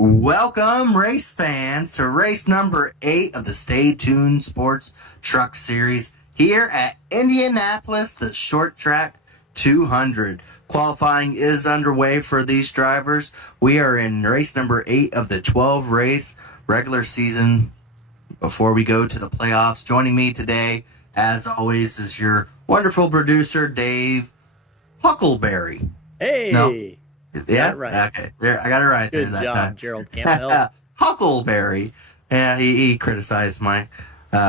Welcome, race fans, to race number 8 of the Stay Tuned Sports Truck Series here at Indianapolis, the Short Track 200. Qualifying is underway for these drivers. We are in race number 8 of the 12 race regular season before we go to the playoffs. Joining me today, as always, is your wonderful producer, Dave Huckleberry. Hey. No? Yeah, right. Okay. There, I got it right Good there that job, time. Gerald Campbell. Huckleberry. Yeah, he criticized my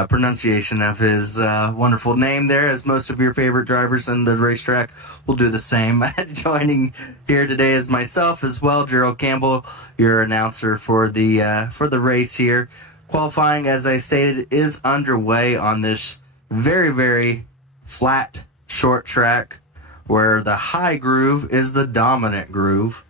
pronunciation of his wonderful name there, as most of your favorite drivers in the racetrack will do the same. Joining here today is myself as well, Gerald Campbell, your announcer for the race here. Qualifying, as I stated, is underway on this very, very flat short track, where the high groove is the dominant groove.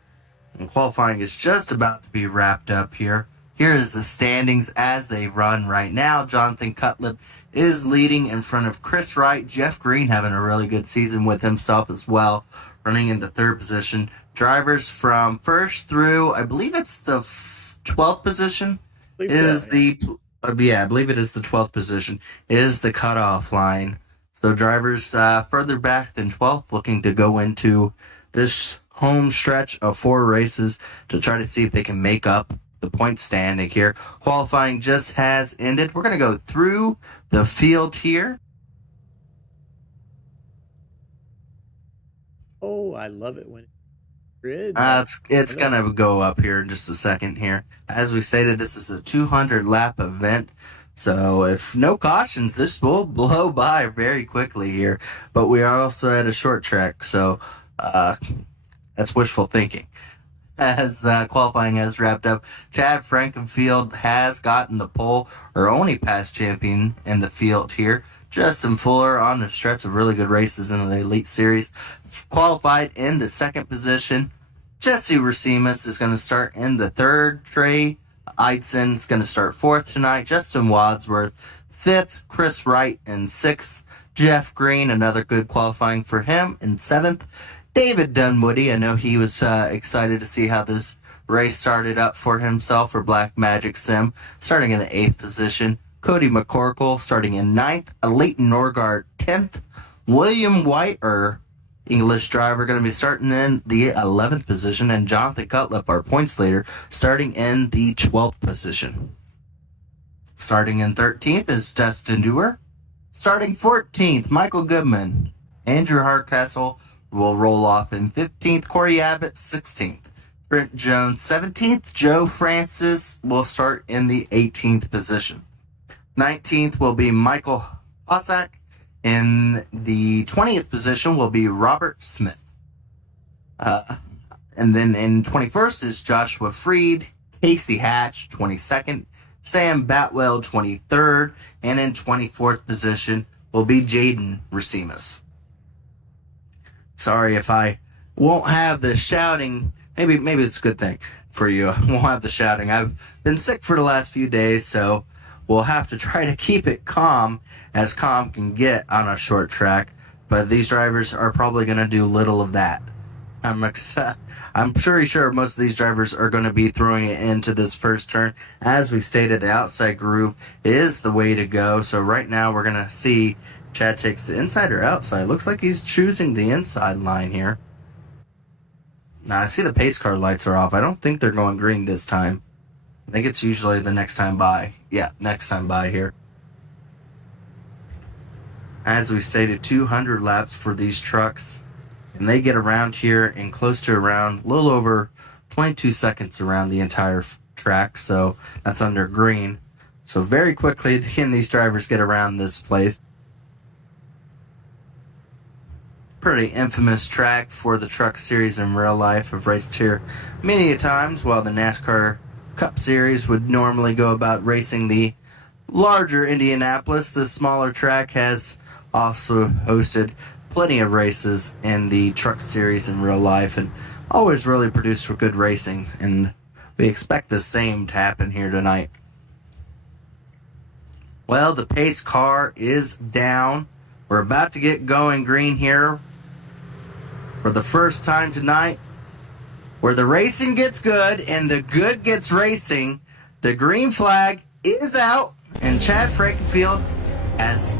And qualifying is just about to be wrapped up here. Here is the standings as they run right now. Jonathan Cutlip is leading in front of Chris Wright. Jeff Green having a really good season with himself as well, running into third position. Drivers from first through, I believe it's the 12th position, I believe it is the 12th position, is the cutoff line. So drivers further back than 12th looking to go into this home stretch of 4 races to try to see if they can make up the point standing here. Qualifying just has ended. We're going to go through the field here. Oh, I love it when grid. It's going to go up here in just a second here. As we stated, this is a 200 lap event. So if no cautions, this will blow by very quickly here. But we are also at a short track, so that's wishful thinking. As qualifying has wrapped up, Chad Frankenfield has gotten the pole, our only past champion in the field here. Justin Fuller on a stretch of really good races in the Elite Series, qualified in the second position. Jesse Racimus is going to start in the third. Trey Eidson's going to start 4th tonight. Justin Wadsworth 5th. Chris Wright in 6th. Jeff Green, another good qualifying for him, in 7th. David Dunwoody, I know he was excited to see how this race started up for himself for Black Magic Sim, starting in the 8th position. Cody McCorkle starting in 9th. Leighton Norgard 10th. William White, English driver, going to be starting in the 11th position, and Jonathan Cutlip, our points leader, starting in the 12th position. Starting in 13th is Dustin Dewar. Starting 14th, Michael Goodman. Andrew Hardcastle will roll off in 15th. Corey Abbott, 16th. Brent Jones, 17th. Joe Francis will start in the 18th position. 19th will be Michael Hossack. In the 20th position will be Robert Smith. And then in 21st is Joshua Freed, Casey Hatch, 22nd, Sam Batwell, 23rd, and in 24th position will be Jaden Racimus. Sorry if I won't have the shouting. Maybe it's a good thing for you. I won't have the shouting. I've been sick for the last few days, so we'll have to try to keep it calm as calm can get on a short track, but these drivers are probably going to do little of that. I'm pretty sure most of these drivers are going to be throwing it into this first turn. As we stated, the outside groove is the way to go, so right now we're going to see Chad takes the inside or outside. Looks like he's choosing the inside line here. Now, I see the pace car lights are off. I don't think they're going green this time. I think it's usually the next time by. Yeah, next time by here. As we stated, 200 laps for these trucks. And they get around here in close to around a little over 22 seconds around the entire track. So that's under green. So very quickly can these drivers get around this place. Pretty infamous track for the truck series in real life. I've raced here many a times, while the NASCAR Cup Series would normally go about racing the larger Indianapolis. This smaller track has also hosted plenty of races in the truck series in real life and always really produced for good racing, and we expect the same to happen here tonight. Well, the pace car is down. We're about to get going green here for the first time tonight. where the racing gets good and the good gets racing. The green flag is out, and Chad Frankenfield has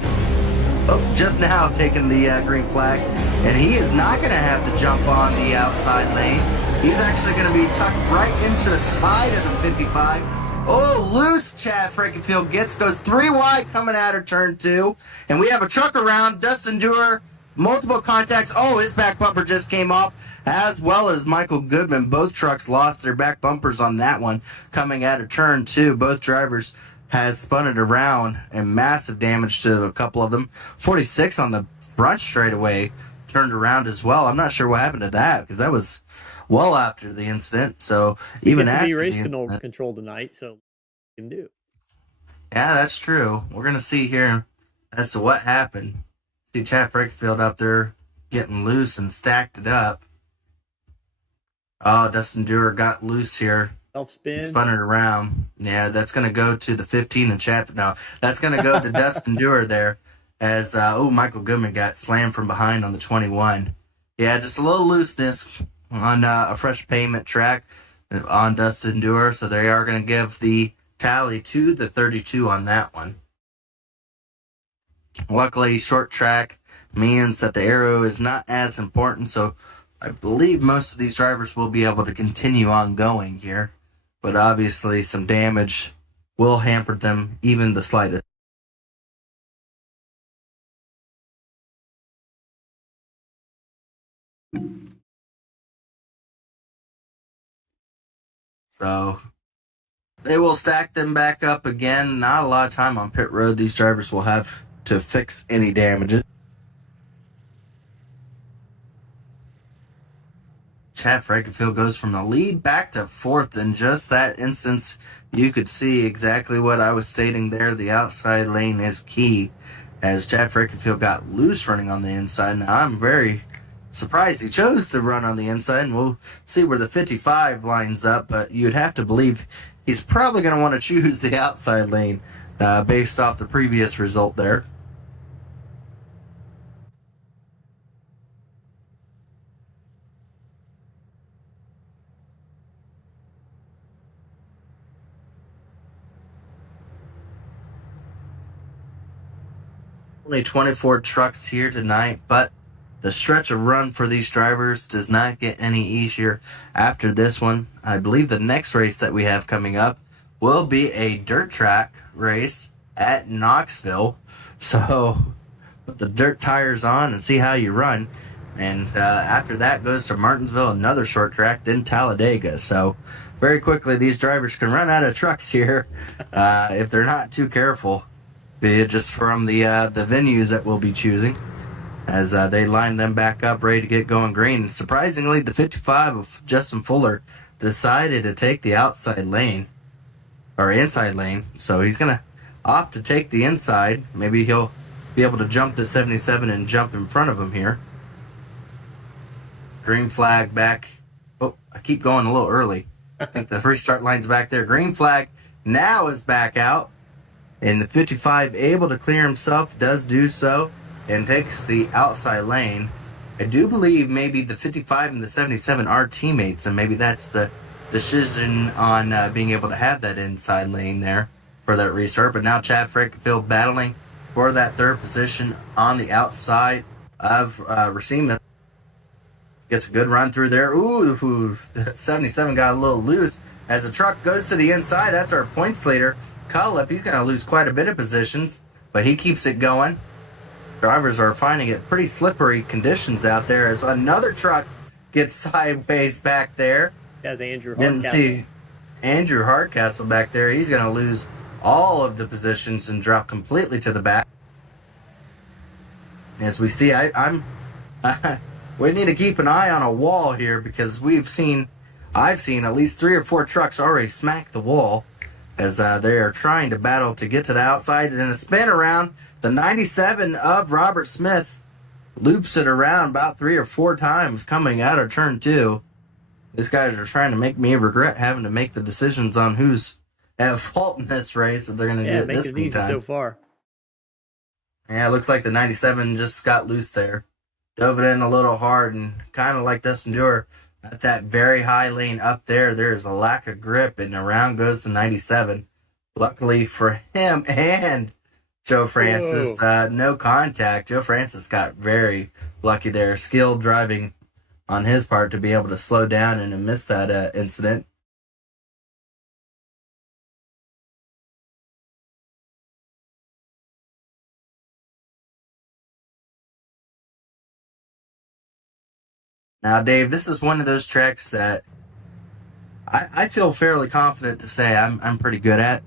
just now taken the green flag, and he is not going to have to jump on the outside lane. He's actually going to be tucked right into the side of the 55. Oh, loose Chad Frankenfield goes 3 wide coming out of turn 2, and we have a truck around. Dustin Dewar, multiple contacts. Oh, his back bumper just came off, as well as Michael Goodman. Both trucks lost their back bumpers on that one coming out of turn 2. Both drivers has spun it around, and massive damage to a couple of them. 46 on the front straightaway turned around as well. I'm not sure what happened to that, because that was well after the incident. So even after race the incident, control tonight, so we can do. Yeah, that's true. We're gonna see here as to what happened. See Chad Frankenfield up there getting loose and stacked it up. Oh, Dustin Dewar got loose here. Self-spin. Spun it around. Yeah, that's going to go to the 15 and Chad. No, that's going to go to Dustin Dewar there as, Michael Goodman got slammed from behind on the 21. Yeah, just a little looseness on a fresh pavement track on Dustin Dewar. So they are going to give the tally to the 32 on that one. Luckily, short track means that the arrow is not as important. So I believe most of these drivers will be able to continue on going here. But obviously some damage will hamper them even the slightest. So they will stack them back up again. Not a lot of time on pit road. These drivers will have to fix any damages. Chad Frankenfield goes from the lead back to 4th. In just that instance, you could see exactly what I was stating there. The outside lane is key, as Chad Frankenfield got loose running on the inside. Now, I'm very surprised he chose to run on the inside, and we'll see where the 55 lines up, but you'd have to believe he's probably going to want to choose the outside lane based off the previous result there. Only 24 trucks here tonight, but the stretch of run for these drivers does not get any easier after this one. I believe the next race that we have coming up will be a dirt track race at Knoxville. So put the dirt tires on and see how you run. And after that goes to Martinsville, another short track, then Talladega. So very quickly these drivers can run out of trucks here if they're not too careful. Be it just from the venues that we'll be choosing as they line them back up ready to get going green. Surprisingly, the 55 of Justin Fuller decided to take the outside lane or inside lane, so he's going to opt to take the inside. Maybe he'll be able to jump to 77 and jump in front of him here. Green flag back. Oh, I keep going a little early. I think the restart line's back there. Green flag now is back out. And the 55 able to clear himself, does do so, and takes the outside lane. I do believe maybe the 55 and the 77 are teammates, and maybe that's the decision on being able to have that inside lane there for that restart. But now Chad Frankenfield battling for that third position on the outside of Racine. Gets a good run through there. Ooh, the 77 got a little loose. As the truck goes to the inside, that's our points leader. Cullip, he's going to lose quite a bit of positions, but he keeps it going. Drivers are finding it pretty slippery conditions out there as another truck gets sideways back there. As Andrew Hardcastle. Didn't see Andrew Hardcastle back there. He's going to lose all of the positions and drop completely to the back. As we see, we need to keep an eye on a wall here because I've seen at least 3 or 4 trucks already smack the wall as they are trying to battle to get to the outside. And a spin around, the 97 of Robert Smith loops it around about 3 or 4 times coming out of turn 2. These guys are trying to make me regret having to make the decisions on who's at fault in this race if they're going to do it this easy time. So far. Yeah, it looks like the 97 just got loose there. Dove it in a little hard and kind of like Dustin Dewar at that very high lane up there, there is a lack of grip, and around goes the 97. Luckily for him and Joe Francis, no contact. Joe Francis got very lucky there. Skilled driving on his part to be able to slow down and miss that incident. Now, Dave, this is one of those tracks that I feel fairly confident to say I'm pretty good at.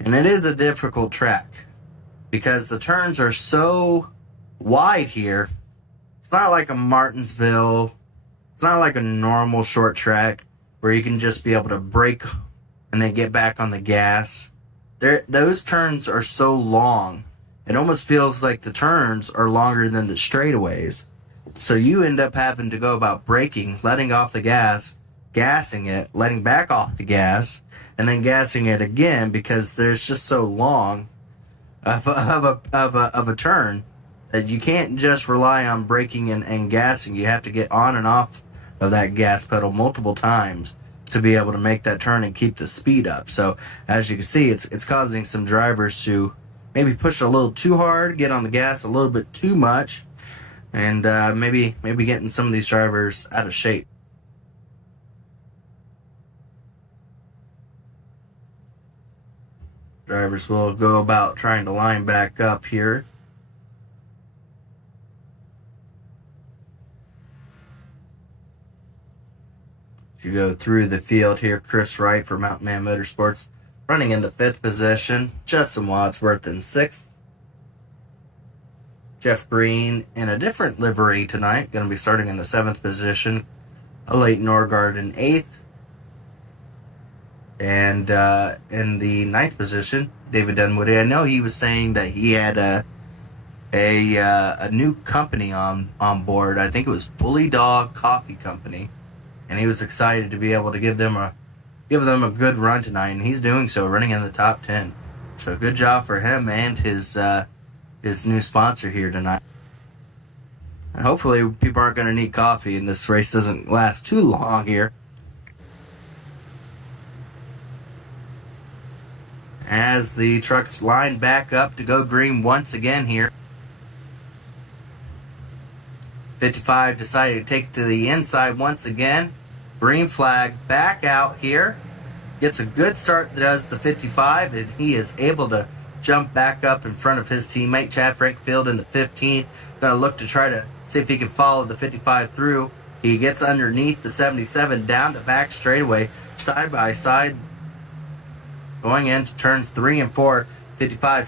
And it is a difficult track because the turns are so wide here. It's not like a Martinsville. It's not like a normal short track where you can just be able to brake and then get back on the gas. Those turns are so long. It almost feels like the turns are longer than the straightaways. So you end up having to go about braking, letting off the gas, gassing it, letting back off the gas, and then gassing it again because there's just so long of a turn that you can't just rely on braking and gassing. You have to get on and off of that gas pedal multiple times to be able to make that turn and keep the speed up. So as you can see, it's causing some drivers to maybe push a little too hard, get on the gas a little bit too much, and maybe getting some of these drivers out of shape. Drivers will go about trying to line back up here. As you go through the field here, Chris Wright for Mountain Man Motorsports running in the 5th position. Justin Wadsworth in 6th. Jeff Green in a different livery tonight, going to be starting in the 7th position. Leighton Norgard in 8th. And in the 9th position, David Dunwoody. I know he was saying that he had a new company on board. I think it was Bully Dog Coffee Company, and he was excited to be able to give them a good run tonight, and he's doing so, running in the top 10. So good job for him and his new sponsor here tonight. And hopefully people aren't going to need coffee and this race doesn't last too long here. As the trucks line back up to go green once again here. 55 decided to take it to the inside once again. Green flag back out here. Gets a good start, does the 55, and he is able to jump back up in front of his teammate, Chad Frankfield, in the 15. Going to look to try to see if he can follow the 55 through. He gets underneath the 77 down the back straightaway, side by side. Going into turns 3 and 4, 55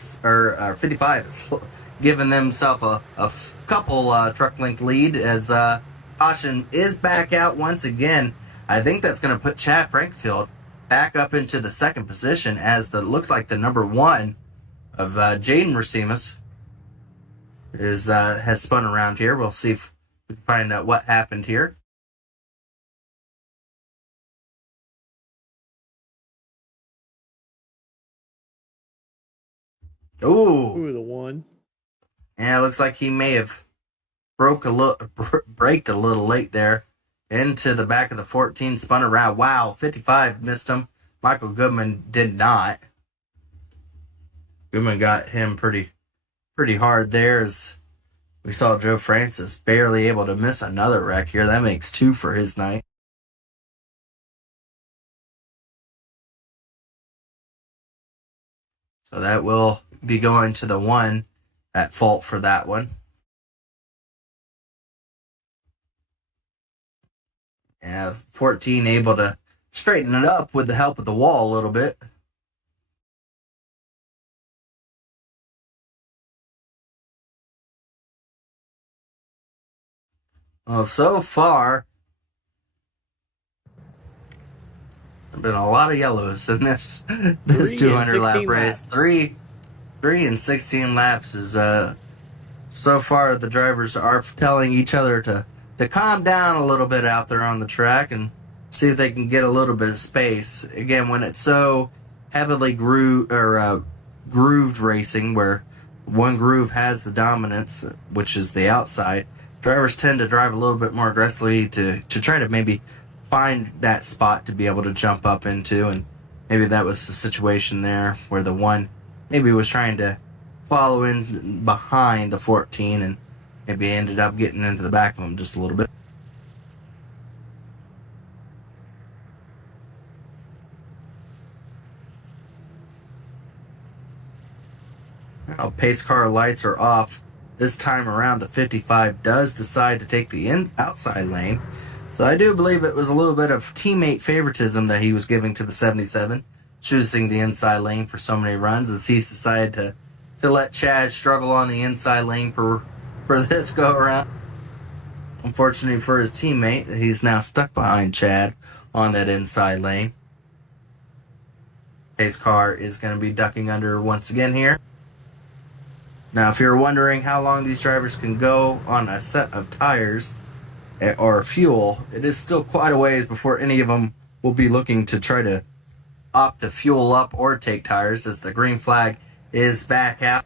is giving themselves a couple truck length lead as caution is back out once again. I think that's going to put Chad Frankfield back up into the 2nd position as looks like the number 1 of Jaden Racimus has spun around here. We'll see if we can find out what happened here. Ooh, the 1. Yeah, it looks like he may have braked a little late there into the back of the 14, spun around. Wow, 55 missed him. Michael Goodman did not. Goodman got him pretty hard there as we saw Joe Francis barely able to miss another wreck here. That makes 2 for his night. So that will be going to the 1 at fault for that one. Yeah, 14 able to straighten it up with the help of the wall a little bit. Well, so far, there have been a lot of yellows in this 200 lap race. 3 and 16 laps is so far the drivers are telling each other to calm down a little bit out there on the track and see if they can get a little bit of space. Again, when it's so heavily grooved racing where one groove has the dominance, which is the outside, Drivers tend to drive a little bit more aggressively to try to maybe find that spot to be able to jump up into, and maybe that was the situation there where the one maybe was trying to follow in behind the 14 and maybe ended up getting into the back of him just a little bit. Now, pace car lights are off. This time around, the 55 does decide to take the outside lane. So I do believe it was a little bit of teammate favoritism that he was giving to the 77, choosing the inside lane for so many runs, as he decided to let Chad struggle on the inside lane for this go around. Unfortunately for his teammate, he's now stuck behind Chad on that inside lane. Pace car is going to be ducking under once again here. Now, if you're wondering how long these drivers can go on a set of tires or fuel, it is still quite a ways before any of them will be looking to try to opt to fuel up or take tires, as the green flag is back out.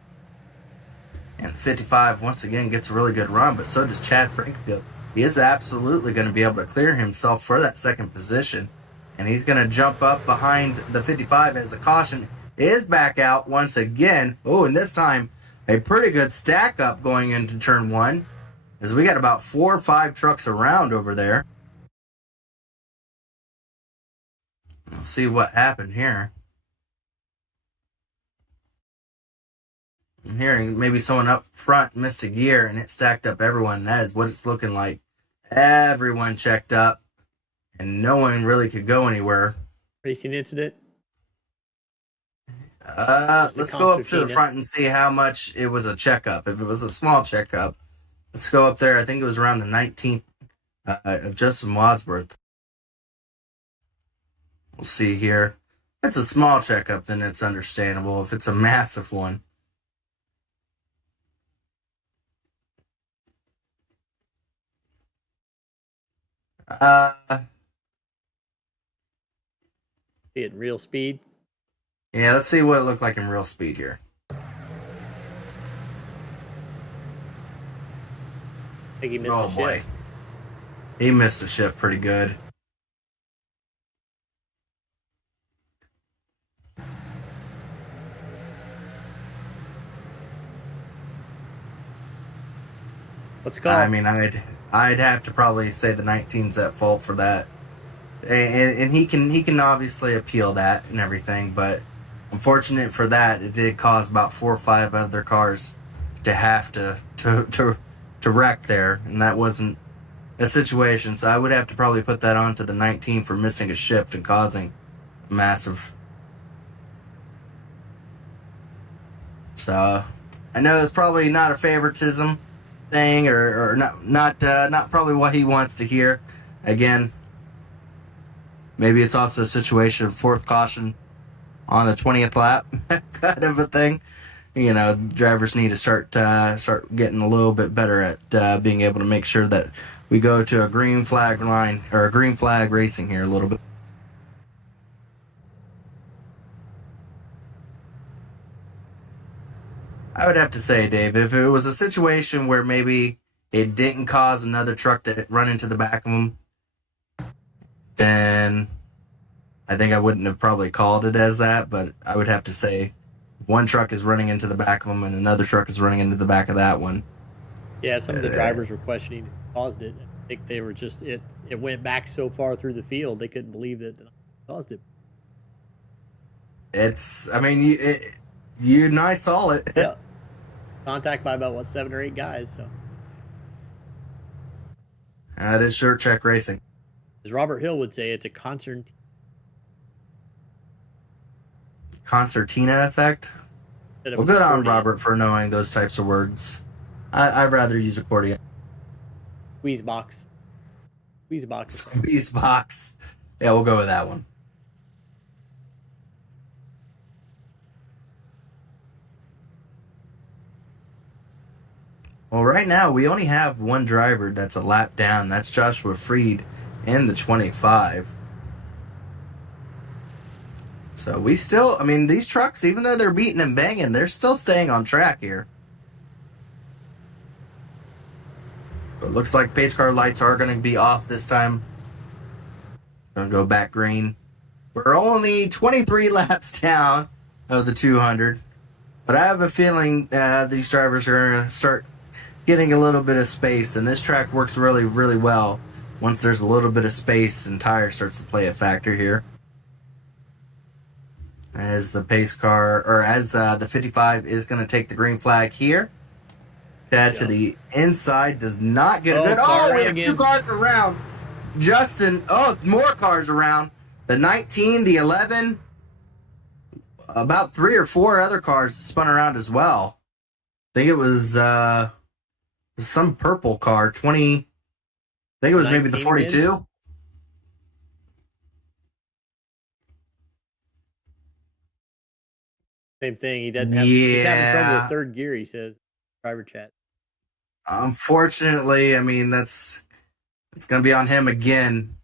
And the 55 once again gets a really good run, but so does Chad Frankfield. He is absolutely going to be able to clear himself for that second position, and he's going to jump up behind the 55 as the caution is back out once again. Oh, and this time a pretty good stack up going into turn one, as we got about 4 or 5 trucks around over there. Let's see what happened here. I'm hearing maybe someone up front missed a gear and it stacked up everyone. That is what it's looking like. Everyone checked up and no one really could go anywhere. Racing incident? Let's go up to the front and see how much it was a checkup. If it was a small checkup, let's go up there. I think it was around the 19th of Justin Wadsworth. We'll see here. If it's a small checkup, then it's understandable. If it's a massive one, see it in real speed. Yeah, let's see what it looked like in real speed here. I think he missed a shift. Boy. He missed a shift pretty good. What's it called? I mean, I'd have to probably say the 19's at fault for that. And he can obviously appeal that and everything, but unfortunate for that, it did cause about 4 or 5 other cars to have to wreck there, and that wasn't a situation. So I would have to probably put that onto the 19 for missing a shift and causing a massive. So I know that's probably not a favoritism thing, or not probably what he wants to hear. Again, maybe it's also a situation of 4th caution on the 20th lap kind of a thing. You know, drivers need to start getting a little bit better at being able to make sure that we go to a green flag line, or a green flag racing here a little bit. I would have to say, Dave, if it was a situation where maybe it didn't cause another truck to run into the back of them, then I think I wouldn't have probably called it as that. But I would have to say, if one truck is running into the back of them and another truck is running into the back of that one. Yeah, some of the drivers were questioning who caused it. I think they were just, it went back so far through the field, they couldn't believe that it caused it. It's, I mean, you and I saw it. Yeah. Contact by about, 7 or 8 guys. So It is short track racing. as Robert Hill would say, it's a concertina effect. Well, good on Robert for knowing those types of words. I'd rather use accordion. Squeeze box. Squeeze box. Yeah, we'll go with that one. Well, right now, we only have one driver that's a lap down. That's Joshua Freed in the 25. So we still, I mean, these trucks, even though they're beating and banging, they're still staying on track here. But looks like pace car lights are going to be off this time. Going to go back green. We're only 23 laps down of the 200. But I have a feeling these drivers are going to start getting a little bit of space. And this track works really, really well once there's a little bit of space and tire starts to play a factor here. As the pace car, or as the 55 is going to take the green flag here. Chad to the inside does not get a good. Oh, we have two cars around. Justin, more cars around. The 19, the 11, about 3 or 4 other cars spun around as well. I think it was some purple car, 20. I think it was maybe the 42. Wins? Same thing. He doesn't have. He's having trouble with third gear. He says, driver chat. Unfortunately, I mean it's going to be on him again.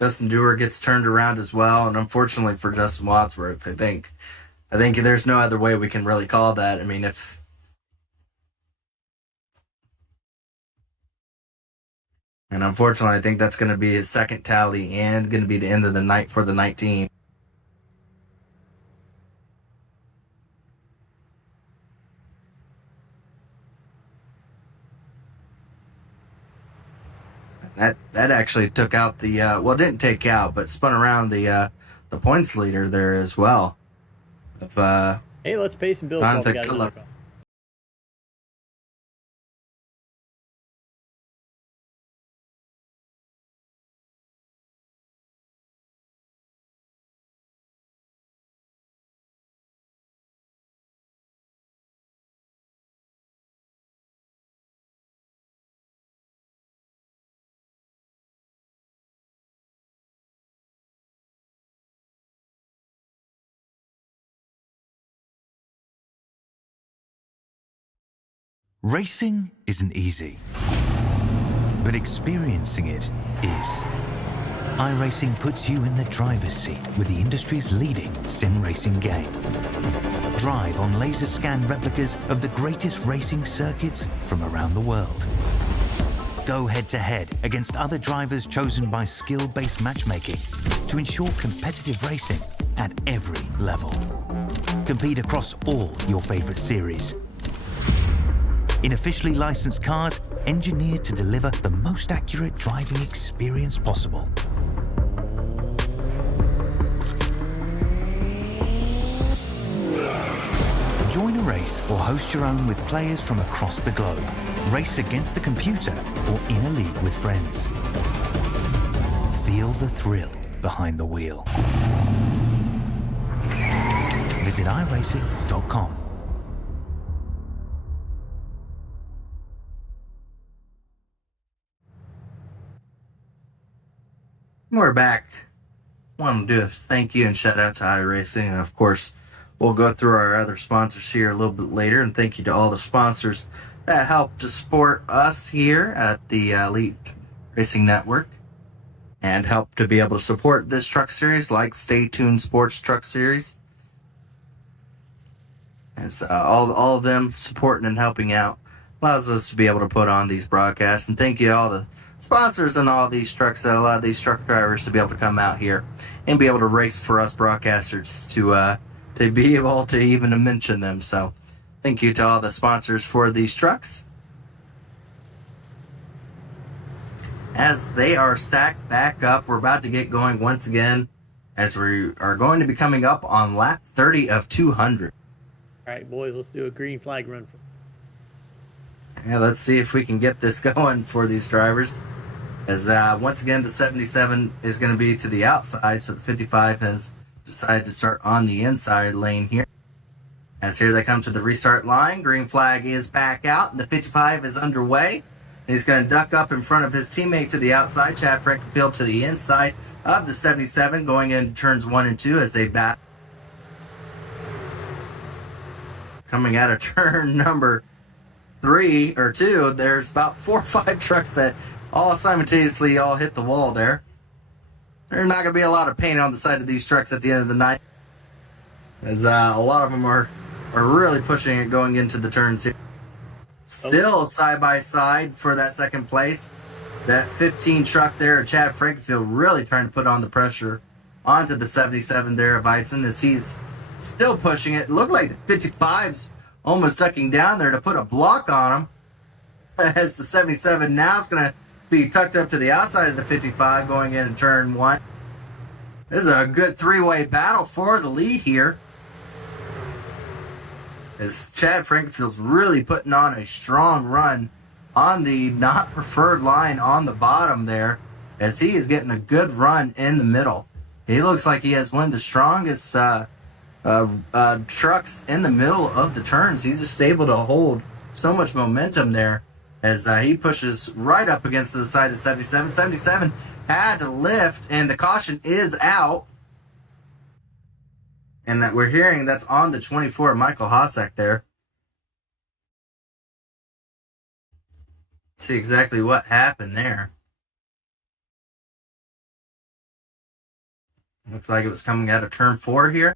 Dustin Dewar gets turned around as well, and unfortunately for Justin Wadsworth, I think there's no other way we can really call that. I mean, and unfortunately, I think that's going to be his second tally and going to be the end of the night for the 19. That actually took out the didn't take out, but spun around the points leader there as well. Hey, let's pay some bills. Racing isn't easy, but experiencing it is. iRacing puts you in the driver's seat with the industry's leading sim racing game. Drive on laser scan replicas of the greatest racing circuits from around the world. Go head-to-head against other drivers chosen by skill-based matchmaking to ensure competitive racing at every level. Compete across all your favorite series. In officially licensed cars, engineered to deliver the most accurate driving experience possible. Join a race or host your own with players from across the globe. Race against the computer or in a league with friends. Feel the thrill behind the wheel. Visit iRacing.com. We're back. Want to do a thank you and shout out to iRacing. And of course, we'll go through our other sponsors here a little bit later. And thank you to all the sponsors that help to support us here at the Elite Racing Network and help to be able to support this truck series, like Stay Tuned Sports Truck Series. As all of them supporting and helping out allows us to be able to put on these broadcasts. And thank you to all the sponsors and all these trucks that allow these truck drivers to be able to come out here and be able to race for us broadcasters to be able to even mention them. So thank you to all the sponsors for these trucks. As they are stacked back up, we're about to get going once again as we are going to be coming up on lap 30 of 200. All right, boys, let's do a green flag run. Yeah, let's see if we can get this going for these drivers. As once again, the 77 is going to be to the outside, so the 55 has decided to start on the inside lane here. As here they come to the restart line, green flag is back out, and the 55 is underway. And he's going to duck up in front of his teammate to the outside, Chad Frankenfield to the inside of the 77, going into turns 1 and 2 as they bat. Coming out of turn number 3 or 2, there's about 4 or 5 trucks that all simultaneously all hit the wall there. There's not going to be a lot of paint on the side of these trucks at the end of the night, as a lot of them are really pushing it going into the turns here. Still side by side for that second place. That 15 truck there, Chad Frankenfield, really trying to put on the pressure onto the 77 there of Eitzen as he's still pushing it. Looked like the 55's almost ducking down there to put a block on him. As the 77 now is going to be tucked up to the outside of the 55 going into turn 1. This is a good three-way battle for the lead here. As Chad Frankenfield's really putting on a strong run on the not preferred line on the bottom there, as he is getting a good run in the middle. He looks like he has one of the strongest trucks in the middle of the turns. He's just able to hold so much momentum there as he pushes right up against the side of 77. 77 had to lift, and the caution is out. And that we're hearing that's on the 24, Michael Hossack there. See exactly what happened there. Looks like it was coming out of turn 4 here.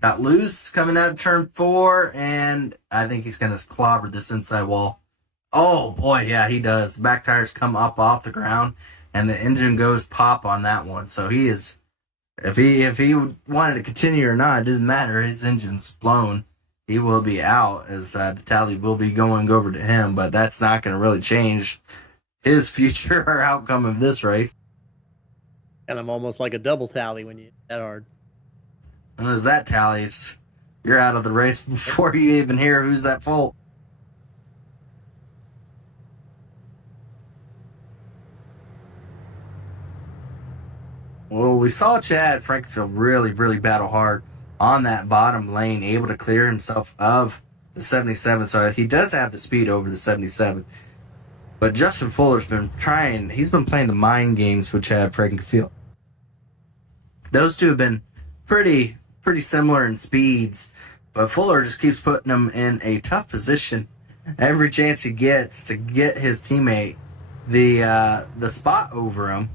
Got loose coming out of turn 4, and I think he's going to clobber this inside wall. Oh, boy, yeah, he does. The back tires come up off the ground, and the engine goes pop on that one. So he is, if he wanted to continue or not, it didn't matter. His engine's blown. He will be out as the tally will be going over to him, but that's not going to really change his future or outcome of this race. And I'm almost like a double tally when you hit that hard. And as that tallies, you're out of the race before you even hear who's at fault. Well, we saw Chad Frankenfield really battle hard on that bottom lane, able to clear himself of the 77. So he does have the speed over the 77. But Justin Fuller's been trying, he's been playing the mind games with Chad Frankenfield. Those two have been pretty similar in speeds, but Fuller just keeps putting them in a tough position every chance he gets to get his teammate the spot over him.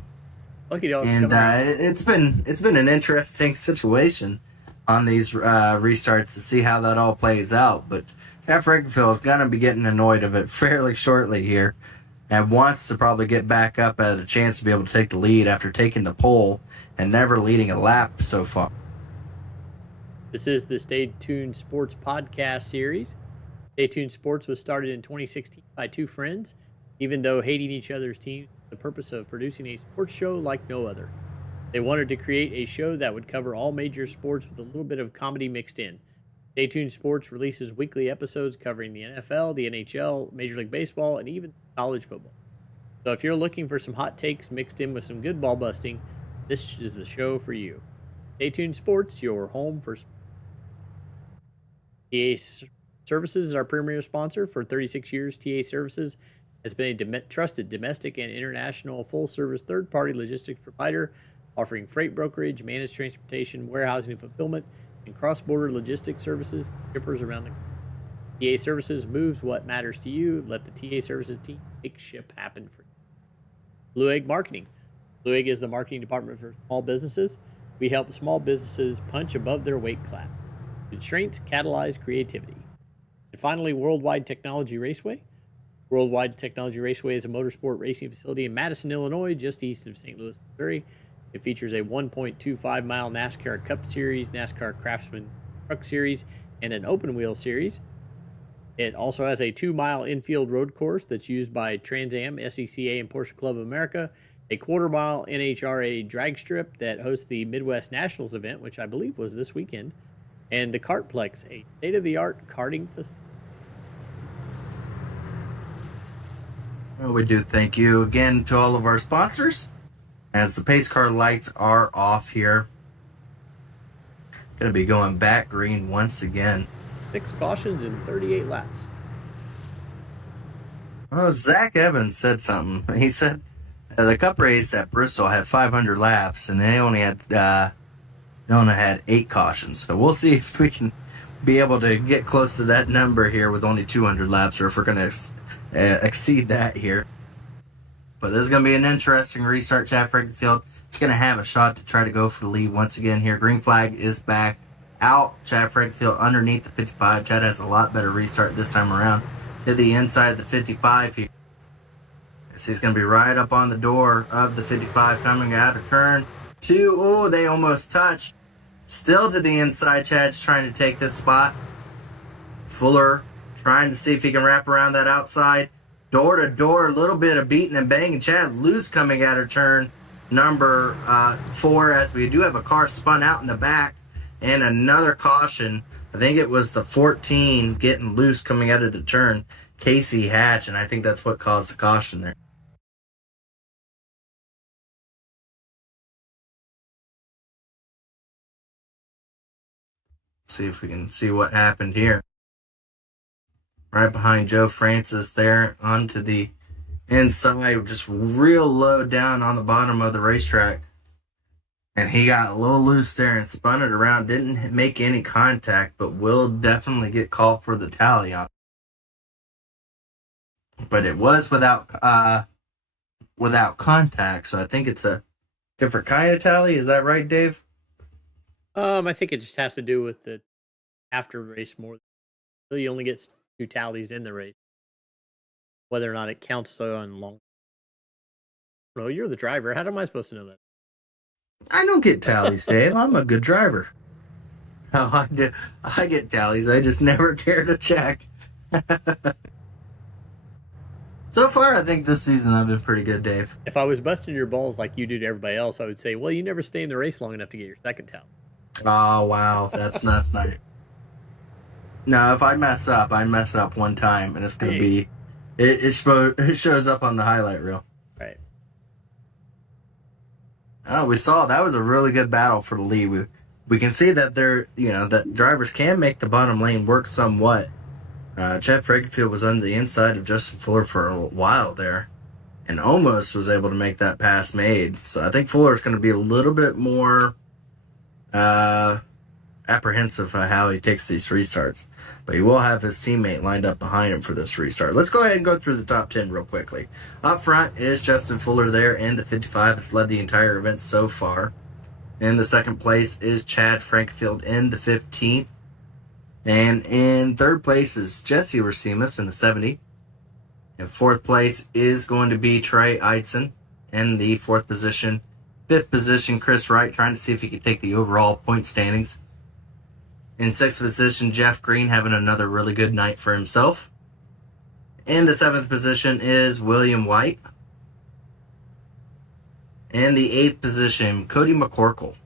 And it's been an interesting situation on these restarts to see how that all plays out. But Chad Frankenfield is going to be getting annoyed of it fairly shortly here and wants to probably get back up at a chance to be able to take the lead after taking the pole and never leading a lap so far. This is the Stay Tuned Sports podcast series. Stay Tuned Sports was started in 2016 by two friends, even though hating each other's teams, the purpose of producing a sports show like no other. They wanted to create a show that would cover all major sports with a little bit of comedy mixed in. Stay Tuned Sports releases weekly episodes covering the NFL, the NHL, Major League Baseball, and even college football. So if you're looking for some hot takes mixed in with some good ball busting, this is the show for you. Stay Tuned Sports, your home for sports. TA Services is our premier sponsor. For 36 years, TA Services has been a trusted domestic and international full-service third-party logistics provider, offering freight brokerage, managed transportation, warehousing and fulfillment, and cross-border logistics services to shippers around the country. TA Services moves what matters to you. Let the TA Services team make ship happen for you. Blue Egg Marketing. Blue Egg is the marketing department for small businesses. We help small businesses punch above their weight class. Constraints catalyze creativity. And finally, Worldwide Technology Raceway. Worldwide Technology Raceway is a motorsport racing facility in Madison, Illinois, just east of St. Louis, Missouri. It features a 1.25-mile NASCAR Cup Series, NASCAR Craftsman Truck Series, and an open wheel series. It also has a 2-mile infield road course that's used by Trans Am, SECA, and Porsche Club of America, a quarter-mile NHRA drag strip that hosts the Midwest Nationals event, which I believe was this weekend, and the Kartplex, a state-of-the-art karting facility. Well, we do thank you again to all of our sponsors as the pace car lights are off here. Going to be going back green once again. 6 cautions in 38 laps. Oh, Zach Evans said something. He said the Cup race at Bristol had 500 laps, and they only had 8 cautions. So we'll see if we can be able to get close to that number here with only 200 laps, or if we're going to exceed that here. But this is going to be an interesting restart. Chad Frankenfield is going to have a shot to try to go for the lead once again here. Green flag is back out. Chad Frankfield underneath the 55. Chad has a lot better restart this time around to the inside of the 55 here. So he's going to be right up on the door of the 55 coming out of turn 2. Oh, they almost touched. Still to the inside. Chad's trying to take this spot. Fuller trying to see if he can wrap around that outside. Door to door, a little bit of beating and banging. Chad loose coming out of turn number 4, as we do have a car spun out in the back. And another caution. I think it was the 14 getting loose coming out of the turn. Casey Hatch, and I think that's what caused the caution there. See if we can see what happened here. Right behind Joe Francis there onto the inside, just real low down on the bottom of the racetrack. And he got a little loose there and spun it around. Didn't make any contact, but will definitely get called for the tally on it. But it was without contact, so I think it's a different kind of tally. Is that right, Dave? I think it just has to do with the after race more. So you only get 2 tallies in the race. Whether or not it counts so on long. No, you're the driver. How am I supposed to know that? I don't get tallies, Dave. I'm a good driver. No, I do. I get tallies. I just never care to check. So far, I think this season I've been pretty good, Dave. If I was busting your balls like you do to everybody else, I would say, well, you never stay in the race long enough to get your second tally. Oh, wow. That's nice. No, if I mess up one time, and it's going to be... It shows up on the highlight reel. Right. Oh, we saw that was a really good battle for the lead. We can see that that drivers can make the bottom lane work somewhat. Chad Frankfield was on the inside of Justin Fuller for a while there, and almost was able to make that pass made. So I think Fuller's going to be a little bit more apprehensive of how he takes these restarts. But he will have his teammate lined up behind him for this restart. Let's go ahead and go through the top 10 real quickly. Up front is Justin Fuller there in the 55. Has led the entire event so far. In the second place is Chad Frankfield in the 15th. And in third place is Jesse Racines in the 70. In fourth place is going to be Trey Eidson in the 4th position. 5th position, Chris Wright, trying to see if he could take the overall point standings. In 6th position, Jeff Green having another really good night for himself. In the 7th position is William White. In the 8th position, Cody McCorkle.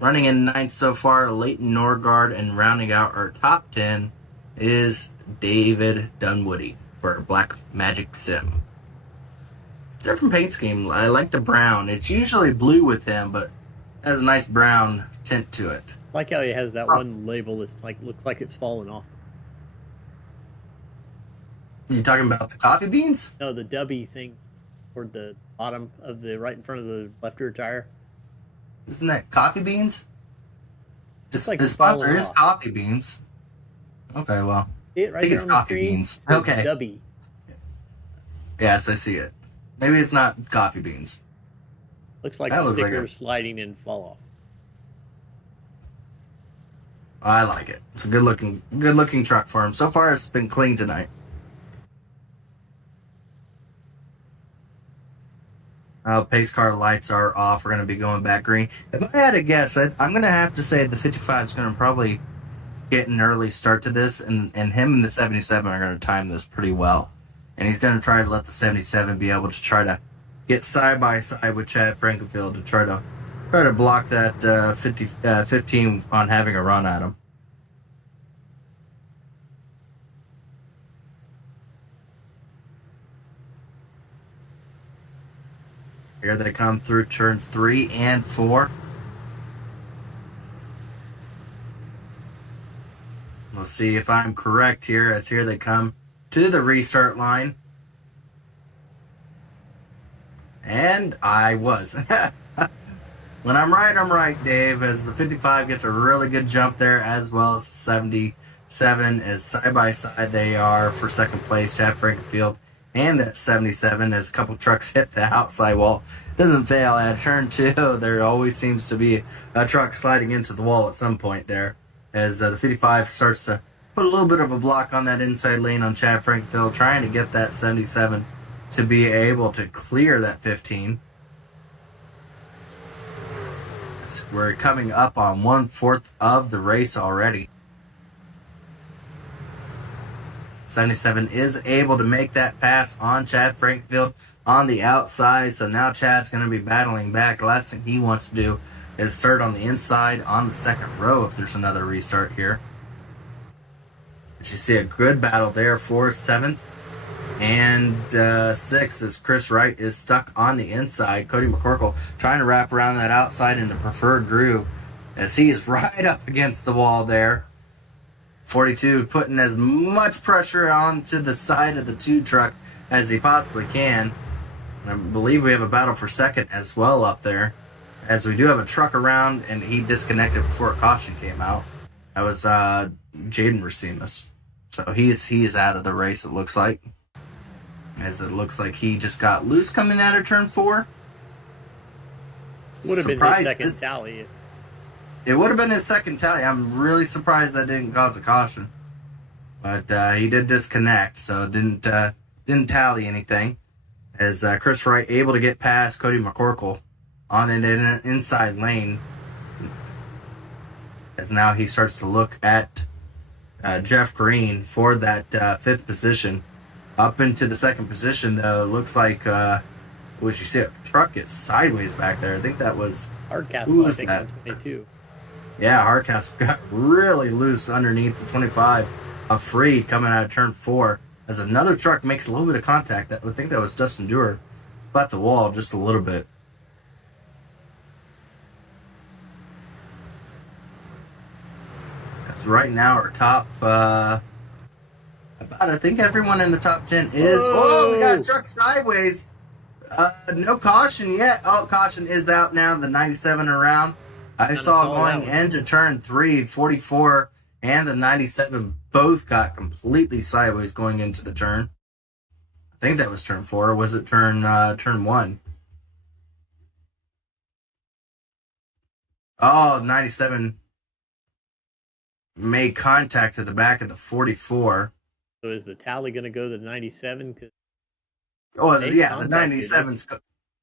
Running in 9th so far, Leighton Norgard, and rounding out our top 10 is David Dunwoody for Black Magic Sim. Different paint scheme. I like the brown. It's usually blue with him, but has a nice brown tint to it. I like how he has that one label that's looks like it's fallen off. You talking about the coffee beans? No, the W thing toward the bottom of right in front of the left rear tire. Isn't that coffee beans? His sponsor is coffee beans. Okay, well, I think it's coffee beans. Okay. W. Yes, I see it. Maybe it's not coffee beans. Looks like a sticker sliding and fall off. I like it. It's a good looking truck for him. So far, it's been clean tonight. Pace car lights are off. We're going to be going back green. If I had to guess, I'm going to have to say the 55 is going to probably get an early start to this, and him and the 77 are going to time this pretty well. And he's going to try to let the 77 be able to try to get side by side with Chad Frankfield to try to block that 15 on having a run at him. Here they come through turns 3 and 4. We'll see if I'm correct here, as here they come to the restart line. And I was. When I'm right, Dave, as the 55 gets a really good jump there, as well as the 77 is side by side. They are for second place, Chad Frankfield and that 77 as a couple trucks hit the outside wall. Doesn't fail at turn 2. There always seems to be a truck sliding into the wall at some point there, as the 55 starts to put a little bit of a block on that inside lane on Chad Frankfield, trying to get that 77 to be able to clear that 15. We're coming up on 1/4 of the race already. 77 is able to make that pass on Chad Frankfield on the outside, so now Chad's going to be battling back. The last thing he wants to do is start on the inside on the second row if there's another restart here. As you see a good battle there for 7th and 6th as Chris Wright is stuck on the inside. Cody McCorkle trying to wrap around that outside in the preferred groove as he is right up against the wall there. 42 putting as much pressure onto the side of the 2 truck as he possibly can. And I believe we have a battle for 2nd as well up there, as we do have a truck around and he disconnected before a caution came out. That was Jaden Racimus. So he is out of the race, it looks like. As it looks like he just got loose coming out of turn 4. Would have been his second tally. It would have been his second tally. I'm really surprised that didn't cause a caution. But he did disconnect, so it didn't tally anything. As Chris Wright able to get past Cody McCorkle on the inside lane. As now he starts to look at Jeff Green for that 5th position. Up into the 2nd position, though, looks like, you see a truck get sideways back there. I think that was... Hardcastle, who was that? 22. Yeah, Hardcastle got really loose underneath the 25 of Freed coming out of turn 4. As another truck makes a little bit of contact. I think that was Dustin Dewar. Flat the wall just a little bit. As right now our top... I think everyone in the top 10 is... Oh, we got a truck sideways. No caution yet. Oh, caution is out now. The 97 around. I saw going into turn 3, 44 and the 97 both got completely sideways going into the turn. I think that was turn 4. Or was it turn 1? Oh, 97 made contact at the back of the 44. So is the tally going to go to 97? Oh, yeah, the 97's...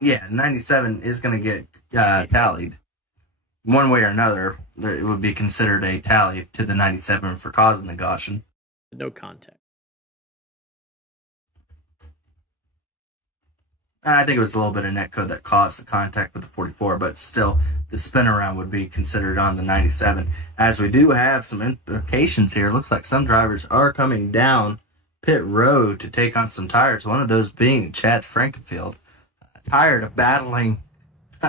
Yeah, 97 is going to get tallied. One way or another, it would be considered a tally to the 97 for causing the caution. No contact. I think it was a little bit of netcode that caused the contact with the 44, but still, the spin around would be considered on the 97. As we do have some implications here, looks like some drivers are coming down pit road to take on some tires, one of those being Chad Frankenfield. Tired of battling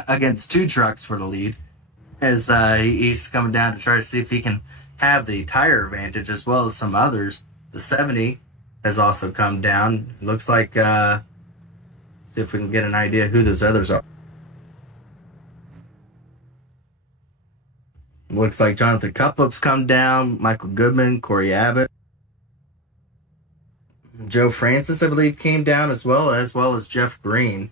against 2 trucks for the lead, as he's coming down to try to see if he can have the tire advantage as well as some others. The 70 has also come down. It looks like... see if we can get an idea who those others are. Looks like Jonathan Cuplip's come down, Michael Goodman, Corey Abbott. Joe Francis, I believe, came down as well as Jeff Green.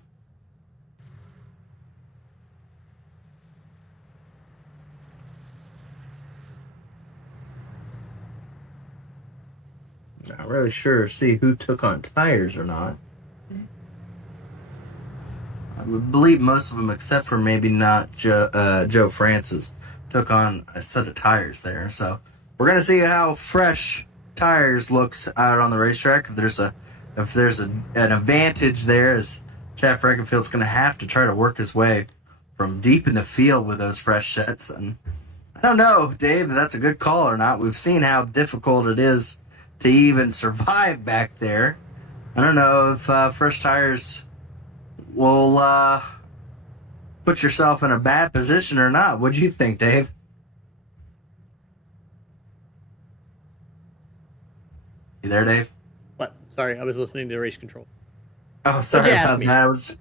Not really sure see who took on tires or not. I believe most of them, except for maybe not Joe Francis, took on a set of tires there. So we're gonna see how fresh tires looks out on the racetrack. If there's an advantage there, as Chad Frankenfield's gonna have to try to work his way from deep in the field with those fresh sets. And I don't know, Dave, if that's a good call or not. We've seen how difficult it is to even survive back there. I don't know if fresh tires will put yourself in a bad position or not. What do you think, Dave? You there, Dave? What? Sorry, I was listening to race control. Oh, sorry about that.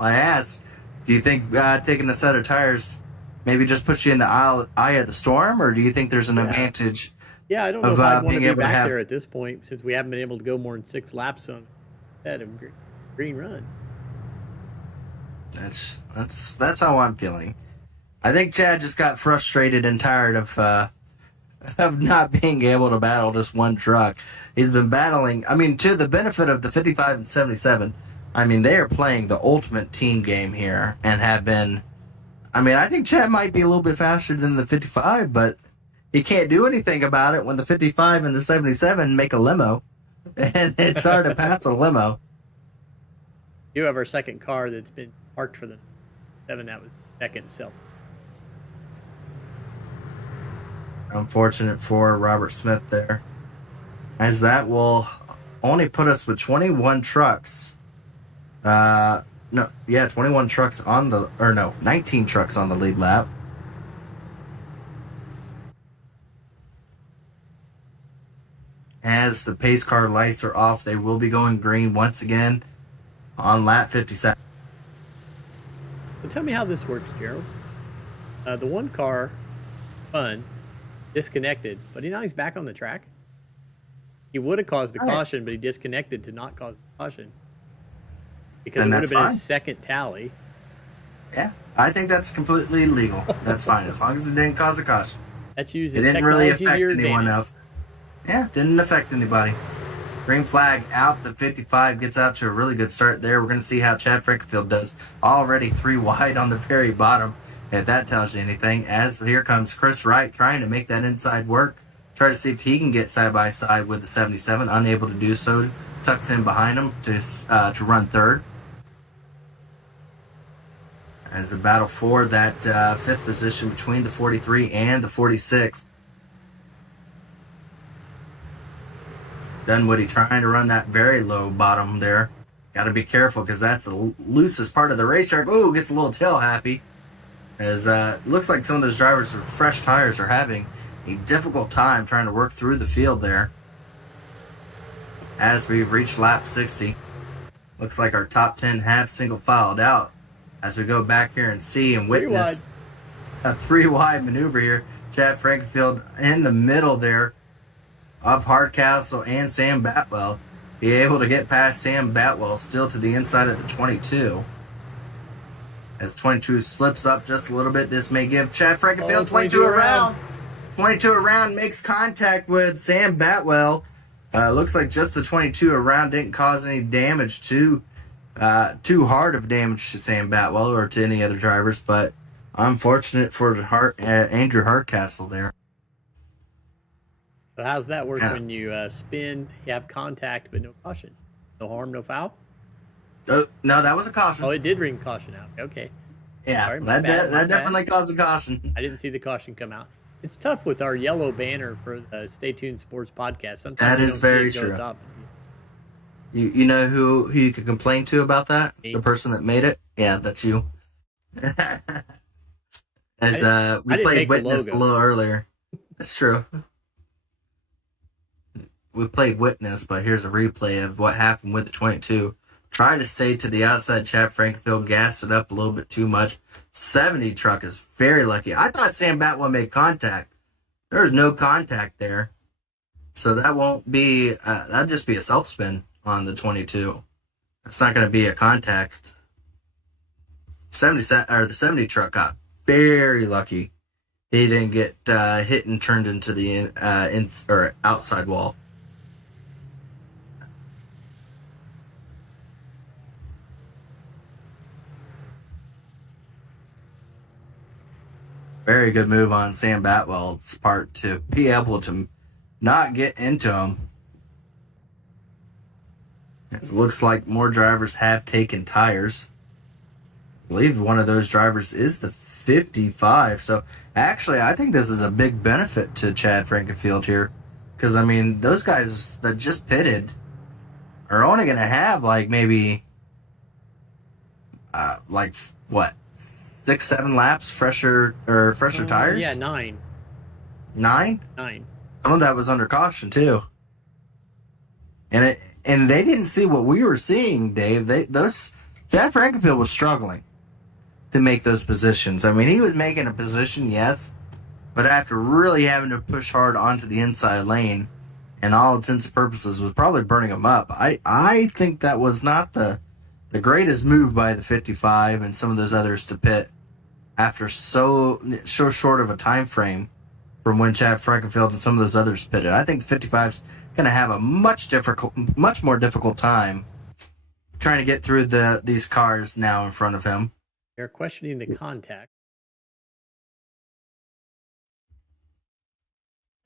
I asked, do you think taking a set of tires maybe just puts you in the eye of the storm, or do you think there's an advantage Yeah, I don't know if I'd want to be back there at this point since we haven't been able to go more than 6 laps on that green run. That's how I'm feeling. I think Chad just got frustrated and tired of not being able to battle just one truck. He's been battling. I mean, to the benefit of the 55 and 77, I mean, they are playing the ultimate team game here and have been. I mean, I think Chad might be a little bit faster than the 55, but he can't do anything about it when the 55 and the 77 make a limo, and it's hard to pass a limo. You have our second car that's been parked for the 7. That was second itself. Unfortunate for Robert Smith there, as that will only put us with 21 trucks. 21 trucks on the, 19 trucks on the lead lap. As the pace car lights are off, they will be going green once again on lap 57. So tell me how this works, Gerald. The one car, fun, disconnected, but now he's back on the track. He would have caused the caution, but he disconnected to not cause the caution. Because it would have been his second tally. Yeah, I think that's completely legal. That's fine, as long as it didn't cause a caution. That's using it didn't really affect anyone advantage. else. Yeah, didn't affect anybody. Green flag out. The 55 gets out to a really good start there. We're going to see how Chad Frankenfield does. Already 3 wide on the very bottom, if that tells you anything. As here comes Chris Wright trying to make that inside work. Try to see if he can get side by side with the 77. Unable to do so. Tucks in behind him to run third. As a battle for that 5th position between the 43 and the 46. Dunwoody trying to run that very low bottom there. Got to be careful because that's the loosest part of the racetrack. Ooh, gets a little tail happy. As looks like some of those drivers with fresh tires are having a difficult time trying to work through the field there. As we reach lap 60. Looks like our top 10 have single filed out. As we go back here and see and witness a 3-wide maneuver here. Chad Frankenfield in the middle there of Hardcastle and Sam Batwell. Be able to get past Sam Batwell still to the inside of the 22. As 22 slips up just a little bit, this may give Chad Frankenfield 22 around. 22 around makes contact with Sam Batwell. Looks like just the 22 around didn't cause any damage too hard of damage to Sam Batwell or to any other drivers, but unfortunate for Andrew Hardcastle there. So how's that work when you spin, you have contact, but no caution? No harm, no foul? No, that was a caution. Oh, it did ring caution out. Okay. Yeah, Sorry, that definitely caused a caution. I didn't see the caution come out. It's tough with our yellow banner for the Stay Tuned Sports podcast. Sometimes that is very true. You know who you could complain to about that? Me? The person that made it? Yeah, that's you. As we played Witness a little earlier. That's true. We played Witness, but here's a replay of what happened with the 22. Try to stay to the outside. Chad Frankenfield gassed it up a little bit too much. 70 truck is very lucky. I thought Sam Batwell made contact. There's no contact there. So that won't be, that'll just be a self-spin on the 22. It's not going to be a contact. The 70 truck got very lucky. He didn't get hit and turned into the outside wall. Very good move on Sam Batwell's part to be able to not get into him. It looks like more drivers have taken tires. I believe one of those drivers is the 55. So actually, I think this is a big benefit to Chad Frankenfield here. Because, I mean, those guys that just pitted are only going to have maybe, 6-7 laps fresher tires? Yeah, 9. 9? 9. Some of that was under caution too. And they didn't see what we were seeing, Dave. Chad Frankenfield was struggling to make those positions. I mean, he was making a position, yes, but after really having to push hard onto the inside lane, and all intents and purposes was probably burning him up. I think that was not the greatest move by the 55 and some of those others to pit after so short of a time frame from when Chad Frankenfield and some of those others pitted. I think the 55's going to have a much more difficult time trying to get through these cars now in front of him. They're questioning the contact.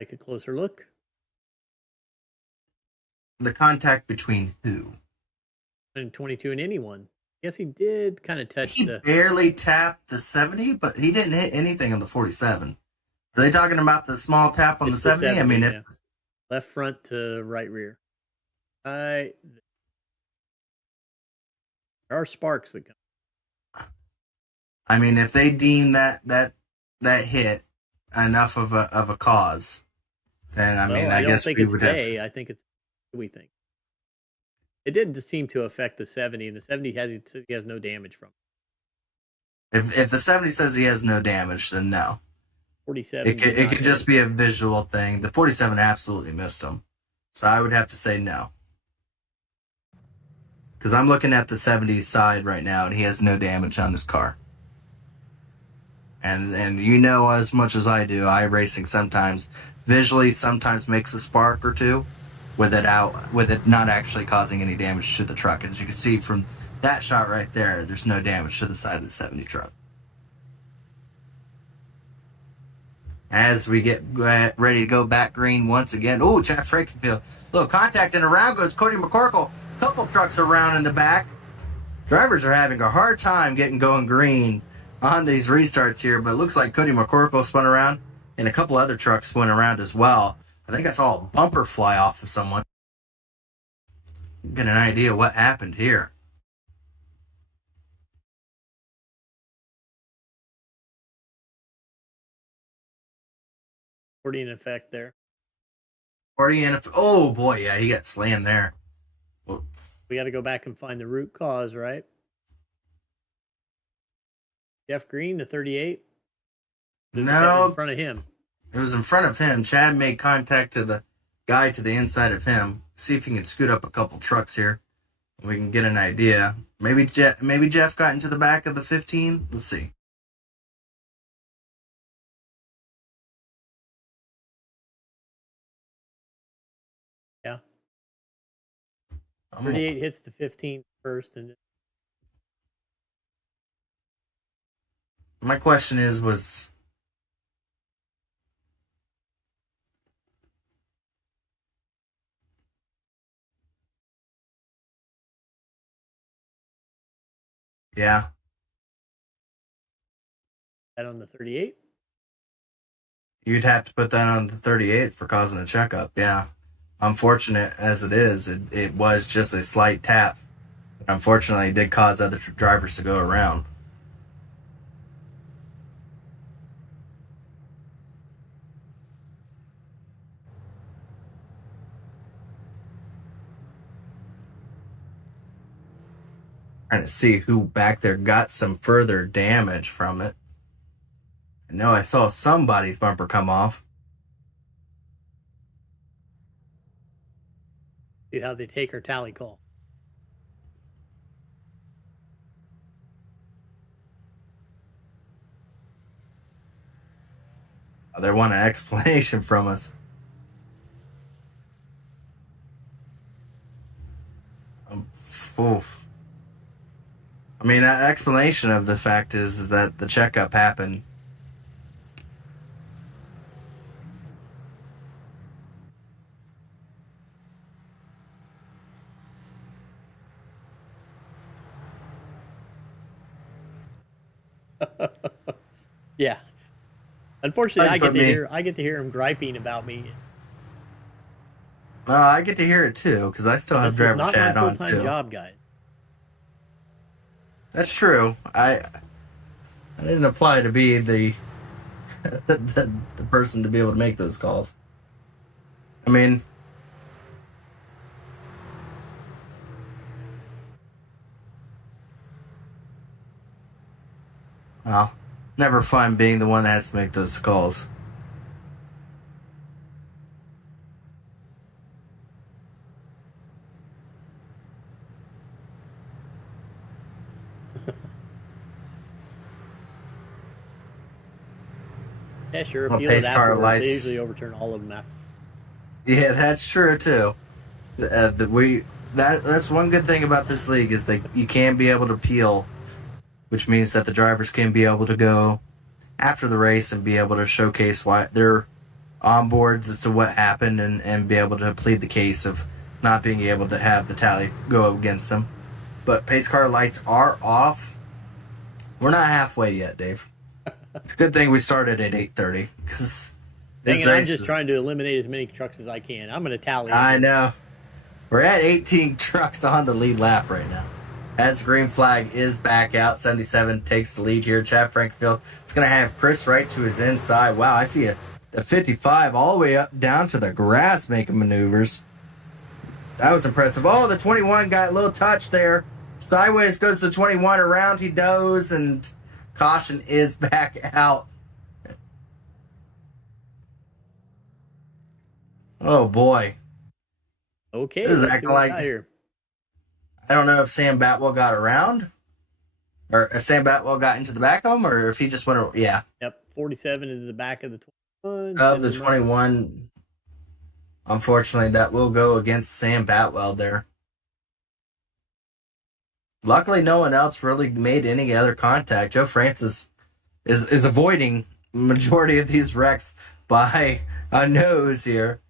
Take a closer look. The contact between who? And 22 and anyone. Yes, he did kind of touch He barely tapped the 70, but he didn't hit anything on the 47. Are they talking about the small tap on the 70? I mean, yeah. Left front to right rear. There are sparks that come. I mean, if they deem that hit enough of a cause, then I guess we would have. I think it's we think. It didn't seem to affect the 70, and the 70 he has no damage from. If the 70 says he has no damage, then no. 47. It could just be a visual thing. The 47 absolutely missed him, so I would have to say no. Because I'm looking at the 70 side right now, and he has no damage on his car. And you know as much as I do, iRacing sometimes visually makes a spark or two with it not actually causing any damage to the truck. As you can see from that shot right there, there's no damage to the side of the 70 truck. As we get ready to go back green once again. Oh, Chad Frankenfield. Little contact and around goes Cody McCorkle. Couple trucks around in the back. Drivers are having a hard time getting going green on these restarts here, but it looks like Cody McCorkle spun around and a couple other trucks went around as well. I think that's all bumper fly off of someone. Get an idea what happened here. In effect there. Oh boy, yeah, he got slammed there. Well, we got to go back and find the root cause, right? Jeff Green, the 38. No, in front of him. It was in front of him. Chad made contact to the guy to the inside of him. See if he can scoot up a couple trucks here. We can get an idea. Maybe Jeff got into the back of the 15. Let's see. Yeah. 38 hits the 15 first, and my question was yeah. That on the 38? You'd have to put that on the 38 for causing a checkup, yeah. Unfortunate as it is, it was just a slight tap. Unfortunately, it did cause other drivers to go around. Trying to see who back there got some further damage from it. I know I saw somebody's bumper come off. See how they take her tally call. They want an explanation from us. Oof. I mean, an explanation of the fact is that the checkup happened. Yeah. Unfortunately, I get to hear him griping about me. I get to hear it too because I still have driver chat on too. This is not my full-time job, guy. That's true. I didn't apply to be the person to be able to make those calls. I mean, well, never fun being the one that has to make those calls. Yeah, sure. Well, Appeal it pace car afterwards. They lights. usually overturn all of them after. Yeah, that's true too. That's one good thing about this league is that you can be able to appeal, which means that the drivers can be able to go after the race and be able to showcase why their onboards as to what happened and be able to plead the case of not being able to have the tally go against them. But pace car lights are off. We're not halfway yet, Dave. It's a good thing we started at 8:30 because this I'm race just is, trying to eliminate as many trucks as I can. I'm going to tally. I know. We're at 18 trucks on the lead lap right now. As the green flag is back out, 77 takes the lead here. Chad Frankfield is going to have Chris right to his inside. Wow, I see the 55 all the way up down to the grass making maneuvers. That was impressive. Oh, the 21 got a little touch there. Sideways goes the 21, around he goes, and caution is back out. Oh, boy. Okay. This is let's see acting what we like- got here. I don't know if Sam Batwell got around, or if Sam Batwell got into the back home, or if he just went, yeah. Yep. 47 into the back of the 21. Of the 21, unfortunately, that will go against Sam Batwell there. Luckily, no one else really made any other contact. Joe Francis is avoiding majority of these wrecks by a nose here.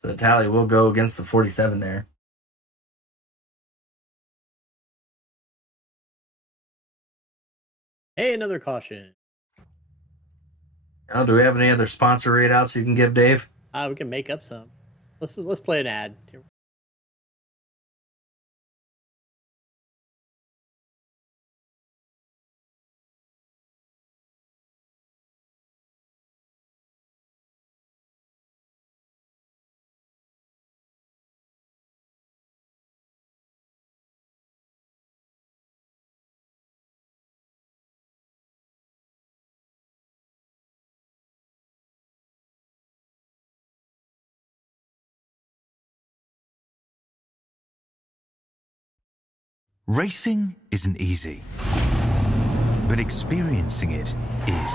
So the tally will go against the 47 there. Hey, another caution. Now, do we have any other sponsor readouts you can give, Dave? We can make up some. Let's play an ad. Racing isn't easy, but experiencing it is.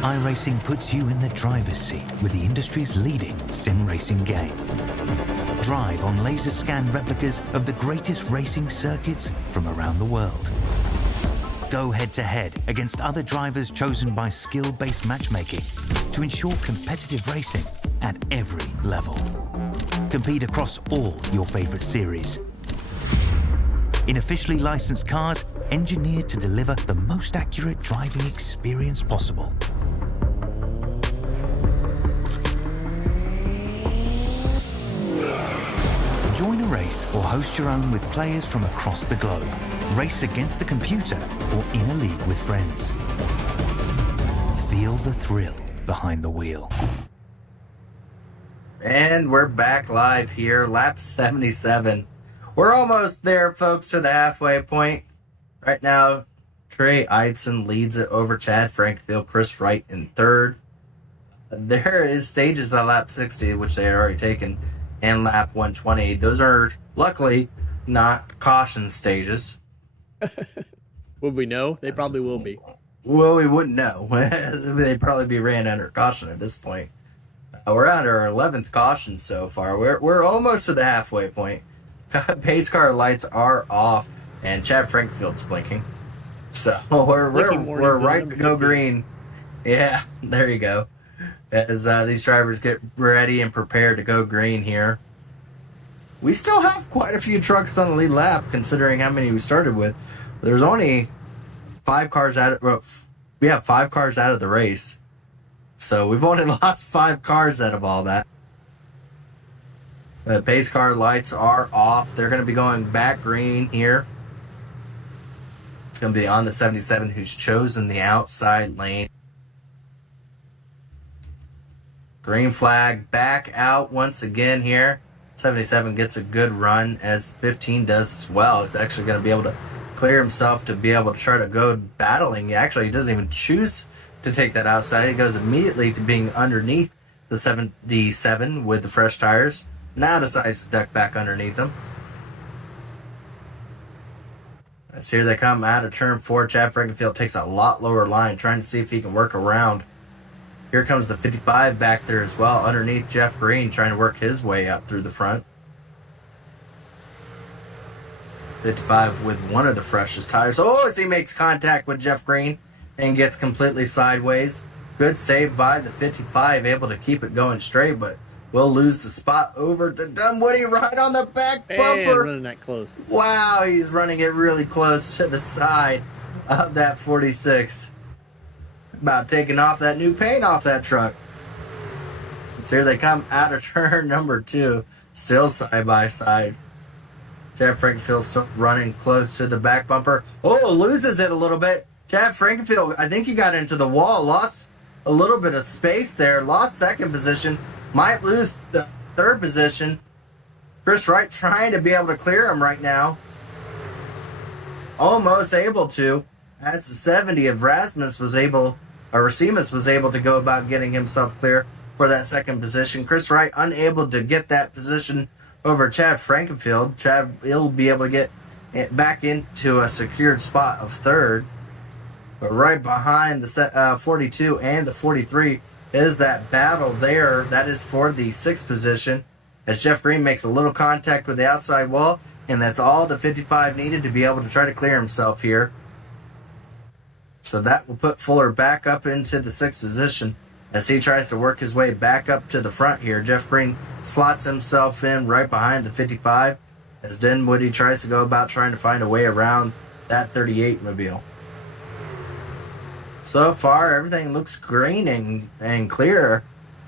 iRacing puts you in the driver's seat with the industry's leading sim racing game. Drive on laser scan replicas of the greatest racing circuits from around the world. Go head to head against other drivers chosen by skill-based matchmaking to ensure competitive racing at every level. Compete across all your favorite series in officially licensed cars engineered to deliver the most accurate driving experience possible. Join a race or host your own with players from across the globe. Race against the computer or in a league with friends. Feel the thrill behind the wheel. And we're back live here, lap 77. We're almost there, folks, to the halfway point. Right now, Trey Eidson leads it over Chad Frankfield, Chris Wright in third. There is stages on lap 60, which they had already taken, and lap 120. Those are, luckily, not caution stages. Would we know? They probably will be. Well, we wouldn't know. They'd probably be ran under caution at this point. We're at our 11th caution so far. We're almost to the halfway point. Pace car lights are off, and Chad Frankfield's blinking. So we're right to go green. Yeah, there you go. As these drivers get ready and prepared to go green here. We still have quite a few trucks on the lead lap, considering how many we started with. There's only 5 cars out. We have 5 cars out of the race, so we've only lost 5 cars out of all that. The pace car lights are off. They're going to be going back green here. It's going to be on the 77 who's chosen the outside lane. Green flag back out once again here. 77 gets a good run, as 15 does as well. He's actually going to be able to clear himself to be able to try to go battling. Actually, he doesn't even choose to take that outside. He goes immediately to being underneath the 77 with the fresh tires. Now decides to duck back underneath them. As here they come out of turn 4. Chad Frankenfield takes a lot lower line, trying to see if he can work around. Here comes the 55 back there as well, underneath Jeff Green, trying to work his way up through the front. 55 with one of the freshest tires. Oh, as he makes contact with Jeff Green and gets completely sideways. Good save by the 55, able to keep it going straight, but will lose the spot over to Dunwoody right on the back bumper. running that close. Wow, he's running it really close to the side of that 46. About taking off that new paint off that truck. So here they come out of turn number 2, still side by side. Chad Frankenfield still running close to the back bumper. Oh, loses it a little bit. Chad Frankenfield, I think he got into the wall, lost a little bit of space there, lost second position, might lose the third position. Chris Wright trying to be able to clear him right now. Almost able to, as the 70 of Rasmus was able to go about getting himself clear for that second position. Chris Wright unable to get that position over Chad Frankenfield. Chad will be able to get it back into a secured spot of third. But right behind the 42 and the 43 is that battle there. That is for the 6th position, as Jeff Green makes a little contact with the outside wall, and that's all the 55 needed to be able to try to clear himself here. So that will put Fuller back up into the 6th position as he tries to work his way back up to the front here. Jeff Green slots himself in right behind the 55 as Dinwiddie tries to go about trying to find a way around that 38 mobile. So far, everything looks green and clear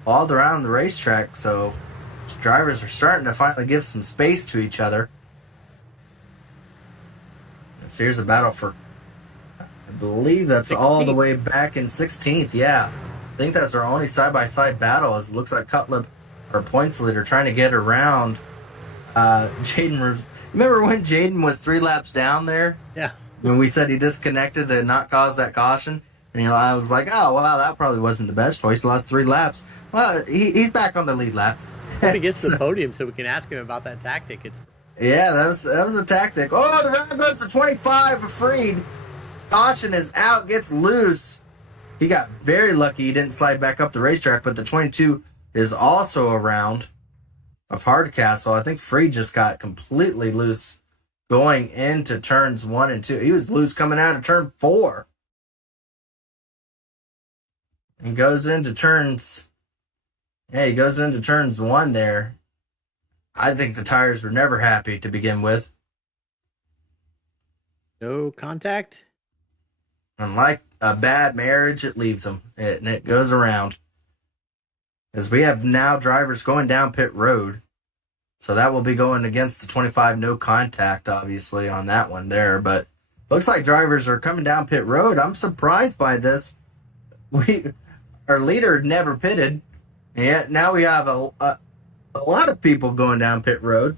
all around the racetrack, so drivers are starting to finally give some space to each other. So here's a battle for, I believe that's 16th. All the way back in 16th, yeah. I think that's our only side-by-side battle, as it looks like Cutlip, our points leader, trying to get around Jaden. Remember when Jaden was 3 laps down there? Yeah. When we said he disconnected to not cause that caution? And I was like, oh, wow, that probably wasn't the best choice. He lost 3 laps. Well, he's back on the lead lap. When he gets to the podium so we can ask him about that tactic. Yeah, that was a tactic. Oh, the round goes to 25 for Freed. Caution is out, gets loose. He got very lucky he didn't slide back up the racetrack, but the 22 is also around of Hardcastle. I think Freed just got completely loose going into turns 1 and 2. He was loose coming out of turn 4. And goes into turns 1 there. I think the tires were never happy to begin with. No contact. And like a bad marriage, it leaves them. And it goes around. As we have now drivers going down pit road. So that will be going against the 25 no contact, obviously, on that one there. But looks like drivers are coming down pit road. I'm surprised by this. Our leader never pitted, and yet now we have a lot of people going down pit road.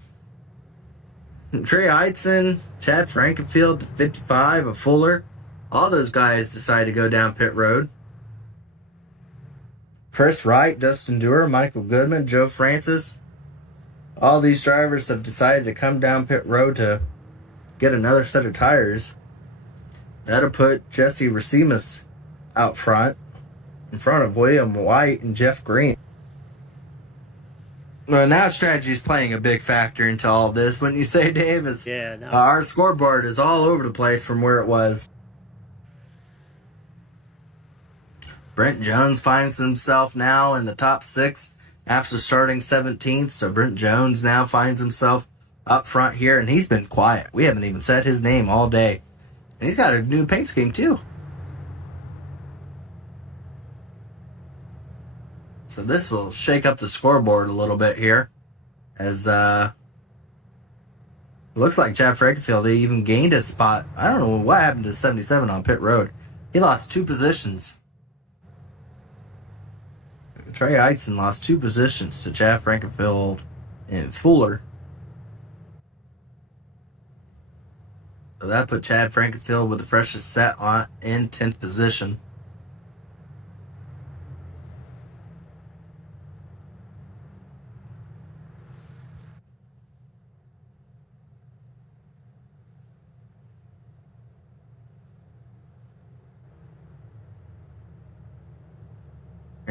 Trey Eitzen, Chad Frankenfield, the 55, a Fuller, all those guys decide to go down pit road. Chris Wright, Dustin Dewar, Michael Goodman, Joe Francis, all these drivers have decided to come down pit road to get another set of tires. That'll put Jesse Racimus out front, in front of William White and Jeff Green. Well, now strategy is playing a big factor into all this. Wouldn't you say, Dave? Yeah. No. Our scoreboard is all over the place from where it was. Brent Jones finds himself now in the top 6 after starting 17th. So Brent Jones now finds himself up front here, and he's been quiet. We haven't even said his name all day. And he's got a new paint scheme, too. So this will shake up the scoreboard a little bit here, as it looks like Chad Frankenfield even gained a spot. I don't know what happened to 77 on pit road. He lost 2 positions. Trey Eitzen lost 2 positions to Chad Frankenfield and Fuller. So that put Chad Frankenfield with the freshest set on in 10th position.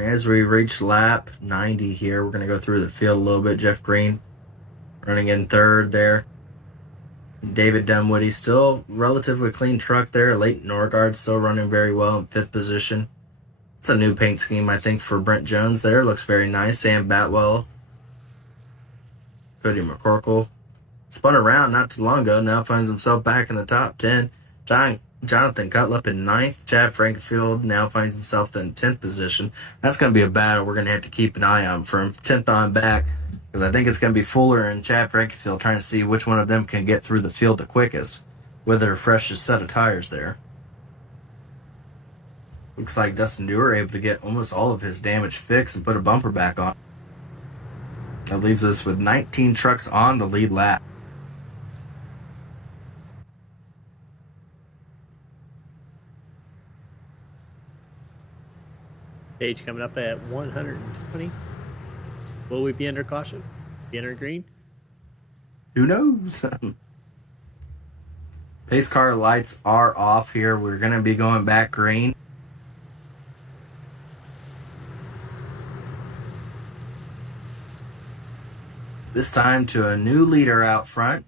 As we reach lap 90 here, we're going to go through the field a little bit. Jeff Green running in third there. David Dunwoody, still relatively clean truck there. Leighton Norgard still running very well in fifth position. It's a new paint scheme, I think, for Brent Jones there. Looks very nice. Sam Batwell. Cody McCorkle. Spun around not too long ago. Now finds himself back in the top 10. Jonathan Cutlip in 9th. Chad Frankenfield now finds himself in 10th position. That's going to be a battle we're going to have to keep an eye on from 10th on back, because I think it's going to be Fuller and Chad Frankenfield trying to see which one of them can get through the field the quickest with their freshest set of tires there. Looks like Dustin Dewar able to get almost all of his damage fixed and put a bumper back on. That leaves us with 19 trucks on the lead lap. Stage coming up at 120. Will we be under caution? Be under green? Who knows? Pace car lights are off here. We're going to be going back green. This time to a new leader out front.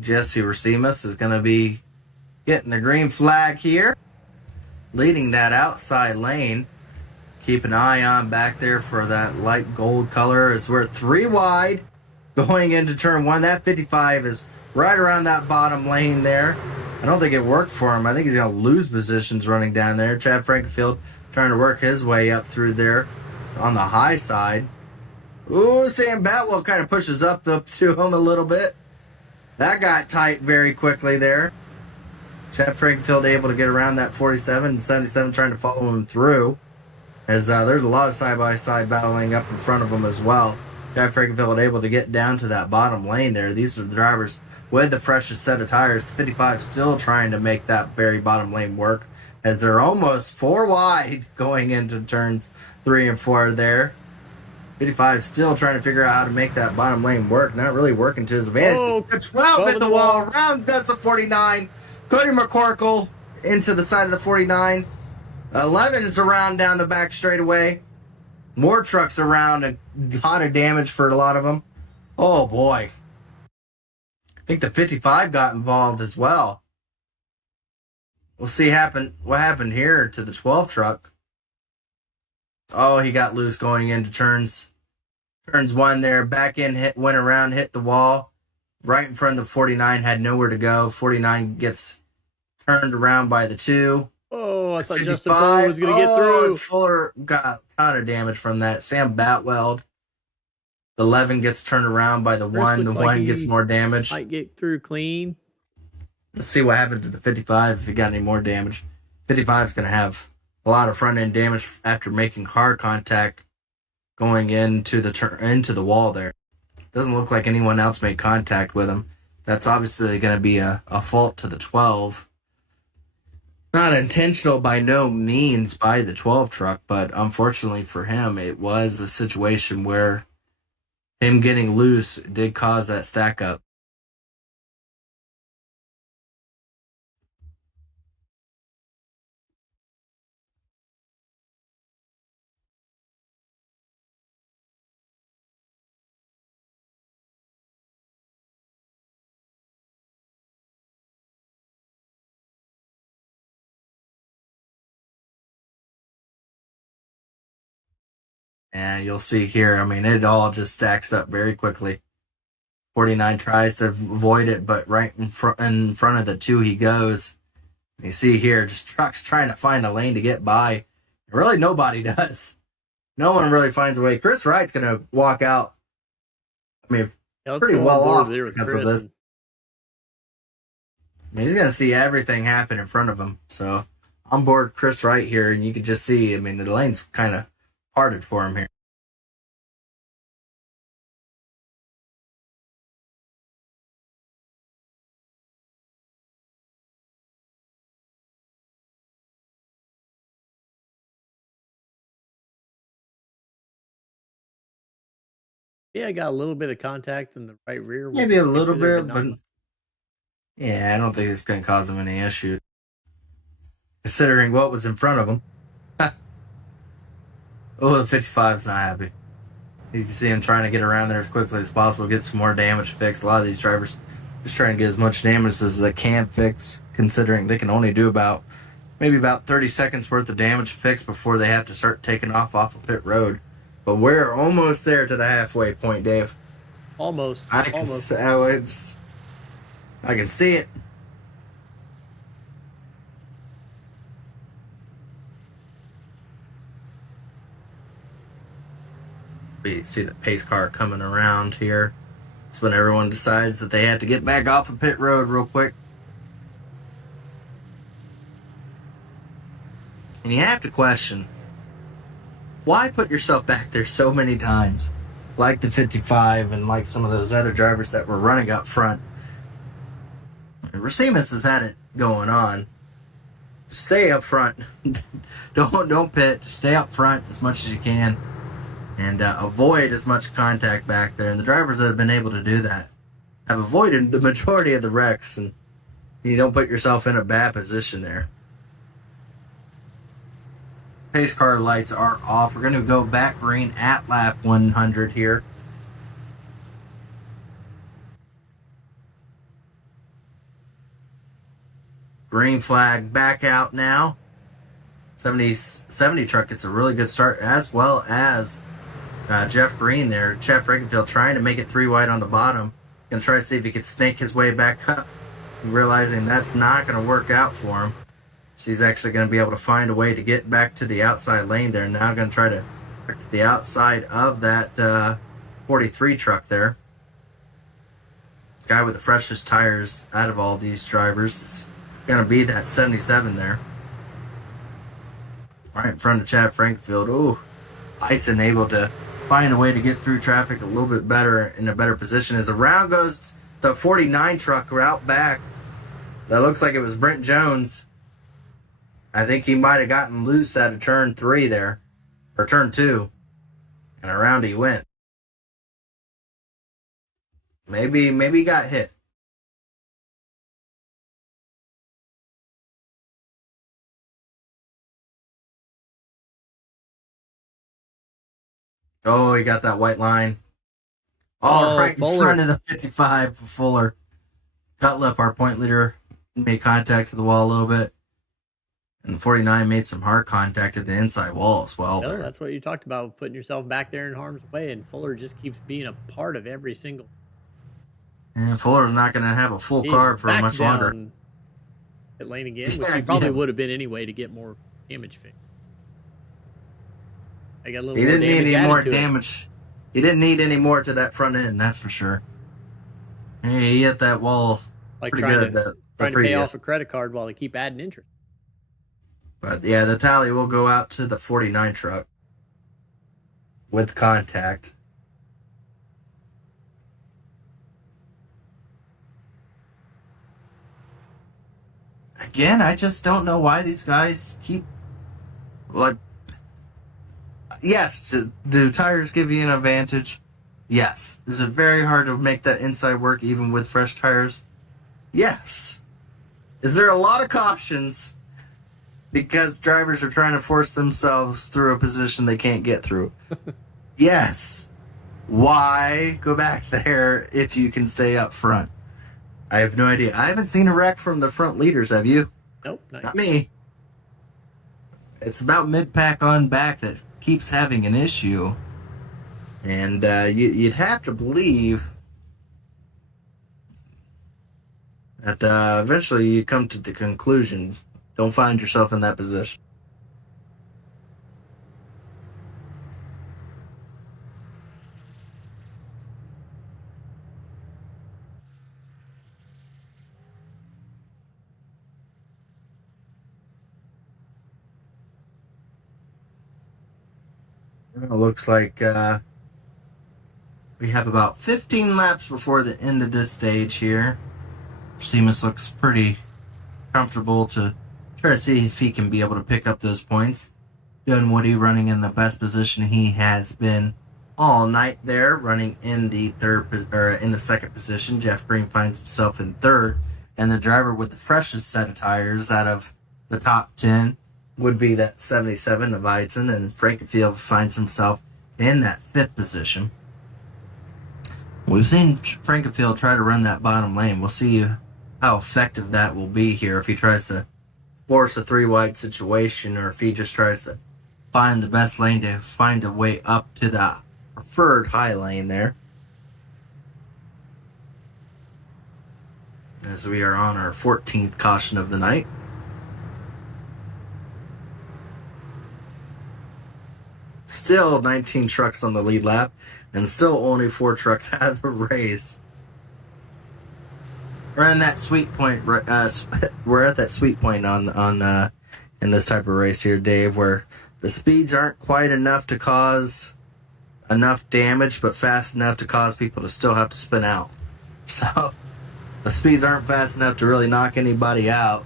Jesse Racimus is going to be getting the green flag here, leading that outside lane. Keep an eye on back there for that light gold color as we're 3 wide going into turn 1. That 55 is right around that bottom lane there. I don't think it worked for him. I think he's going to lose positions running down there. Chad Frankenfield trying to work his way up through there on the high side. Ooh, Sam Batwell kind of pushes up to him a little bit. That got tight very quickly there. Chad Frankenfield able to get around that 47 and 77 trying to follow him through. As there's a lot of side-by-side battling up in front of him as well. Chad Frankenfield able to get down to that bottom lane there. These are the drivers with the freshest set of tires. 55 still trying to make that very bottom lane work, as they're almost 4 wide going into turns 3 and 4 there. 55 still trying to figure out how to make that bottom lane work. Not really working to his advantage. Oh, The 12 hit the wall. Around does the 49. Cody McCorkle into the side of the 49. 11 is around down the back straightaway. More trucks around. A lot of damage for a lot of them. Oh, boy. I think the 55 got involved as well. We'll see what happened here to the 12 truck. Oh, he got loose going into turns 1 there. Back in, went around, hit the wall. Right in front of the 49, had nowhere to go. 49 gets turned around by the 2. Oh, I thought 55. Justin Fuller was going to get through. Fuller got a ton of damage from that. Sam Batweld. The 11 gets turned around by the 1. The 1 gets more damage. Might get through clean. Let's see what happened to the 55 if he got any more damage. 55 is going to have a lot of front-end damage after making hard contact going into the wall there. Doesn't look like anyone else made contact with him. That's obviously going to be a fault to the 12. Not intentional by no means by the 12 truck, but unfortunately for him, it was a situation where him getting loose did cause that stack up. And you'll see here, I mean, it all just stacks up very quickly. 49 tries to avoid it, but right in front of the 2 he goes. And you see here, just trucks trying to find a lane to get by. Really, nobody does. No one really finds a way. Chris Wright's going to walk out, I mean, pretty well off because of this. I mean, he's going to see everything happen in front of him. So, on board Chris Wright here, and you can just see, I mean, the lane's kind of parted for him here. Yeah, I got a little bit of contact in the right rear. Maybe a little bit, but yeah, I don't think it's going to cause him any issue, considering what was in front of him. Oh, the 55's not happy. You can see him trying to get around there as quickly as possible, get some more damage fixed. A lot of these drivers just trying to get as much damage as they can fix, considering they can only do maybe about 30 seconds worth of damage fixed before they have to start taking off of pit road. But we're almost there to the halfway point, Dave. Almost. I can see it. We see the pace car coming around here. It's when everyone decides that they have to get back off of pit road real quick. And you have to question, why put yourself back there so many times? Like the 55 and like some of those other drivers that were running up front. Racimus has had it going on. Stay up front. Don't pit. Just stay up front as much as you can. And avoid as much contact back there. And the drivers that have been able to do that have avoided the majority of the wrecks. And you don't put yourself in a bad position there. Pace car lights are off. We're going to go back green at lap 100 here. Green flag back out now. 70 truck gets a really good start, as well as Jeff Green there. Jeff Frankenfield trying to make it 3 wide on the bottom. Going to try to see if he could snake his way back up. Realizing that's not going to work out for him. So he's actually going to be able to find a way to get back to the outside lane there. Now going to try to back to the outside of that 43 truck there. Guy with the freshest tires out of all these drivers is going to be that 77 there. Right in front of Chad Frankfield. Ooh, Ison able to find a way to get through traffic a little bit better, in a better position. As around goes the 49 truck out back. That looks like it was Brent Jones. I think he might have gotten loose out of turn 3 there, or turn 2, and around he went. Maybe he got hit. Oh, he got that white line. All right in front of the 55 for Fuller. Cutlip, our point leader, made contact to the wall a little bit. And the 49 made some hard contact at the inside wall as well. No, that's what you talked about, putting yourself back there in harm's way, and Fuller just keeps being a part of every single. And Fuller's not going to have a full car for much longer. Pit lane again, which he probably would have been anyway to get more damage fixed. I got a little. He didn't need any more damage. He didn't need any more to that front end, that's for sure. Hey, he hit that wall pretty good. Trying to pay off a credit card while they keep adding interest. But yeah, the tally will go out to the 49 truck with contact. Again, I just don't know why these guys keep, like, yes, do tires give you an advantage? Yes. Is it very hard to make that inside work even with fresh tires? Yes. Is there a lot of cautions because drivers are trying to force themselves through a position they can't get through? Yes. Why go back there if you can stay up front? I have no idea. I haven't seen a wreck from the front leaders, have you? Nope. Not me. It's about mid-pack on back that keeps having an issue. And you'd have to believe that eventually you come to the conclusion, don't find yourself in that position. It looks like we have about 15 laps before the end of this stage here. Seamus looks pretty comfortable to try to see if he can be able to pick up those points. Dunwoody running in the best position he has been all night there, running in the second position. Jeff Green finds himself in third, and the driver with the freshest set of tires out of the top 10, would be that 77 of Eitzen, and Frankenfield finds himself in that 5th position. We've seen Frankenfield try to run that bottom lane. We'll see how effective that will be here if he tries to force a 3-wide situation, or if he just tries to find the best lane to find a way up to the preferred high lane there. As we are on our 14th caution of the night. Still 19 trucks on the lead lap, and still only 4 trucks out of the race. We're in that sweet point. We're at that sweet point on in this type of race here, Dave, where the speeds aren't quite enough to cause enough damage, but fast enough to cause people to still have to spin out. So the speeds aren't fast enough to really knock anybody out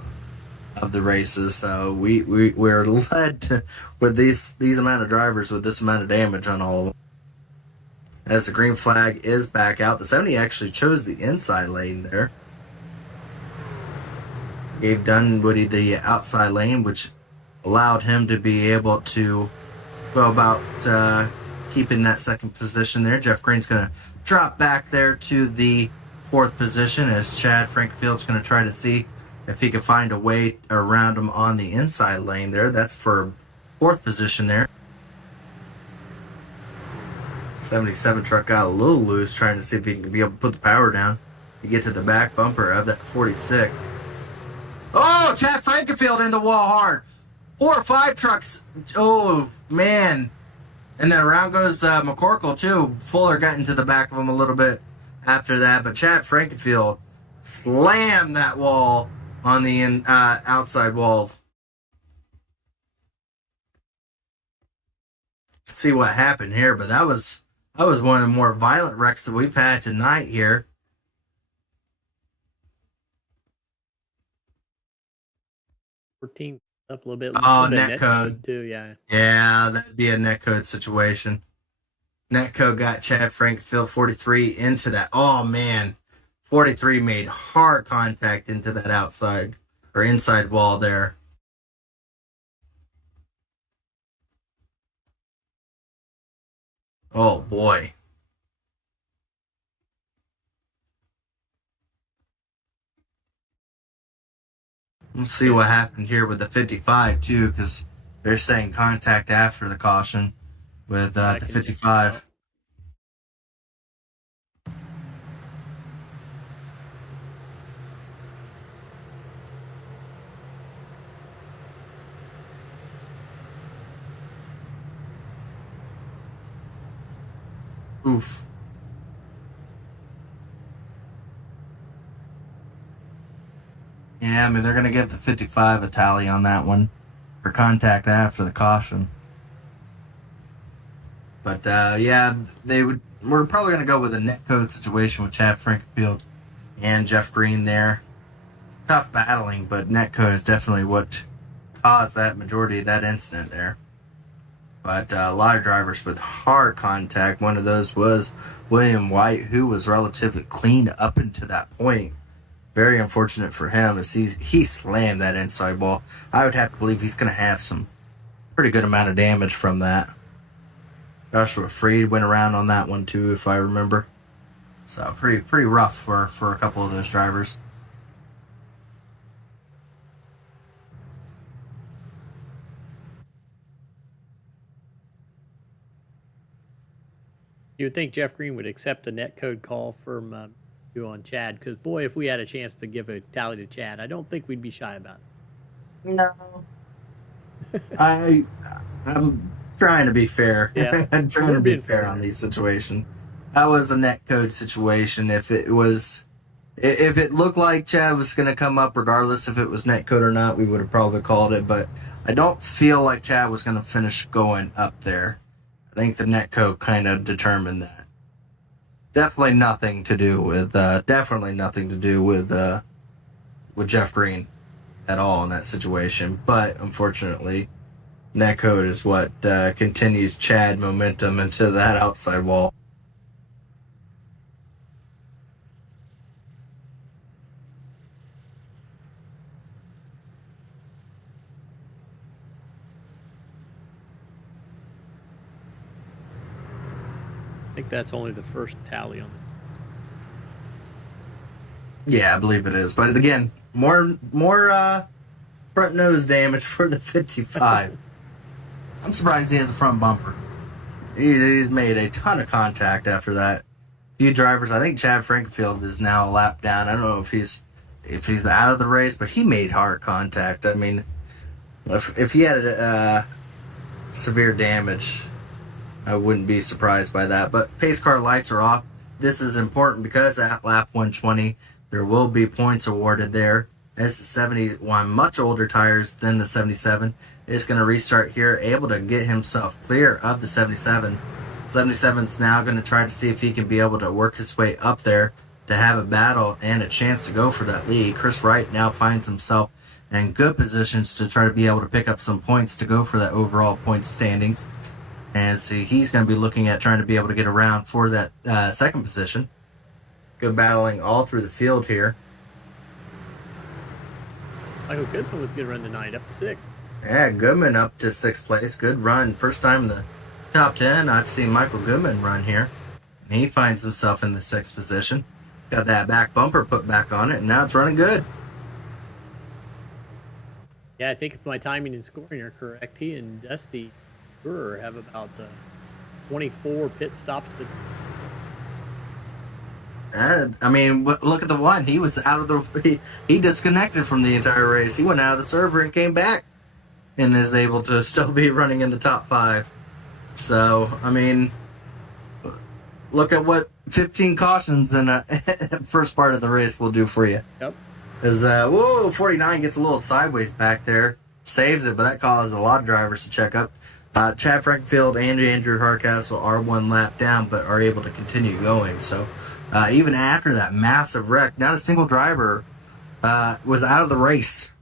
of the races. So we're led to with these amount of drivers with this amount of damage on all of them. As the green flag is back out, the 70 actually chose the inside lane there. Gave Dunwoody the outside lane, which allowed him to be able to go about keeping that 2nd position there. Jeff Green's going to drop back there to the 4th position, as Chad Frankfield's going to try to see if he can find a way around him on the inside lane there. That's for 4th position there. 77 truck got a little loose, trying to see if he can be able to put the power down to get to the back bumper of that 46. Oh, Chad Frankenfield in the wall hard. 4 or 5 trucks. Oh, man. And then around goes McCorkle, too. Fuller got into the back of him a little bit after that. But Chad Frankenfield slammed that wall on the outside wall. See what happened here. But that was one of the more violent wrecks that we've had tonight here. Up a little bit. Oh, netcode too, yeah. Yeah, that'd be a netcode situation. Netcode got Chad Frankfield 43 into that. Oh, man. 43 made hard contact into that outside or inside wall there. Oh, boy. Let's see what happened here with the 55, too, because they're saying contact after the caution with the 55. Oof. Yeah, I mean, they're going to give the 55 a tally on that one for contact after the caution. But, yeah, we're probably going to go with a netcode situation with Chad Frankenfield and Jeff Green there. Tough battling, but netcode is definitely what caused that majority of that incident there. But a lot of drivers with hard contact. One of those was William White, who was relatively clean up until that point. Very unfortunate for him as he slammed that inside wall. I would have to believe he's going to have some pretty good amount of damage from that. Joshua Freed went around on that one too, if I remember. So pretty rough for a couple of those drivers. You would think Jeff Green would accept a netcode call from you on Chad, because boy, if we had a chance to give a tally to Chad, I don't think we'd be shy about it. No. I'm trying to be fair. Yeah. I'm trying to be fair on these situations. That was a netcode situation. If it looked like Chad was going to come up, regardless if it was netcode or not, we would have probably called it. But I don't feel like Chad was going to finish going up there. I think the netcode kind of determined that. Definitely nothing to do with Jeff Green at all in that situation. But unfortunately, netcode is what continues Chad momentum into that outside wall. I think that's only the first tally on Yeah, I believe it is. But again, more front nose damage for the 55. I'm surprised he has a front bumper. He's made a ton of contact after that. Few drivers, I think Chad Frankenfield is now a lap down. I don't know if he's out of the race, but he made hard contact. I mean, if he had severe damage, I wouldn't be surprised by that. But pace car lights are off. This is important because at lap 120, there will be points awarded there. As the 71, much older tires than the 77, is going to restart here, able to get himself clear of the 77. 77's now going to try to see if he can be able to work his way up there to have a battle and a chance to go for that lead. Chris Wright now finds himself in good positions to try to be able to pick up some points to go for that overall point standings. And see, he's going to be looking at trying to be able to get around for that second position. Good battling all through the field here. Michael Goodman with a good run tonight, up to 6th. Yeah, Goodman up to 6th place. Good run. First time in the top 10 I've seen Michael Goodman run here. And he finds himself in the 6th position. Got that back bumper put back on it, and now it's running good. Yeah, I think if my timing and scoring are correct, he and Dusty Brewer have about 24 pit stops. But I mean, look at the one. He was out of the... He disconnected from the entire race. He went out of the server and came back and is able to still be running in the top 5. So, I mean, look at what 15 cautions in a first part of the race will do for you. Yep. As 49 gets a little sideways back there, saves it, but that causes a lot of drivers to check up. Chad Frankenfield and Andrew Hardcastle are one lap down, but are able to continue going. So, even after that massive wreck, not a single driver was out of the race.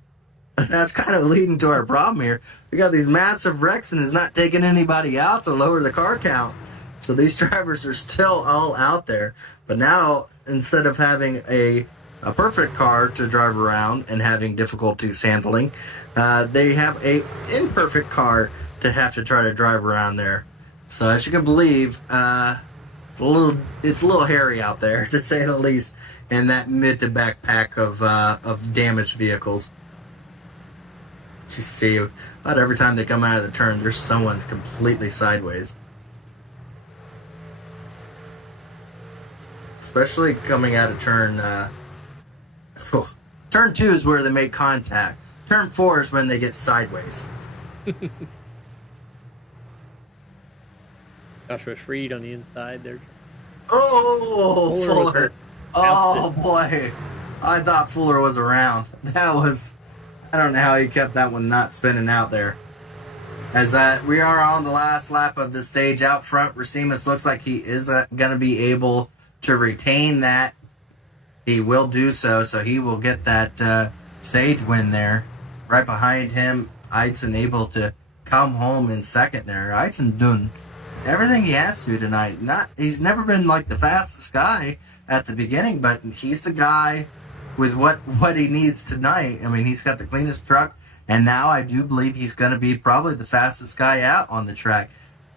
That's kind of leading to our problem here. We got these massive wrecks and it's not taking anybody out to lower the car count. So these drivers are still all out there. But now, instead of having a perfect car to drive around and having difficulties handling, they have a imperfect car to have to try to drive around there. So as you can believe, it's a little hairy out there, to say the least, in that mid to back pack of damaged vehicles. You see, about every time they come out of the turn, there's someone completely sideways. Especially coming out of turn... Turn 2 is where they make contact. Turn 4 is when they get sideways. Joshua Freed on the inside there. Oh, Fuller. Oh, it. boy. I thought Fuller was around. That was... I don't know how he kept that one not spinning out there. As we are on the last lap of the stage out front, Racimus looks like he is going to be able to retain that. He will do so, so he will get that stage win there. Right behind him, Eitzen able to come home in second there. Eitzen doing everything he has to tonight. He's never been like the fastest guy at the beginning, but he's the guy with what he needs tonight. I mean, he's got the cleanest truck, and now I do believe he's going to be probably the fastest guy out on the track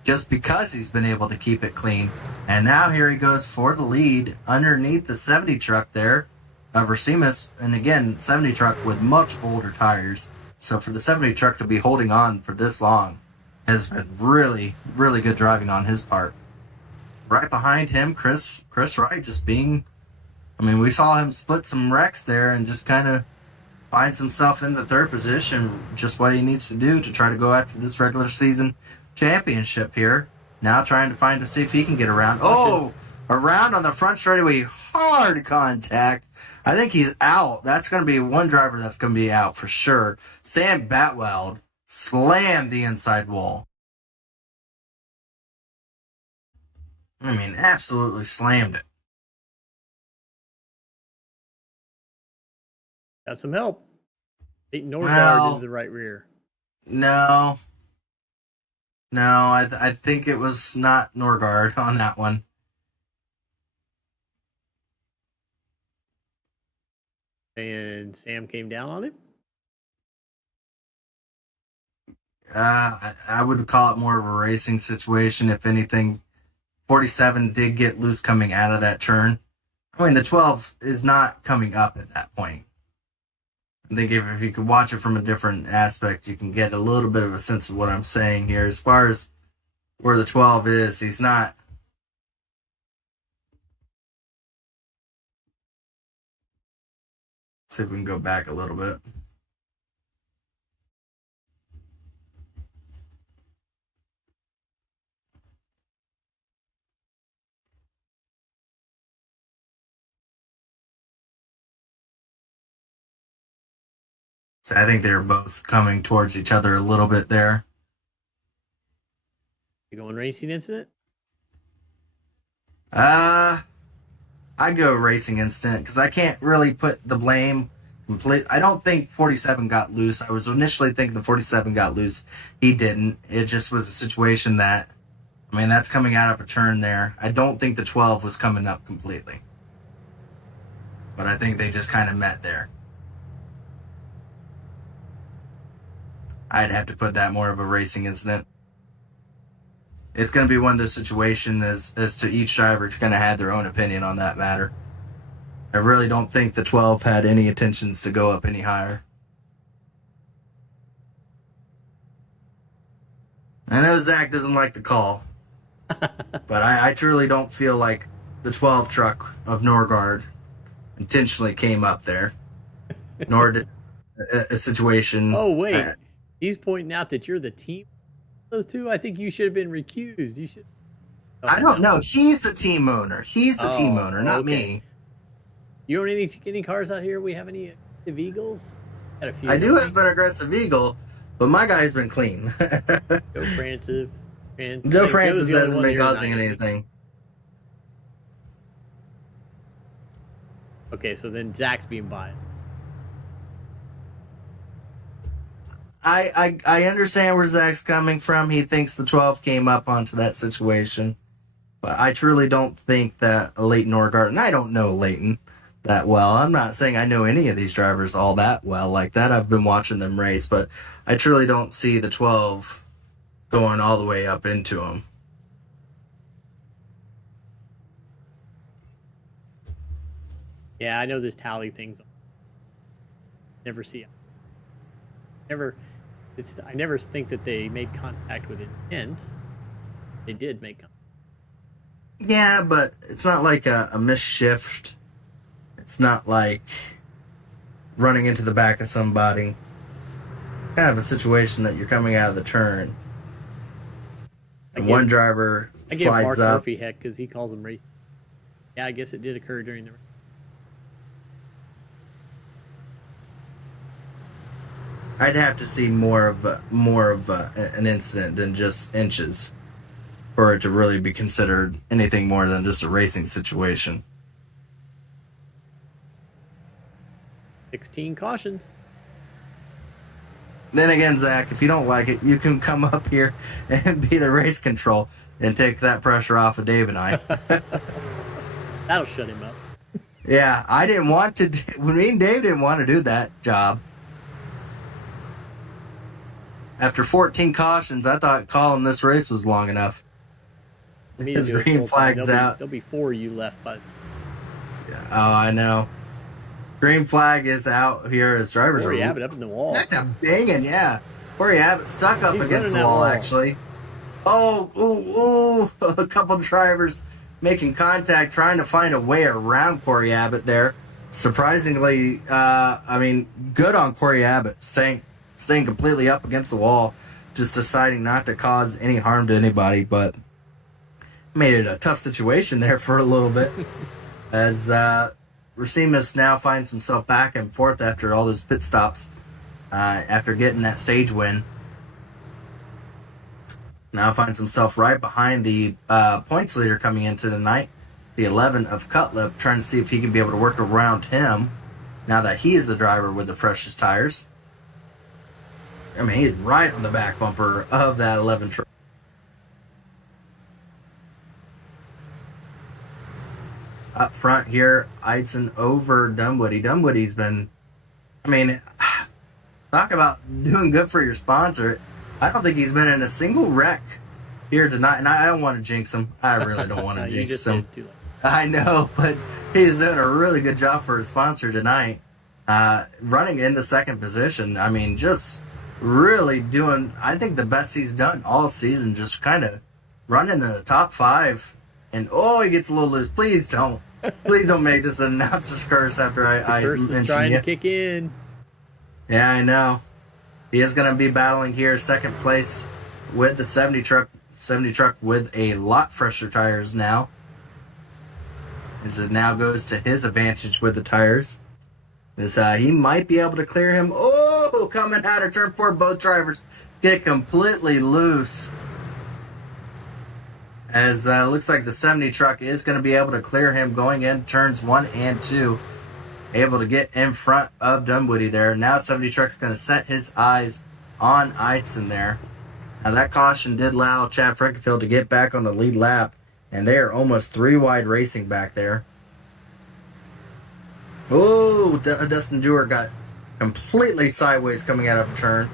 just because he's been able to keep it clean. And now here he goes for the lead underneath the 70 truck there of Racimus. And again, 70 truck with much older tires. So for the 70 truck to be holding on for this long has been really, really good driving on his part. Right behind him, Chris Wright just being... I mean, we saw him split some wrecks there and just kind of finds himself in the third position, just what he needs to do to try to go after this regular season championship here. Now trying to see if he can get around. Oh, around on the front straightaway, hard contact. I think he's out. That's going to be one driver that's going to be out for sure. Sam Batweld slammed the inside wall. I mean, absolutely slammed it. Got some help. Peyton Norgard into the right rear. No, I think it was not Norgard on that one. And Sam came down on him? I would call it more of a racing situation, if anything. 47 did get loose coming out of that turn. I mean, the 12 is not coming up at that point. I think if you could watch it from a different aspect, you can get a little bit of a sense of what I'm saying here. As far as where the 12 is, he's not. See if we can go back a little bit. So I think they're both coming towards each other a little bit there. You going racing incident? I'd go racing incident because I can't really put the blame complete. I don't think 47 got loose. I was initially thinking the 47 got loose. He didn't. It just was a situation that, I mean, that's coming out of a turn there. I don't think the 12 was coming up completely. But I think they just kind of met there. I'd have to put that more of a racing incident. It's going to be one of those situations as to each driver kind of had their own opinion on that matter. I really don't think the 12 had any intentions to go up any higher. I know Zach doesn't like the call, but I truly don't feel like the 12 truck of Norgard intentionally came up there, nor did a situation. Oh, wait. He's pointing out that you're the team. Those two, I think you should have been recused. You should. Oh, I don't know. He's the team owner. He's the team owner, not me. You own any cars out here? We have any aggressive Eagles? Got a few. I do have an aggressive Eagle, but my guy's been clean. Joe Francis. Joe Francis hasn't been causing anything. Okay, so then Zach's being biased. I understand where Zach's coming from. He thinks the 12 came up onto that situation. But I truly don't think that Leighton Norgard, and I don't know Leighton that well. I'm not saying I know any of these drivers all that well like that. I've been watching them race, but I truly don't see the 12 going all the way up into him. Yeah, I know this tally thing's never see it. I never think that they made contact with intent. They did make contact. Yeah, but it's not like a missed shift. It's not like running into the back of somebody. Kind of a situation that you're coming out of the turn. And one driver slides up. Murphy heck because he calls them racing. Yeah, I guess it did occur during the race. I'd have to see more of an incident than just inches for it to really be considered anything more than just a racing situation. 16 cautions. Then again, Zach, if you don't like it, you can come up here and be the race control and take that pressure off of Dave and I. That'll shut him up. Yeah, I didn't want to. Me and Dave didn't want to do that job. After 14 cautions, I thought calling this race was long enough. His green flag's out. There'll be 4 of you left, but. Yeah, oh, I know. Green flag is out here as drivers. Corey Abbott up in the wall. That's a banging, yeah. Corey Abbott stuck up against the wall, actually. Oh, a couple drivers making contact, trying to find a way around Corey Abbott there. Surprisingly, good on Corey Abbott, staying completely up against the wall, just deciding not to cause any harm to anybody, but made it a tough situation there for a little bit. As Racimus now finds himself back and forth after all those pit stops, after getting that stage win. Now finds himself right behind the points leader coming into tonight, the 11 of Cutlip, trying to see if he can be able to work around him now that he is the driver with the freshest tires. I mean, he's right on the back bumper of that 11 truck. Up front here, Eidson over Dunwoody. Dunwoody's been, talk about doing good for your sponsor. I don't think he's been in a single wreck here tonight, and I don't want to jinx him. I really don't want to You jinx just him. did too late. I know, but he's doing a really good job for his sponsor tonight. Running in the second position. I mean, just really doing, I think, the best he's done all season. Just kind of running in the top 5. And, he gets a little loose. Please don't. Please don't make this an announcer's curse after I Curse is mention trying you. to kick in. Yeah, I know. He is going to be battling here second place with the 70 truck. 70 truck with a lot fresher tires now. As it now goes to his advantage with the tires. As he might be able to clear him. Coming out of turn 4, both drivers get completely loose. As looks like the 70 truck is going to be able to clear him going in turns 1 and 2. Able to get in front of Dunwoody there. Now 70 truck's going to set his eyes on Eitzen there. Now that caution did allow Chad Frankenfield to get back on the lead lap. And they are almost 3 wide racing back there. Dustin Dewar got completely sideways coming out of a turn.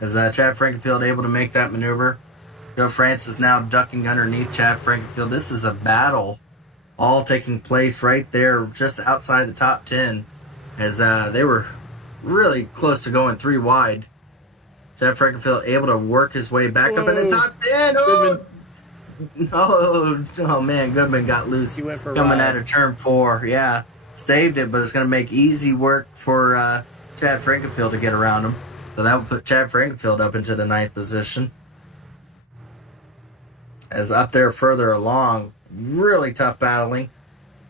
As Chad Frankenfield able to make that maneuver. Joe Francis now ducking underneath Chad Frankenfield. This is a battle all taking place right there just outside the top 10. As they were really close to going 3 wide. Chad Frankenfield able to work his way back up in the top 10. Man, Goodman got loose coming out of turn 4. Yeah, saved it, but it's going to make easy work for Chad Frankenfield to get around him. So that will put Chad Frankenfield up into the 9th position. As up there further along, really tough battling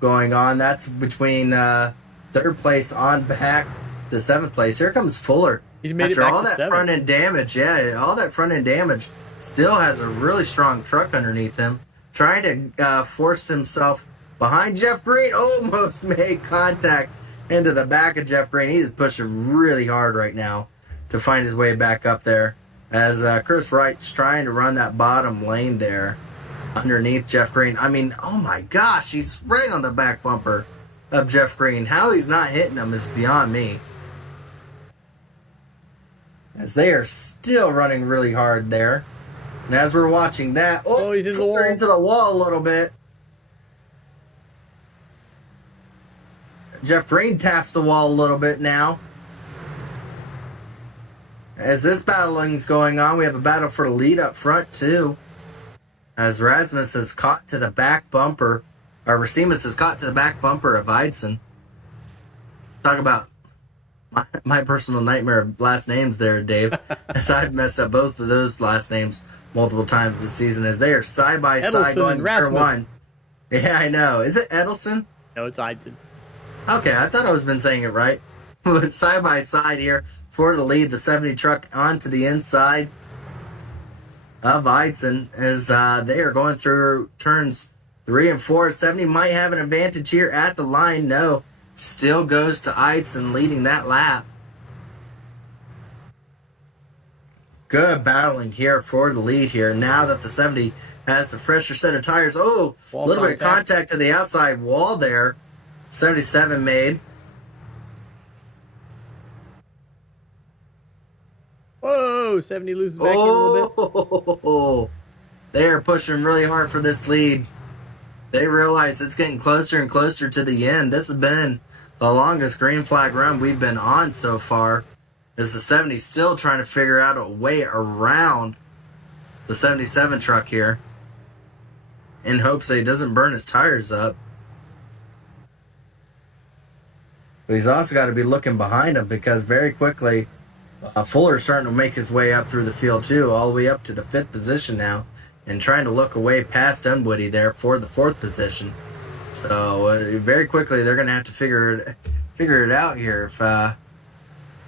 going on. That's between 3rd place on back to 7th place. Here comes Fuller. He's made After it back all to that 7th. front end damage, all that front end damage, still has a really strong truck underneath him. Trying to force himself behind Jeff Green. Almost made contact into the back of Jeff Green. He's pushing really hard right now to find his way back up there. As Chris Wright's trying to run that bottom lane there underneath Jeff Green. I mean, oh my gosh, he's right on the back bumper of Jeff Green. How he's not hitting him is beyond me. As they are still running really hard there. And as we're watching that, he's into the wall a little bit. Jeff Green taps the wall a little bit now. As this battling's going on, we have a battle for the lead up front too. As Rasmus is caught to the back bumper, or Racimus is caught to the back bumper of Eitzen. Talk about my personal nightmare of last names there, Dave. As I've messed up both of those last names multiple times this season, as they are side by side going turn 1. Yeah, I know. Is it Edelson? No, it's Eitzen. Okay, I thought I was been saying it right. But side by side here for the lead, the 70 truck onto the inside of Eitzen as they are going through turns 3 and 4. 70 might have an advantage here at the line. No, still goes to Eitzen leading that lap. Good battling here for the lead here. Now that the 70 has a fresher set of tires. A little bit of contact to the outside wall there. 77 made. Whoa, 70 loses back in a little bit. They are pushing really hard for this lead. They realize it's getting closer and closer to the end. This has been the longest green flag run we've been on so far. As the 70 still trying to figure out a way around the 77 truck here in hopes that he doesn't burn his tires up. But he's also got to be looking behind him because very quickly Fuller's starting to make his way up through the field too, all the way up to the 5th position now, and trying to look away past Dunwoody there for the 4th position. So very quickly they're going to have to figure it out here if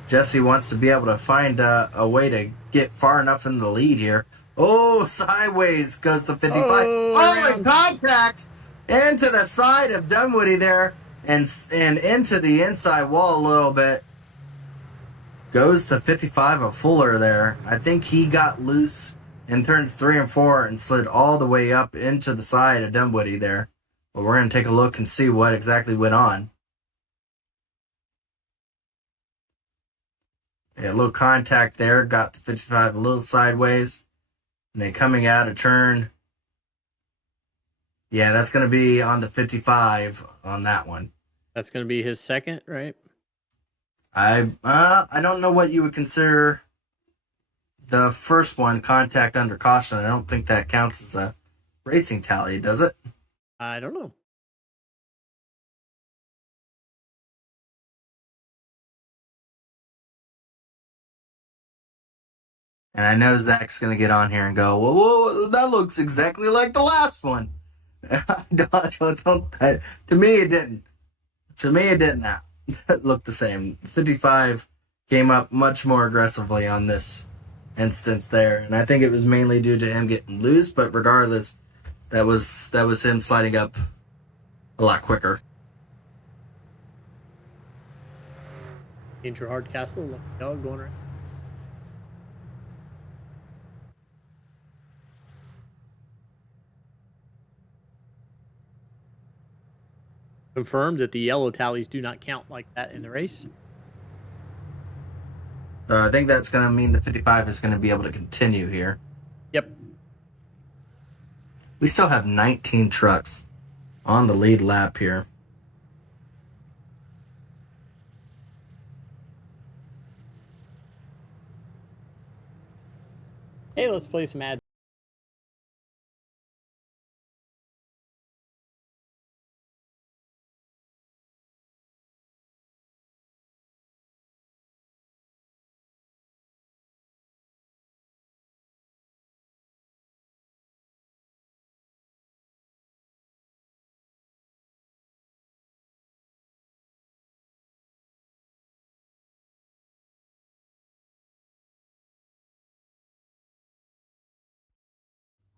Jesse wants to be able to find a way to get far enough in the lead here. Sideways goes the 55. And contact into the side of Dunwoody there and into the inside wall a little bit. Goes to 55 of Fuller there. I think he got loose in turns 3 and 4 and slid all the way up into the side of Dunwoody there. But we're going to take a look and see what exactly went on. Yeah, a little contact there. Got the 55 a little sideways. And then coming out of turn, yeah, that's going to be on the 55 on that one. That's going to be his second, right? I don't know what you would consider the first one, contact under caution. I don't think that counts as a racing tally, does it? I don't know. And I know Zach's going to get on here and go, whoa, that looks exactly like the last one. To me, it didn't. To me, it didn't look the same. 55 came up much more aggressively on this instance there. And I think it was mainly due to him getting loose. But regardless, that was him sliding up a lot quicker. Danger Hardcastle, lucky dog going around. Confirmed that the yellow tallies do not count like that in the race. I think that's going to mean the 55 is going to be able to continue here. Yep. We still have 19 trucks on the lead lap here. Hey, let's play some ad.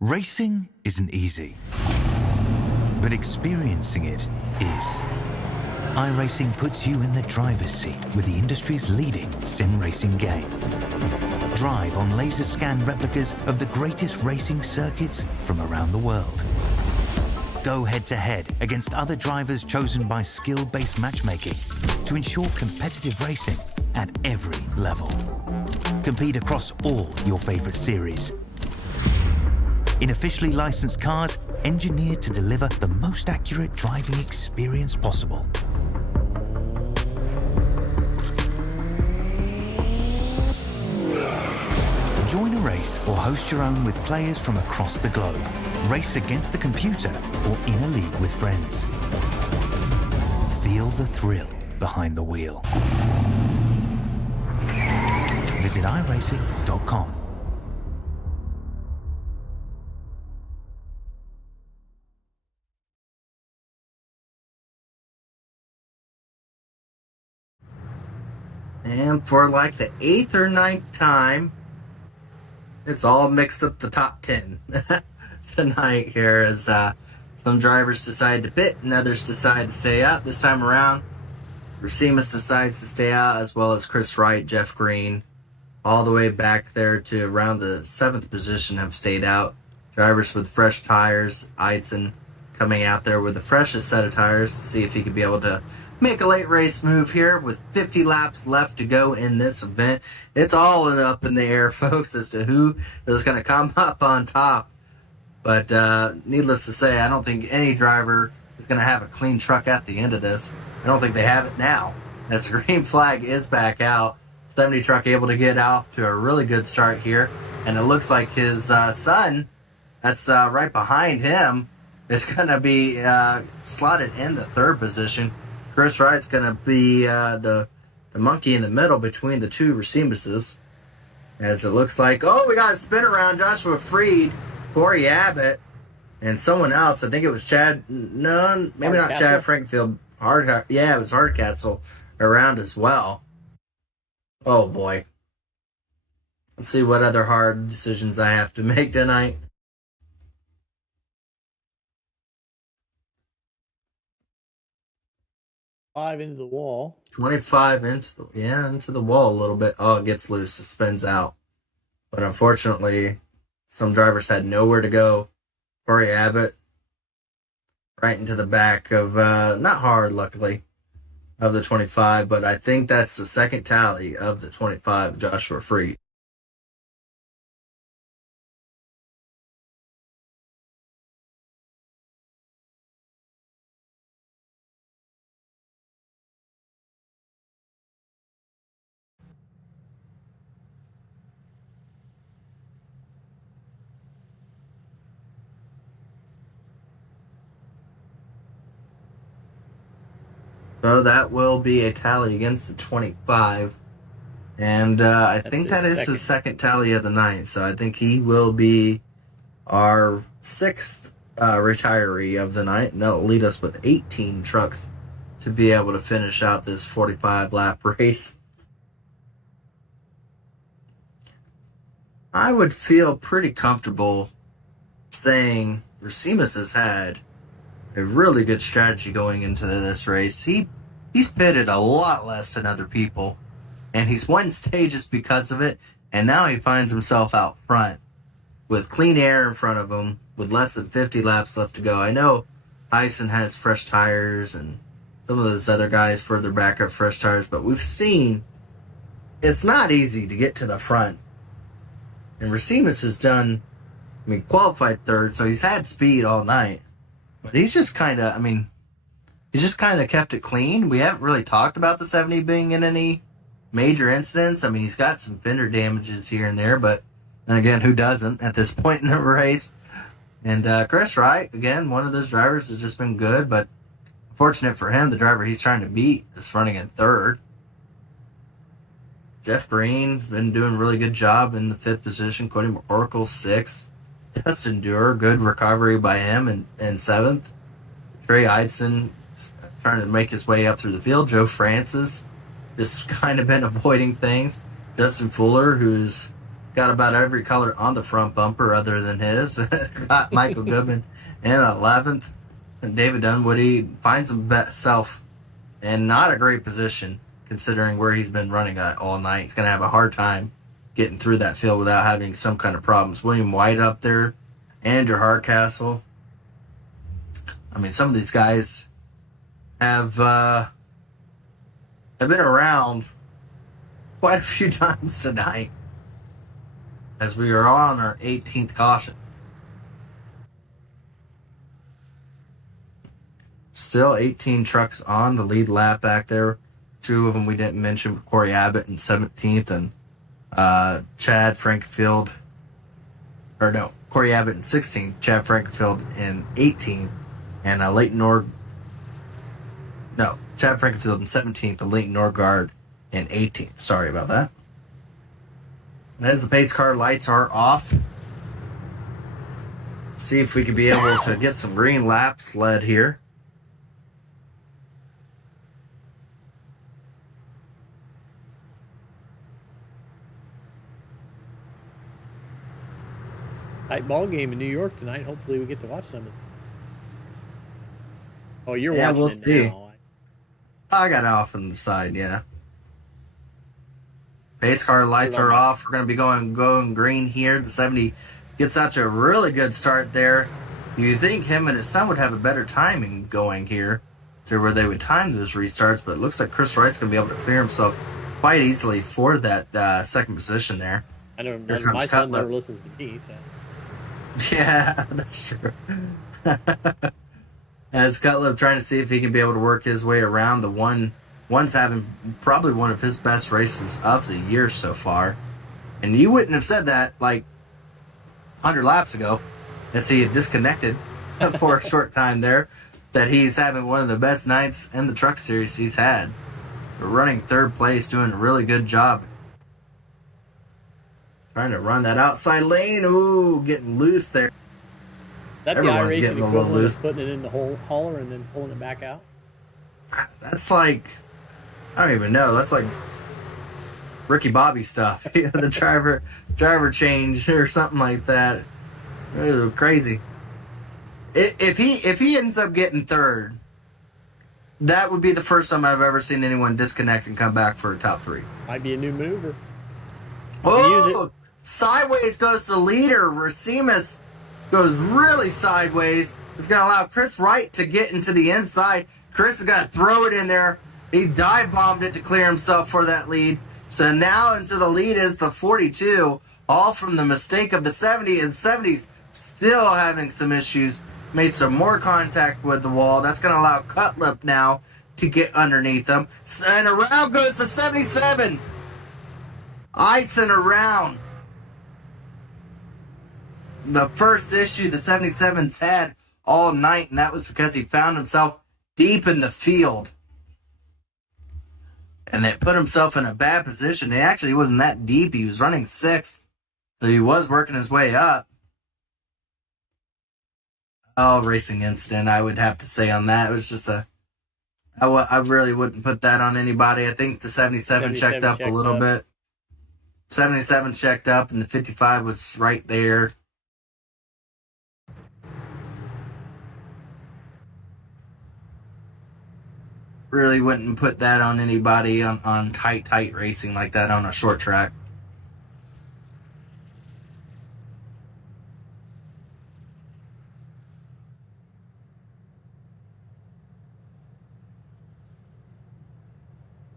Racing isn't easy, but experiencing it is. iRacing puts you in the driver's seat with the industry's leading sim racing game. Drive on laser scan replicas of the greatest racing circuits from around the world. Go head-to-head against other drivers chosen by skill-based matchmaking to ensure competitive racing at every level. Compete across all your favorite series. In officially licensed cars, engineered to deliver the most accurate driving experience possible. Join a race or host your own with players from across the globe. Race against the computer or in a league with friends. Feel the thrill behind the wheel. Visit iRacing.com. And for like the 8th or 9th time, it's all mixed up the top 10 tonight here as some drivers decide to pit and others decide to stay out. This time around, Racimus decides to stay out, as well as Chris Wright, Jeff Green, all the way back there to around the 7th position have stayed out. Drivers with fresh tires, Eidson coming out there with the freshest set of tires to see if he could be able to make a late race move here with 50 laps left to go in this event. It's all up in the air, folks, as to who is going to come up on top. But needless to say, I don't think any driver is going to have a clean truck at the end of this. I don't think they have it now, as the green flag is back out. 70 truck able to get off to a really good start here. And it looks like his son, that's right behind him, is going to be slotted in the 3rd position. Chris Wright's going to be the monkey in the middle between the two Racimuses. As it looks like, we got a spin around. Joshua Freed, Corey Abbott, and someone else. I think it was Chad. No, maybe not Chad Frankfield. It was Hardcastle around as well. Oh boy. Let's see what other hard decisions I have to make tonight. Into the wall. 25 into the wall a little bit. It gets loose. It spins out. But unfortunately, some drivers had nowhere to go. Corey Abbott right into the back of, not hard, luckily, of the 25, but I think that's the second tally of the 25, Joshua Freed. So that will be a tally against the 25. And I think that is his second tally of the night. So I think he will be our sixth retiree of the night. And that will lead us with 18 trucks to be able to finish out this 45-lap race. I would feel pretty comfortable saying Racimus has had a really good strategy going into this race. He's pitted a lot less than other people, and he's won stages because of it, and now he finds himself out front with clean air in front of him with less than 50 laps left to go. I know Hyson has fresh tires, and some of those other guys further back have fresh tires, but we've seen it's not easy to get to the front. And Racimus has done, qualified third, so he's had speed all night. But he's just kind of, he's just kind of kept it clean. We haven't really talked about the 70 being in any major incidents. He's got some fender damages here and there, but then again, who doesn't at this point in the race? And Chris Wright, again, one of those drivers has just been good, but unfortunate for him, the driver he's trying to beat is running in third. Jeff Green been doing a really good job in the fifth position. Cody McCorkle, sixth. Dustin Dewar, good recovery by him in seventh. Trey Eidson trying to make his way up through the field. Joe Francis just kind of been avoiding things. Justin Fuller, who's got about every color on the front bumper other than his. Got Michael Goodman in 11th. And David Dunwoody finds himself in not a great position considering where he's been running at all night. He's going to have a hard time getting through that field without having some kind of problems. William White up there, Andrew Hardcastle. Some of these guys have been around quite a few times tonight as we are on our 18th caution. Still 18 trucks on the lead lap back there. Two of them we didn't mention, Corey Abbott in 17th and Chad Frankenfield. Corey Abbott in 16th, Chad Frankenfield in 18th, and Chad Frankenfield in 17th and Leighton Norgard in 18th. Sorry about that. And as the pace car lights are off, see if we could be able to get some green laps led here. Tight ball game in New York tonight. Hopefully we get to watch some of it. Oh, you're watching we'll it see. Now. I got off on the side, yeah. Pace car lights are off. We're going to be going green here. The 70 gets out to a really good start there. You think him and his son would have a better timing going here to where they would time those restarts, but it looks like Chris Wright's going to be able to clear himself quite easily for that second position there. I know my son never listens to me, so. Yeah, that's true. As Cutlip trying to see if he can be able to work his way around the one's having probably one of his best races of the year so far. And you wouldn't have said that 100 laps ago as he had disconnected for a short time there, that he's having one of the best nights in the truck series he's had. Running third place, doing a really good job. Trying to run that outside lane. Ooh, getting loose there. That Everyone's the getting iRacing a little loose. Putting it in the hauler and then pulling it back out? That's I don't even know. That's like Ricky Bobby stuff. The driver change or something like that. Ew, crazy. If he ends up getting third, that would be the first time I've ever seen anyone disconnect and come back for a top three. Might be a new mover. Oh, sideways goes the leader. Racimus goes really sideways. It's going to allow Chris Wright to get into the inside. Chris is going to throw it in there. He dive bombed it to clear himself for that lead. So now into the lead is the 42, all from the mistake of the 70, and 70's still having some issues. Made some more contact with the wall. That's going to allow Cutlip now to get underneath them. And around goes the 77. Eidson around. The first issue the 77's had all night, and that was because he found himself deep in the field. And it put himself in a bad position. He actually wasn't that deep. He was running 6th. So he was working his way up. Oh, racing incident, I would have to say on that. It was just I really wouldn't put that on anybody. I think the 77 checked up a little bit. 77 checked up, and the 55 was right there. Really wouldn't put that on anybody on tight racing like that on a short track.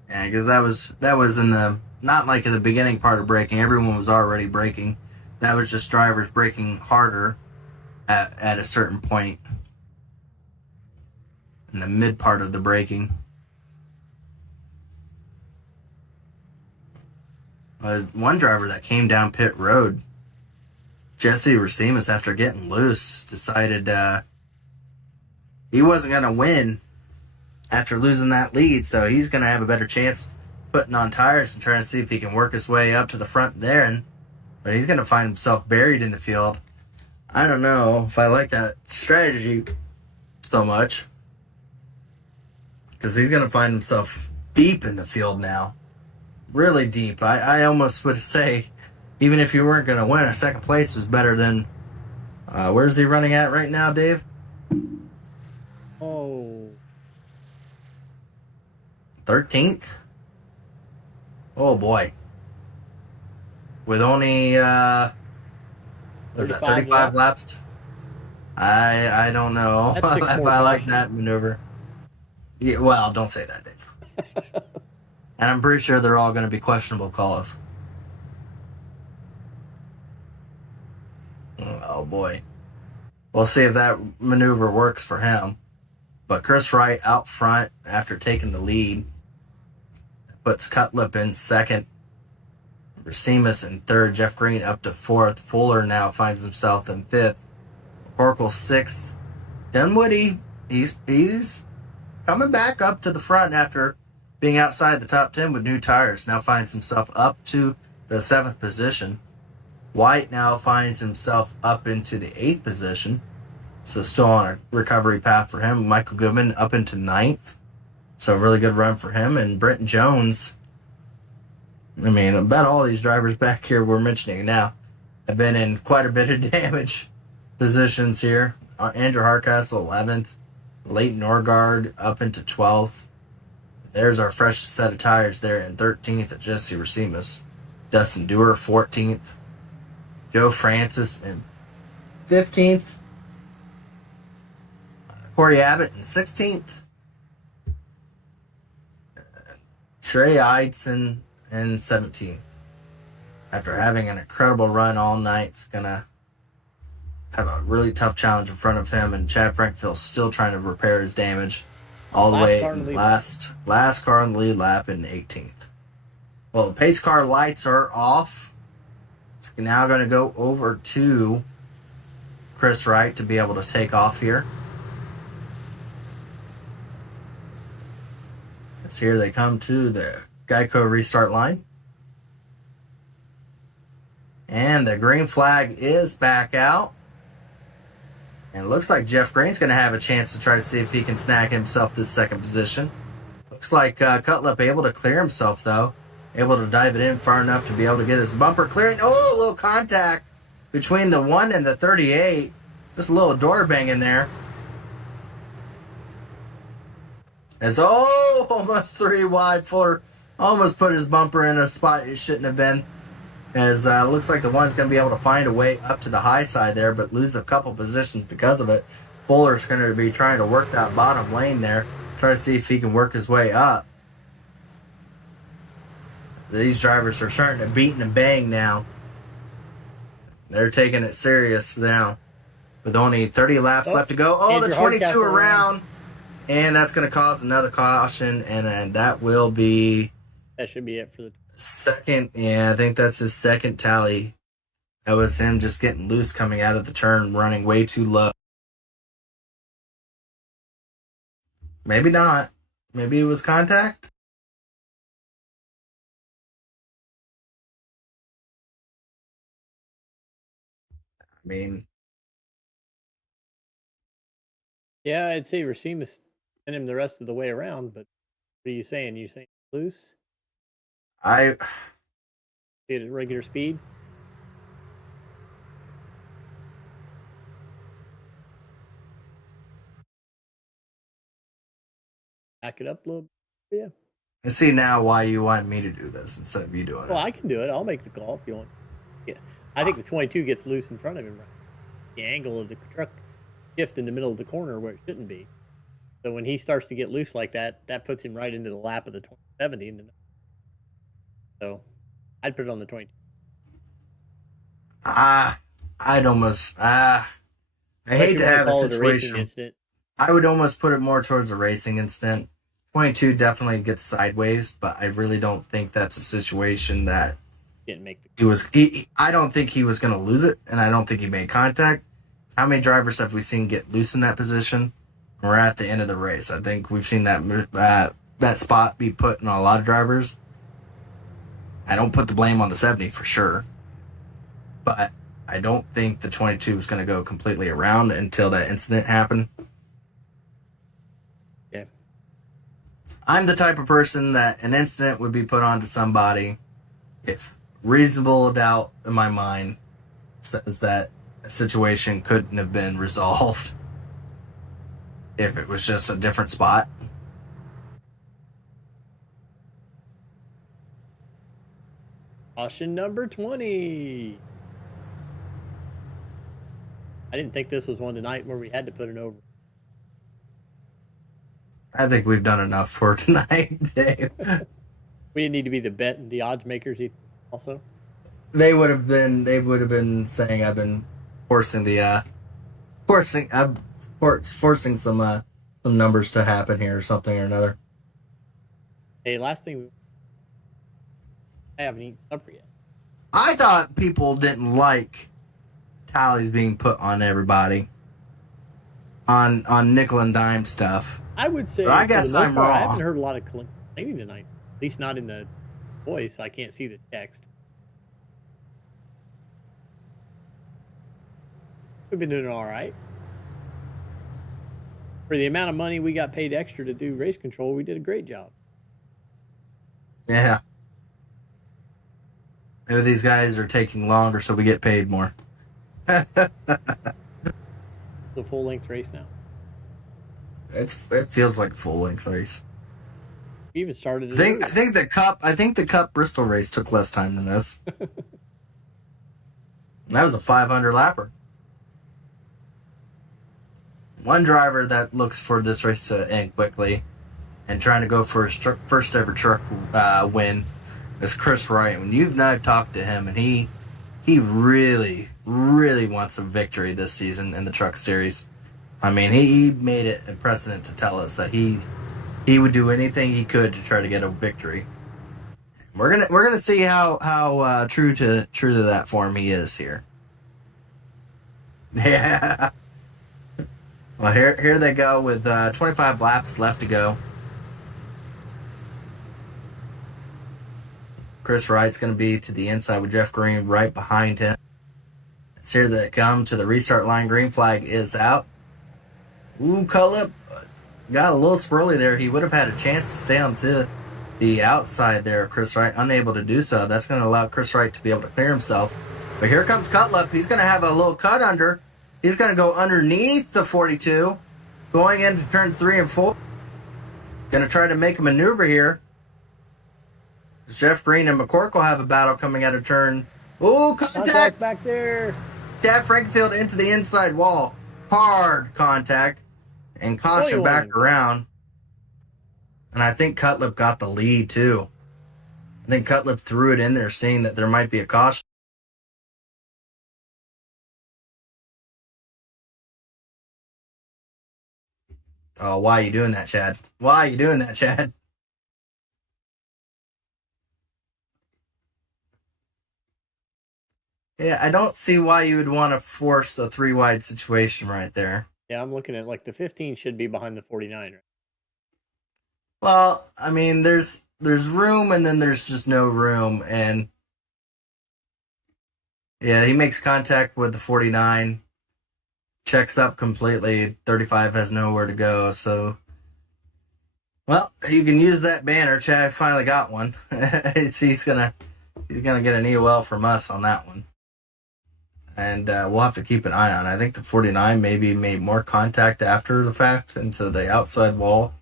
Yeah, because that was in the, not like in the beginning part of braking. Everyone was already braking. That was just drivers braking harder at a certain point in the mid part of the braking. One driver that came down pit road, Jesse Racimus, after getting loose, decided he wasn't going to win after losing that lead, so he's going to have a better chance putting on tires and trying to see if he can work his way up to the front there. But he's going to find himself buried in the field. I don't know if I like that strategy so much, because he's going to find himself deep in the field now. Really deep. I almost would say, even if you weren't going to win, a second place was better than... where's he running at right now, Dave? Oh. 13th? Oh, boy. With only, what is that, 35 laps? I don't know if I like that maneuver. Yeah, well, don't say that, Dave. And I'm pretty sure they're all going to be questionable calls. Oh, boy. We'll see if that maneuver works for him. But Chris Wright out front after taking the lead. Puts Cutlip in second. Racimus in third. Jeff Green up to fourth. Fuller now finds himself in fifth. Oracle sixth. Dunwoody, he's coming back up to the front after being outside the top 10 with new tires. Now finds himself up to the 7th position. White now finds himself up into the 8th position. So still on a recovery path for him. Michael Goodman up into 9th. So a really good run for him. And Brent Jones, I mean, about all these drivers back here we're mentioning now have been in quite a bit of damage positions here. Andrew Hardcastle, 11th. Leighton Norgard up into 12th. There's our freshest set of tires there in 13th at Jesse Racimus. Dustin Dewar, 14th. Joe Francis in 15th. Corey Abbott in 16th. Trey Eidson in 17th. After having an incredible run all night, it's going to have a really tough challenge in front of him, and Chad Frankville's still trying to repair his damage all the way last car in the lead lap in 18th. Well, the pace car lights are off. It's now going to go over to Chris Wright to be able to take off here. As here they come to the Geico restart line. And the green flag is back out. And it looks like Jeff Green's going to have a chance to try to see if he can snag himself this second position. Looks like Cutlip able to clear himself, though. Able to dive it in far enough to be able to get his bumper cleared. Oh, a little contact between the 1 and the 38. Just a little door bang in there. As, almost 3 wide. Fuller almost put his bumper in a spot it shouldn't have been. As looks like the one's going to be able to find a way up to the high side there, but lose a couple positions because of it. Fuller's going to be trying to work that bottom lane there, try to see if he can work his way up. These drivers are starting to beat and bang now. They're taking it serious now. With only 30 laps left to go. Oh, the 22 around. And that's going to cause another caution, and that will be... That should be it for the... Second, yeah, I think that's his second tally. That was him just getting loose coming out of the turn, running way too low. Maybe not. Maybe it was contact. I mean, Yeah, I'd say Racimus sent him the rest of the way around, but what are you saying? You saying loose? I Get at regular speed? Back it up a little bit? Yeah. I see now why you want me to do this instead of you doing Well, it. I can do it. I'll make the call if you want. Yeah. I think the 22 gets loose in front of him. Right? The angle of the truck shift in the middle of the corner where it shouldn't be. So when he starts to get loose like that, that puts him right into the lap of the 2070. So I'd put it on the 22. I'd almost I hate to have a situation. Incident. I would almost put it more towards a racing incident. 22 definitely gets sideways, but I really don't think that's a situation that didn't make the he was. I don't think he was going to lose it, and I don't think he made contact. How many drivers have we seen get loose in that position? We're at the end of the race. I think we've seen that spot be put in a lot of drivers. I don't put the blame on the 70 for sure, but I don't think the 22 was going to go completely around until that incident happened. Yeah. I'm the type of person that an incident would be put onto somebody if reasonable doubt in my mind says that a situation couldn't have been resolved if it was just a different spot. Caution number 20. I didn't think this was one tonight where we had to put an over. I think we've done enough for tonight, Dave. We didn't need to be the odds makers also. They would have been saying I've been forcing some numbers to happen here or something or another. Hey, last thing, I haven't eaten supper yet. I thought people didn't like tallies being put on everybody on nickel and dime stuff. I would say, but I guess I'm wrong. I haven't heard a lot of complaining tonight, at least not in the voice. I can't see the text. We've been doing all right. For the amount of money we got paid extra to do race control, we did a great job. Yeah. Maybe these guys are taking longer so we get paid more. The full-length race now. It feels like a full-length race. We even started. I think the Cup Bristol race took less time than this. That was a 500 lapper. One driver that looks for this race to end quickly and trying to go for his first ever truck win is Chris Wright. When you've now talked to him, and he really, really wants a victory this season in the Truck Series. I mean, he made it a precedent to tell us that he would do anything he could to try to get a victory. We're gonna see how true to that form he is here. Yeah. Well, here they go with 25 laps left to go. Chris Wright's going to be to the inside with Jeff Green right behind him. It's here they come to the restart line. Green flag is out. Ooh, Cullip got a little swirly there. He would have had a chance to stay on to the outside there. Chris Wright unable to do so. That's going to allow Chris Wright to be able to clear himself. But here comes Cutlip. He's going to have a little cut under. He's going to go underneath the 42, going into turns 3 and 4. Going to try to make a maneuver here. Jeff Green and McCork will have a battle coming out of turn. Ooh, contact back there. Chad Frankfield into the inside wall. Hard contact. And caution back around. And I think Cutlip got the lead, too. I think Cutlip threw it in there, seeing that there might be a caution. Oh, why are you doing that, Chad? Why are you doing that, Chad? Yeah, I don't see why you would want to force a 3-wide situation right there. Yeah, I'm looking at like the 15 should be behind the 49. Right? Well, I mean, there's room and then there's just no room. And Yeah, he makes contact with the 49, checks up completely. 35 has nowhere to go, so. Well, you can use that banner. Chad finally got one. he's gonna get an EOL from us on that one, and we'll have to keep an eye on it. I think the 49 maybe made more contact after the fact into the outside wall.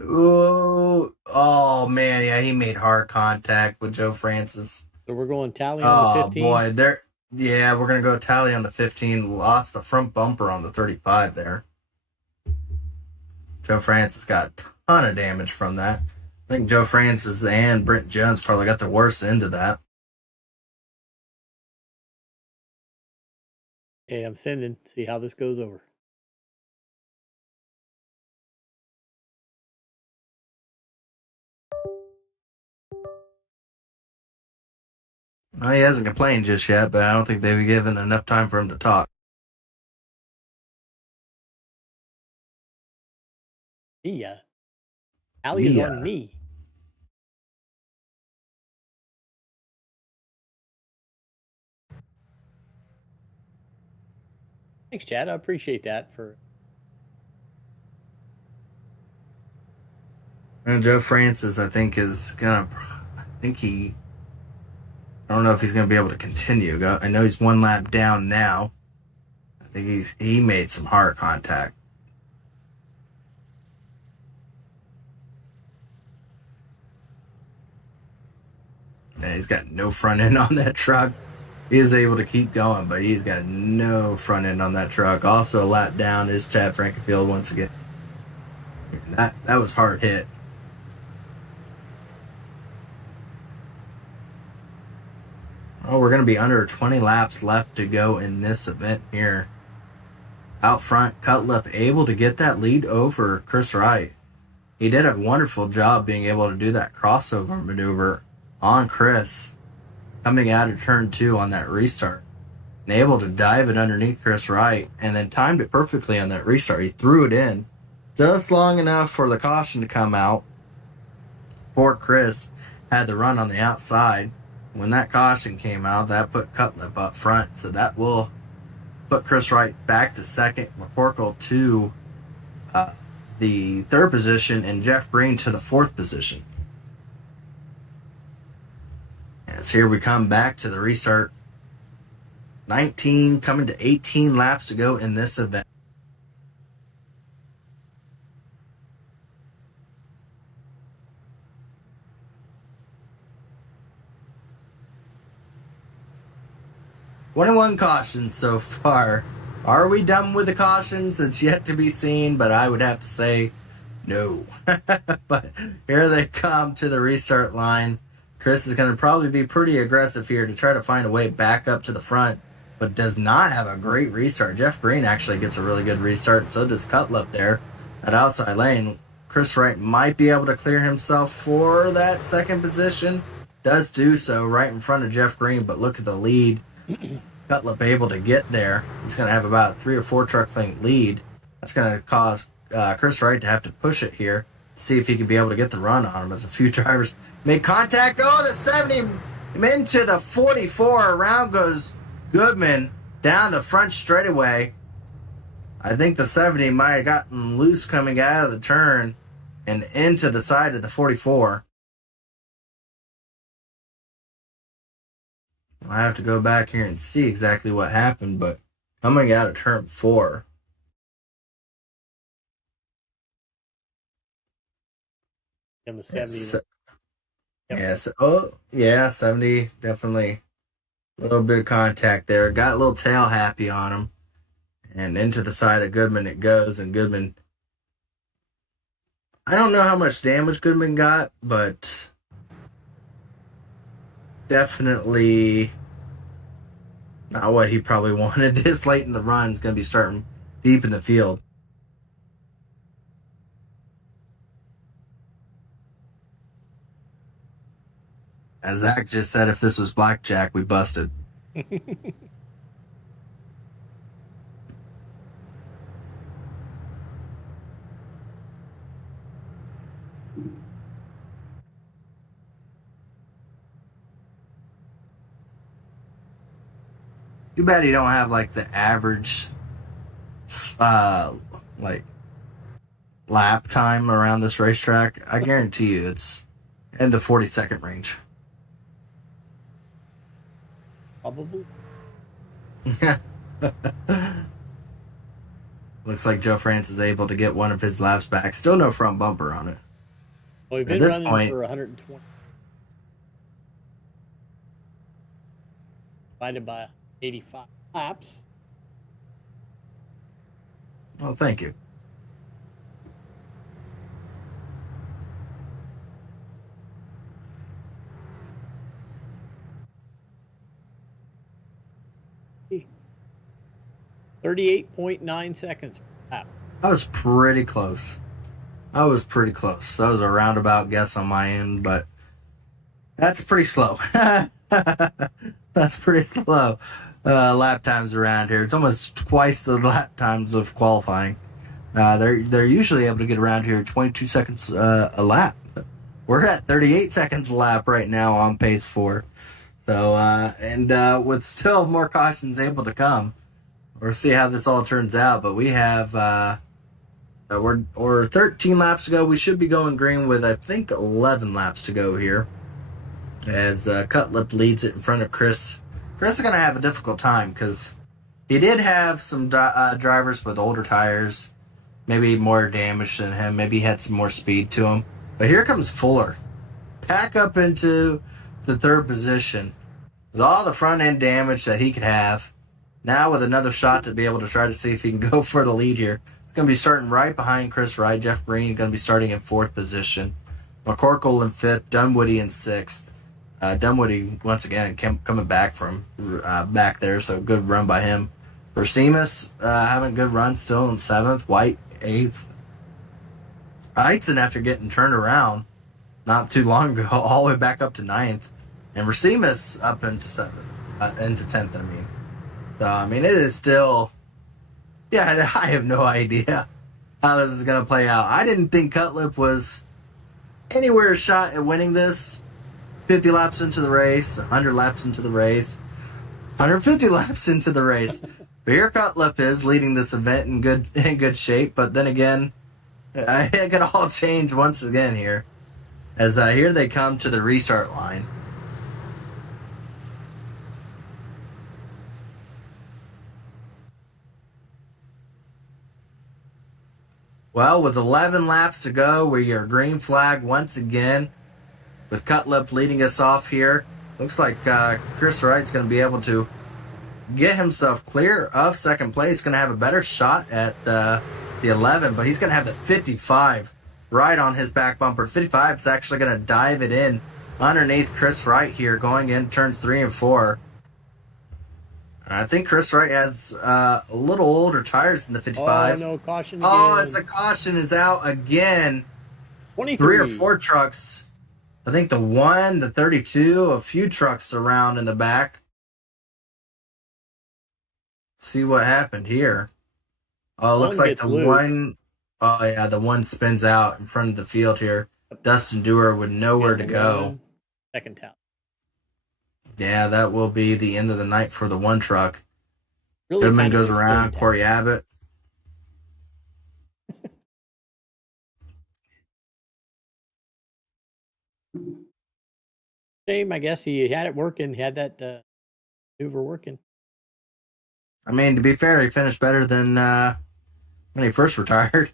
Ooh, oh man, yeah, he made hard contact with Joe Francis. So we're going tally on the Oh 15. boy, yeah, we're gonna go tally on the 15. Lost the front bumper on the 35 there. Joe Francis got a ton of damage from that. I think Joe Francis and Brent Jones probably got the worst end of that. Okay, I'm sending. See how this goes over. Well, he hasn't complained just yet, but I don't think they've given enough time for him to talk. Mia. Tally is on me. Thanks, Chad. I appreciate that. And Joe Francis, I think, I don't know if he's gonna be able to continue. I know he's one lap down now. I think he made some hard contact. And he's got no front end on that truck. He is able to keep going, but he's got no front end on that truck. Also, a lap down is Chad Frankenfield once again. That was hard hit. Oh, we're going to be under 20 laps left to go in this event here. Out front, Cutlip able to get that lead over Chris Wright. He did a wonderful job being able to do that crossover maneuver on Chris coming out of turn 2 on that restart. And able to dive it underneath Chris Wright and then timed it perfectly on that restart. He threw it in just long enough for the caution to come out. Poor Chris had the run on the outside. When that caution came out, that put Cutlip up front. So that will put Chris Wright back to second, McCorkle to the third position, and Jeff Green to the fourth position. As here we come back to the restart. 19 coming to 18 laps to go in this event. "21 cautions so far. Are we done with the cautions? It's yet to be seen, but I would have to say no." But here they come to the restart line. Chris is going to probably be pretty aggressive here to try to find a way back up to the front, but does not have a great restart. Jeff Green actually gets a really good restart, so does Cutlip there at outside lane. Chris Wright might be able to clear himself for that second position. Does do so right in front of Jeff Green, but look at the lead. Cutlip able to get there. He's going to have about a 3 or 4 truck length lead. That's going to cause Chris Wright to have to push it here to see if he can be able to get the run on him as a few drivers make contact. Oh, the 70 into the 44. Around goes Goodman down the front straightaway. I think the 70 might have gotten loose coming out of the turn and into the side of the 44. I have to go back here and see exactly what happened, but coming out of turn 4. And the 70. Yes. Oh, yeah, 70. Definitely a little bit of contact there. Got a little tail happy on him. And into the side of Goodman it goes. And Goodman, I don't know how much damage Goodman got, but definitely not what he probably wanted. This late in the run is going to be starting deep in the field. As Zach just said, if this was blackjack, we busted. Too bad you don't have like the average, like lap time around this racetrack. I guarantee you, it's in the 40-second range. Probably. Looks like Joe France is able to get one of his laps back. Still no front bumper on it. Well, we've At been this running point, for 120 divided by 85 laps. well, thank you. Hey. 38.9 seconds per lap. I was pretty close. That was a roundabout guess on my end, but that's pretty slow. That's pretty slow. Lap times around here. It's almost twice the lap times of qualifying. They're usually able to get around here 22 seconds a lap. We're at 38 seconds a lap right now on pace 4. So with still more cautions able to come, we'll see how this all turns out. But we have we're 13 laps to go. We should be going green with I think 11 laps to go here. As Cutlip leads it in front of Chris. Chris is going to have a difficult time because he did have some drivers with older tires, maybe more damage than him. Maybe he had some more speed to him. But here comes Fuller. Pack up into the third position with all the front end damage that he could have. Now with another shot to be able to try to see if he can go for the lead here. He's going to be starting right behind Chris Wright. Jeff Green going to be starting in 4th position. McCorkle in 5th. Dunwoody in 6th. Dunwoody, once again, coming back from back there, so good run by him. Racines having a good run still in 7th. White, 8th. Heitzen, after getting turned around not too long ago, all the way back up to 9th. And Racines up into 7th, into 10th, I mean. So, I mean, it is still... Yeah, I have no idea how this is going to play out. I didn't think Cutlip was anywhere shot at winning this. 50 laps into the race, 100 laps into the race, 150 laps into the race. But here Cutlip is leading this event in good shape. But then again, it could all change once again here. As here they come to the restart line. Well, with 11 laps to go, we are green flag once again. With Cutlip leading us off here. Looks like Chris Wright's going to be able to get himself clear of second place. Going to have a better shot at the 11, but he's going to have the 55 right on his back bumper. 55 is actually going to dive it in underneath Chris Wright here, going in turns 3 and 4. And I think Chris Wright has a little older tires than the 55. Oh, no, caution again. Oh, it's a caution is out again. 23. 3 or 4 trucks. I think the 1, the 32, a few trucks around in the back. See what happened here. Oh, it looks like the loose. 1... Oh, yeah, the 1 spins out in front of the field here. Dustin Dewar with nowhere to go. Second tap. Yeah, that will be the end of the night for the 1 truck. Really Goodman goes around. Corey Abbott. Shame, I guess he had it working. He had that maneuver working. I mean, to be fair, he finished better than when he first retired.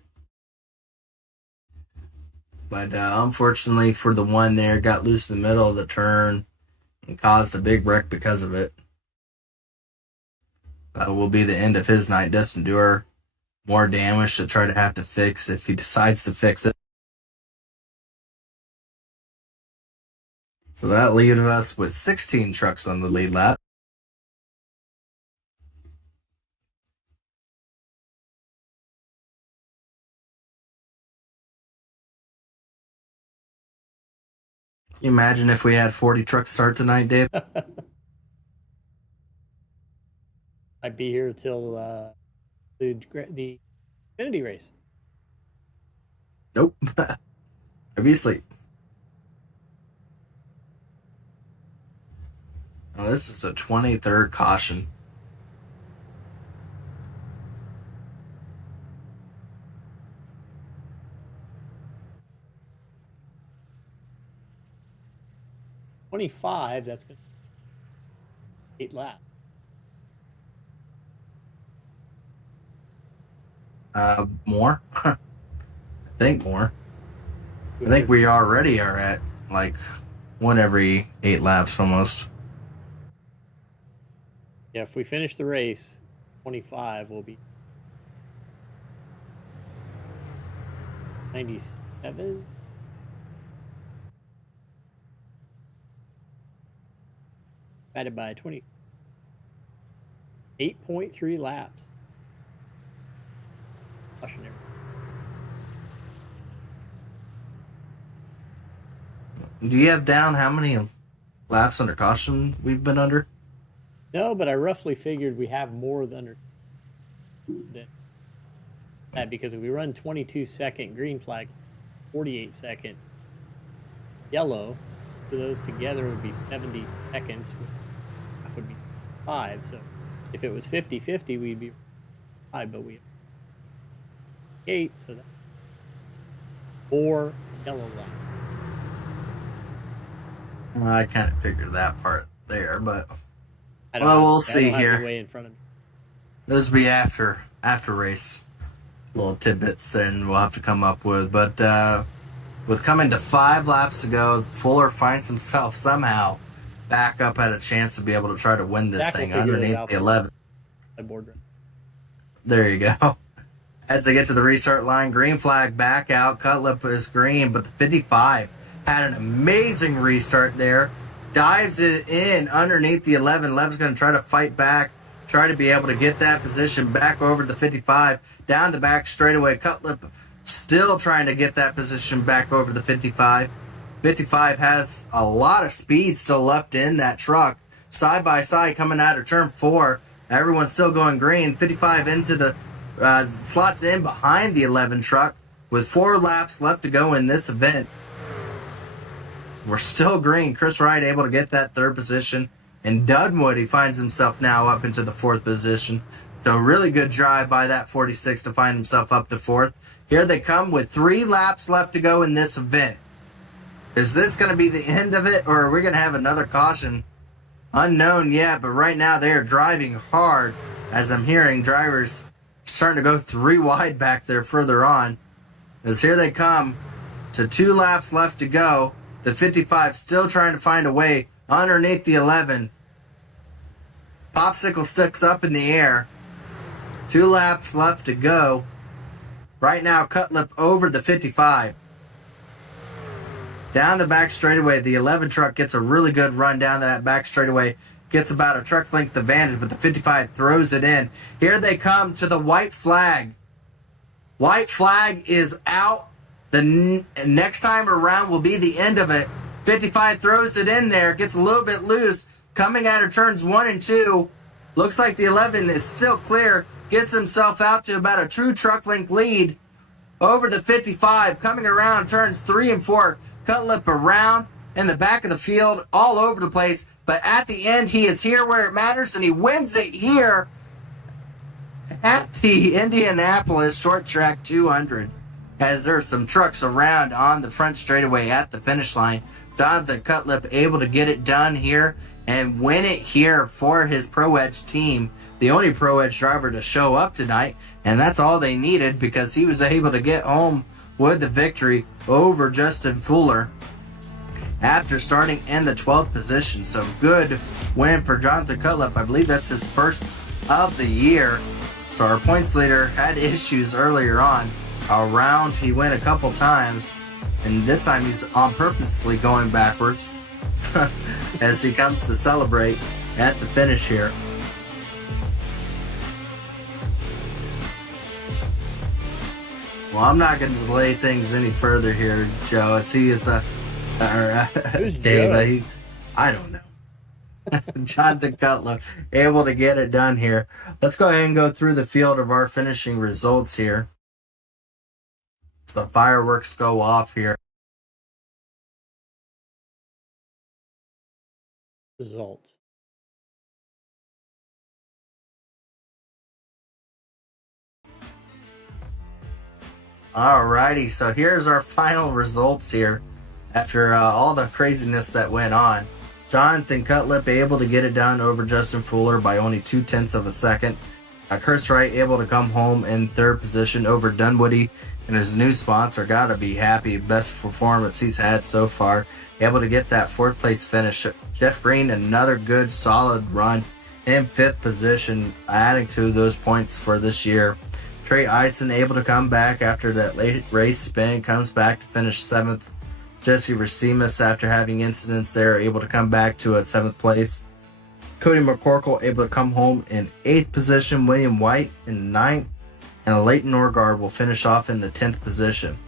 But unfortunately for the 1 there, got loose in the middle of the turn and caused a big wreck because of it. That will be the end of his night. Dustin Dewar, more damage to try to have to fix if he decides to fix it. So that leaves us with 16 trucks on the lead lap. Can you imagine if we had 40 trucks start tonight, Dave? I'd be here till the Xfinity race. Nope. I'd be asleep. Oh, this is the 23rd caution. That's going to 8 laps. More? I think more. I think we already are at like 1 every 8 laps almost. Yeah, if we finish the race, 25 will be 97. Divided by 20. 8.3 laps. Cautionary. Do you have down how many laps under caution we've been under? No, but I roughly figured we have more than that, because if we run 22-second green flag, 48-second yellow, so those together would be 70 seconds, which would be 5. So if it was 50-50, we'd be 5, but we have 8, so that's 4 yellow laps. I kind of figured that part there, but We'll see here. Way in front of me. Those will be after race little tidbits then we'll have to come up with. But with coming to 5 laps to go, Fuller finds himself somehow back up, had a chance to be able to try to win this thing underneath the 11. There you go. As they get to the restart line, green flag back out. Cutlip is green, but the 55 had an amazing restart there. Dives it in underneath the 11. Lev's going to try to fight back, try to be able to get that position back over the 55. Down the back straightaway. Cutlip still trying to get that position back over the 55. 55 has a lot of speed still left in that truck. Side by side coming out of turn 4. Everyone's still going green. 55 into the slots in behind the 11 truck with 4 laps left to go in this event. We're still green. Chris Wright able to get that 3rd position. And Dunwoody, he finds himself now up into the 4th position. So really good drive by that 46 to find himself up to 4th. Here they come with 3 laps left to go in this event. Is this going to be the end of it, or are we going to have another caution? Unknown yet, but right now they are driving hard, as I'm hearing drivers starting to go 3 wide back there further on. As here they come to 2 laps left to go. The 55 still trying to find a way underneath the 11. Popsicle sticks up in the air. 2 laps left to go. Right now, Cutlip over the 55. Down the back straightaway, the 11 truck gets a really good run down that back straightaway. Gets about a truck length advantage, but the 55 throws it in. Here they come to the white flag. White flag is out. The next time around will be the end of it. 55 throws it in there, gets a little bit loose, coming out of turns 1 and 2. Looks like the 11 is still clear, gets himself out to about a true truck length lead over the 55, coming around turns 3 and 4. Cutlip around in the back of the field, all over the place, but at the end he is here where it matters, and he wins it here at the Indianapolis Short Track 200. As there's some trucks around on the front straightaway at the finish line. Jonathan Cutlip able to get it done here and win it here for his Pro Edge team. The only Pro Edge driver to show up tonight, and that's all they needed because he was able to get home with the victory over Justin Fuller after starting in the 12th position. So good win for Jonathan Cutlip. I believe that's his first of the year. So our points leader had issues earlier on. Around he went a couple times, and this time he's on purposely going backwards as he comes to celebrate at the finish here. Well, I'm not going to delay things any further here, Joe, as he is Dave, Joe? I don't know. Jonathan Cutler able to get it done here. Let's go ahead and go through the field of our finishing results here. So fireworks go off here. Results. Alrighty, so here's our final results here. After all the craziness that went on, Jonathan Cutlip able to get it done over Justin Fuller by only 0.2 of a second. Chris Wright able to come home in third position over Dunwoody, and his new sponsor gotta be happy. Best performance he's had so far. Able to get that fourth place finish. Jeff Green, another good solid run in fifth position, adding to those points for this year. Trey Eitzen able to come back after that late race spin, comes back to finish seventh. Jesse Racimus, after having incidents there, able to come back to a seventh place. Cody McCorkle able to come home in eighth position. William White in ninth. And Leighton Norgard will finish off in the 10th position.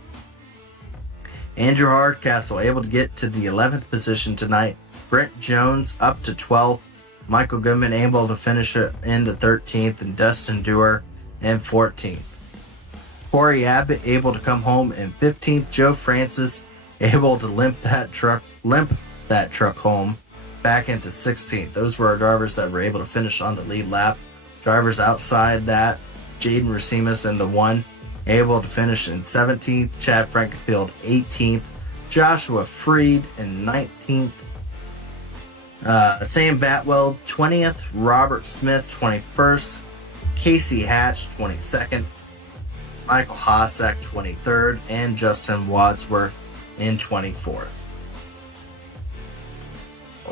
Andrew Hardcastle able to get to the 11th position tonight. Brent Jones up to 12th. Michael Goodman able to finish it in the 13th. And Dustin Dewar in 14th. Corey Abbott able to come home in 15th. Joe Francis able to limp that truck home back into 16th. Those were our drivers that were able to finish on the lead lap. Drivers outside that, Jaden Racimus in the 1, able to finish in 17th. Chad Frankenfield 18th. Joshua Freed in 19th. Sam Batwell 20th. Robert Smith 21st. Casey Hatch 22nd. Michael Hossack 23rd. And Justin Wadsworth in 24th.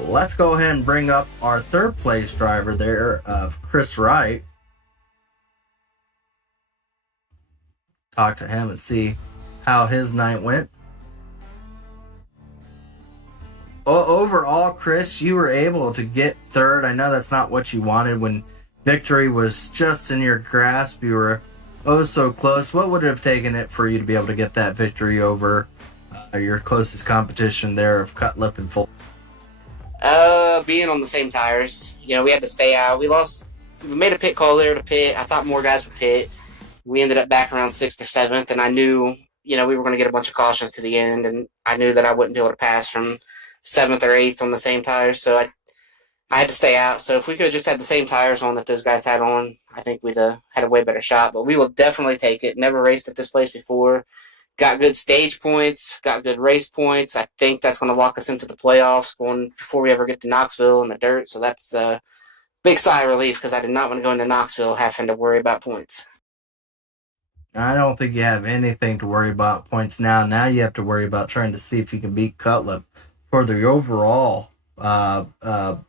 Let's go ahead and bring up our third place driver there of Chris Wright. Talk to him and see how his night went. Overall, Chris, you were able to get third. I know that's not what you wanted when victory was just in your grasp. You were so close. What would it have taken it for you to be able to get that victory over your closest competition there of Cutlip and Full? Being on the same tires. We had to stay out. We made a pit call there to pit. I thought more guys would pit. We ended up back around 6th or 7th, and I knew, we were going to get a bunch of cautions to the end, and I knew that I wouldn't be able to pass from 7th or 8th on the same tires, so I had to stay out. So if we could have just had the same tires on that those guys had on, I think we'd have had a way better shot, but we will definitely take it. Never raced at this place before. Got good stage points, got good race points. I think that's going to lock us into the playoffs going before we ever get to Knoxville in the dirt, so that's a big sigh of relief because I did not want to go into Knoxville having to worry about points. I don't think you have anything to worry about points now. Now you have to worry about trying to see if you can beat Cutlip for the overall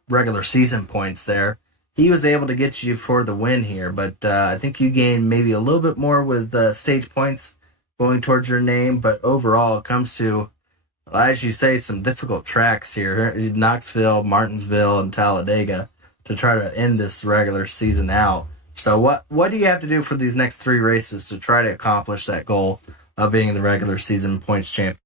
regular season points there. He was able to get you for the win here, but I think you gained maybe a little bit more with stage points going towards your name. But overall, it comes to, as you say, some difficult tracks here. Knoxville, Martinsville, and Talladega to try to end this regular season out. So what do you have to do for these next 3 races to try to accomplish that goal of being the regular season points champion?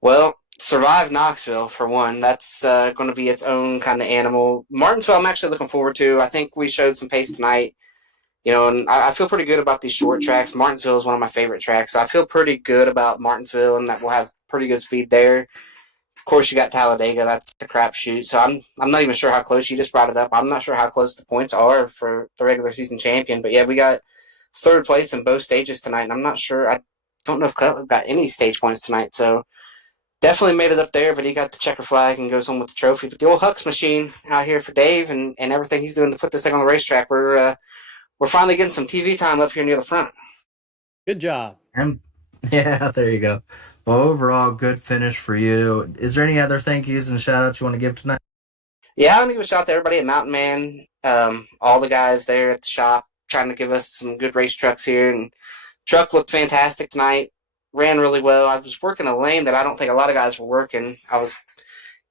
Well, survive Knoxville, for one. That's going to be its own kind of animal. Martinsville, I'm actually looking forward to. I think we showed some pace tonight. And I feel pretty good about these short tracks. Martinsville is one of my favorite tracks, so I feel pretty good about Martinsville and that we'll have pretty good speed there. Of course, you got Talladega. That's a crapshoot. So I'm not even sure how close. You just brought it up. I'm not sure how close the points are for the regular season champion. But, yeah, we got third place in both stages tonight, and I'm not sure. I don't know if Cutler got any stage points tonight. So definitely made it up there, but he got the checker flag and goes home with the trophy. But the old Hucks machine out here for Dave and everything he's doing to put this thing on the racetrack, we're finally getting some TV time up here near the front. Good job. Yeah, there you go. Well, overall, good finish for you. Is there any other thank yous and shout outs you want to give tonight? Yeah, I want to give a shout out to everybody at Mountain Man, all the guys there at the shop trying to give us some good race trucks here. And truck looked fantastic tonight, ran really well. I was working a lane that I don't think a lot of guys were working. I was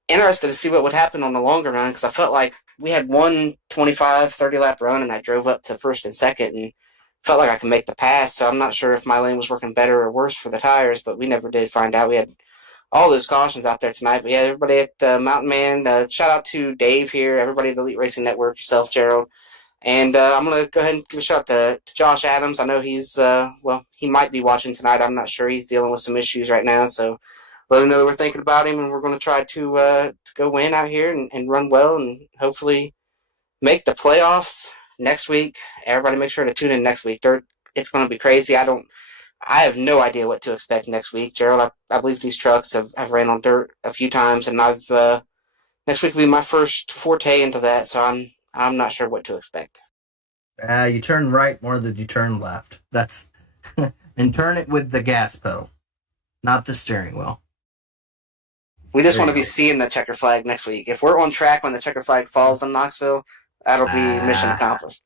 interested to see what would happen on the longer run because I felt like we had one 25, 30-lap run, and I drove up to first and second and felt like I could make the pass. So I'm not sure if my lane was working better or worse for the tires, but we never did find out. We had all those cautions out there tonight. But yeah, everybody at Mountain Man, shout out to Dave here, everybody at Elite Racing Network, yourself, Gerald. And I'm going to go ahead and give a shout out to Josh Adams. I know he's, he might be watching tonight. I'm not sure. He's dealing with some issues right now. So let him know that we're thinking about him, and we're going to try to go win out here and run well and hopefully make the playoffs next week. Everybody make sure to tune in next week. It's going to be crazy. I have no idea what to expect next week. Gerald, I believe these trucks have ran on dirt a few times, and next week will be my first forte into that, so I'm not sure what to expect. You turn right more than you turn left. That's and turn it with the gas pedal, not the steering wheel. We just want to be seeing the checker flag next week. If we're on track when the checker flag falls in Knoxville, that'll be mission accomplished.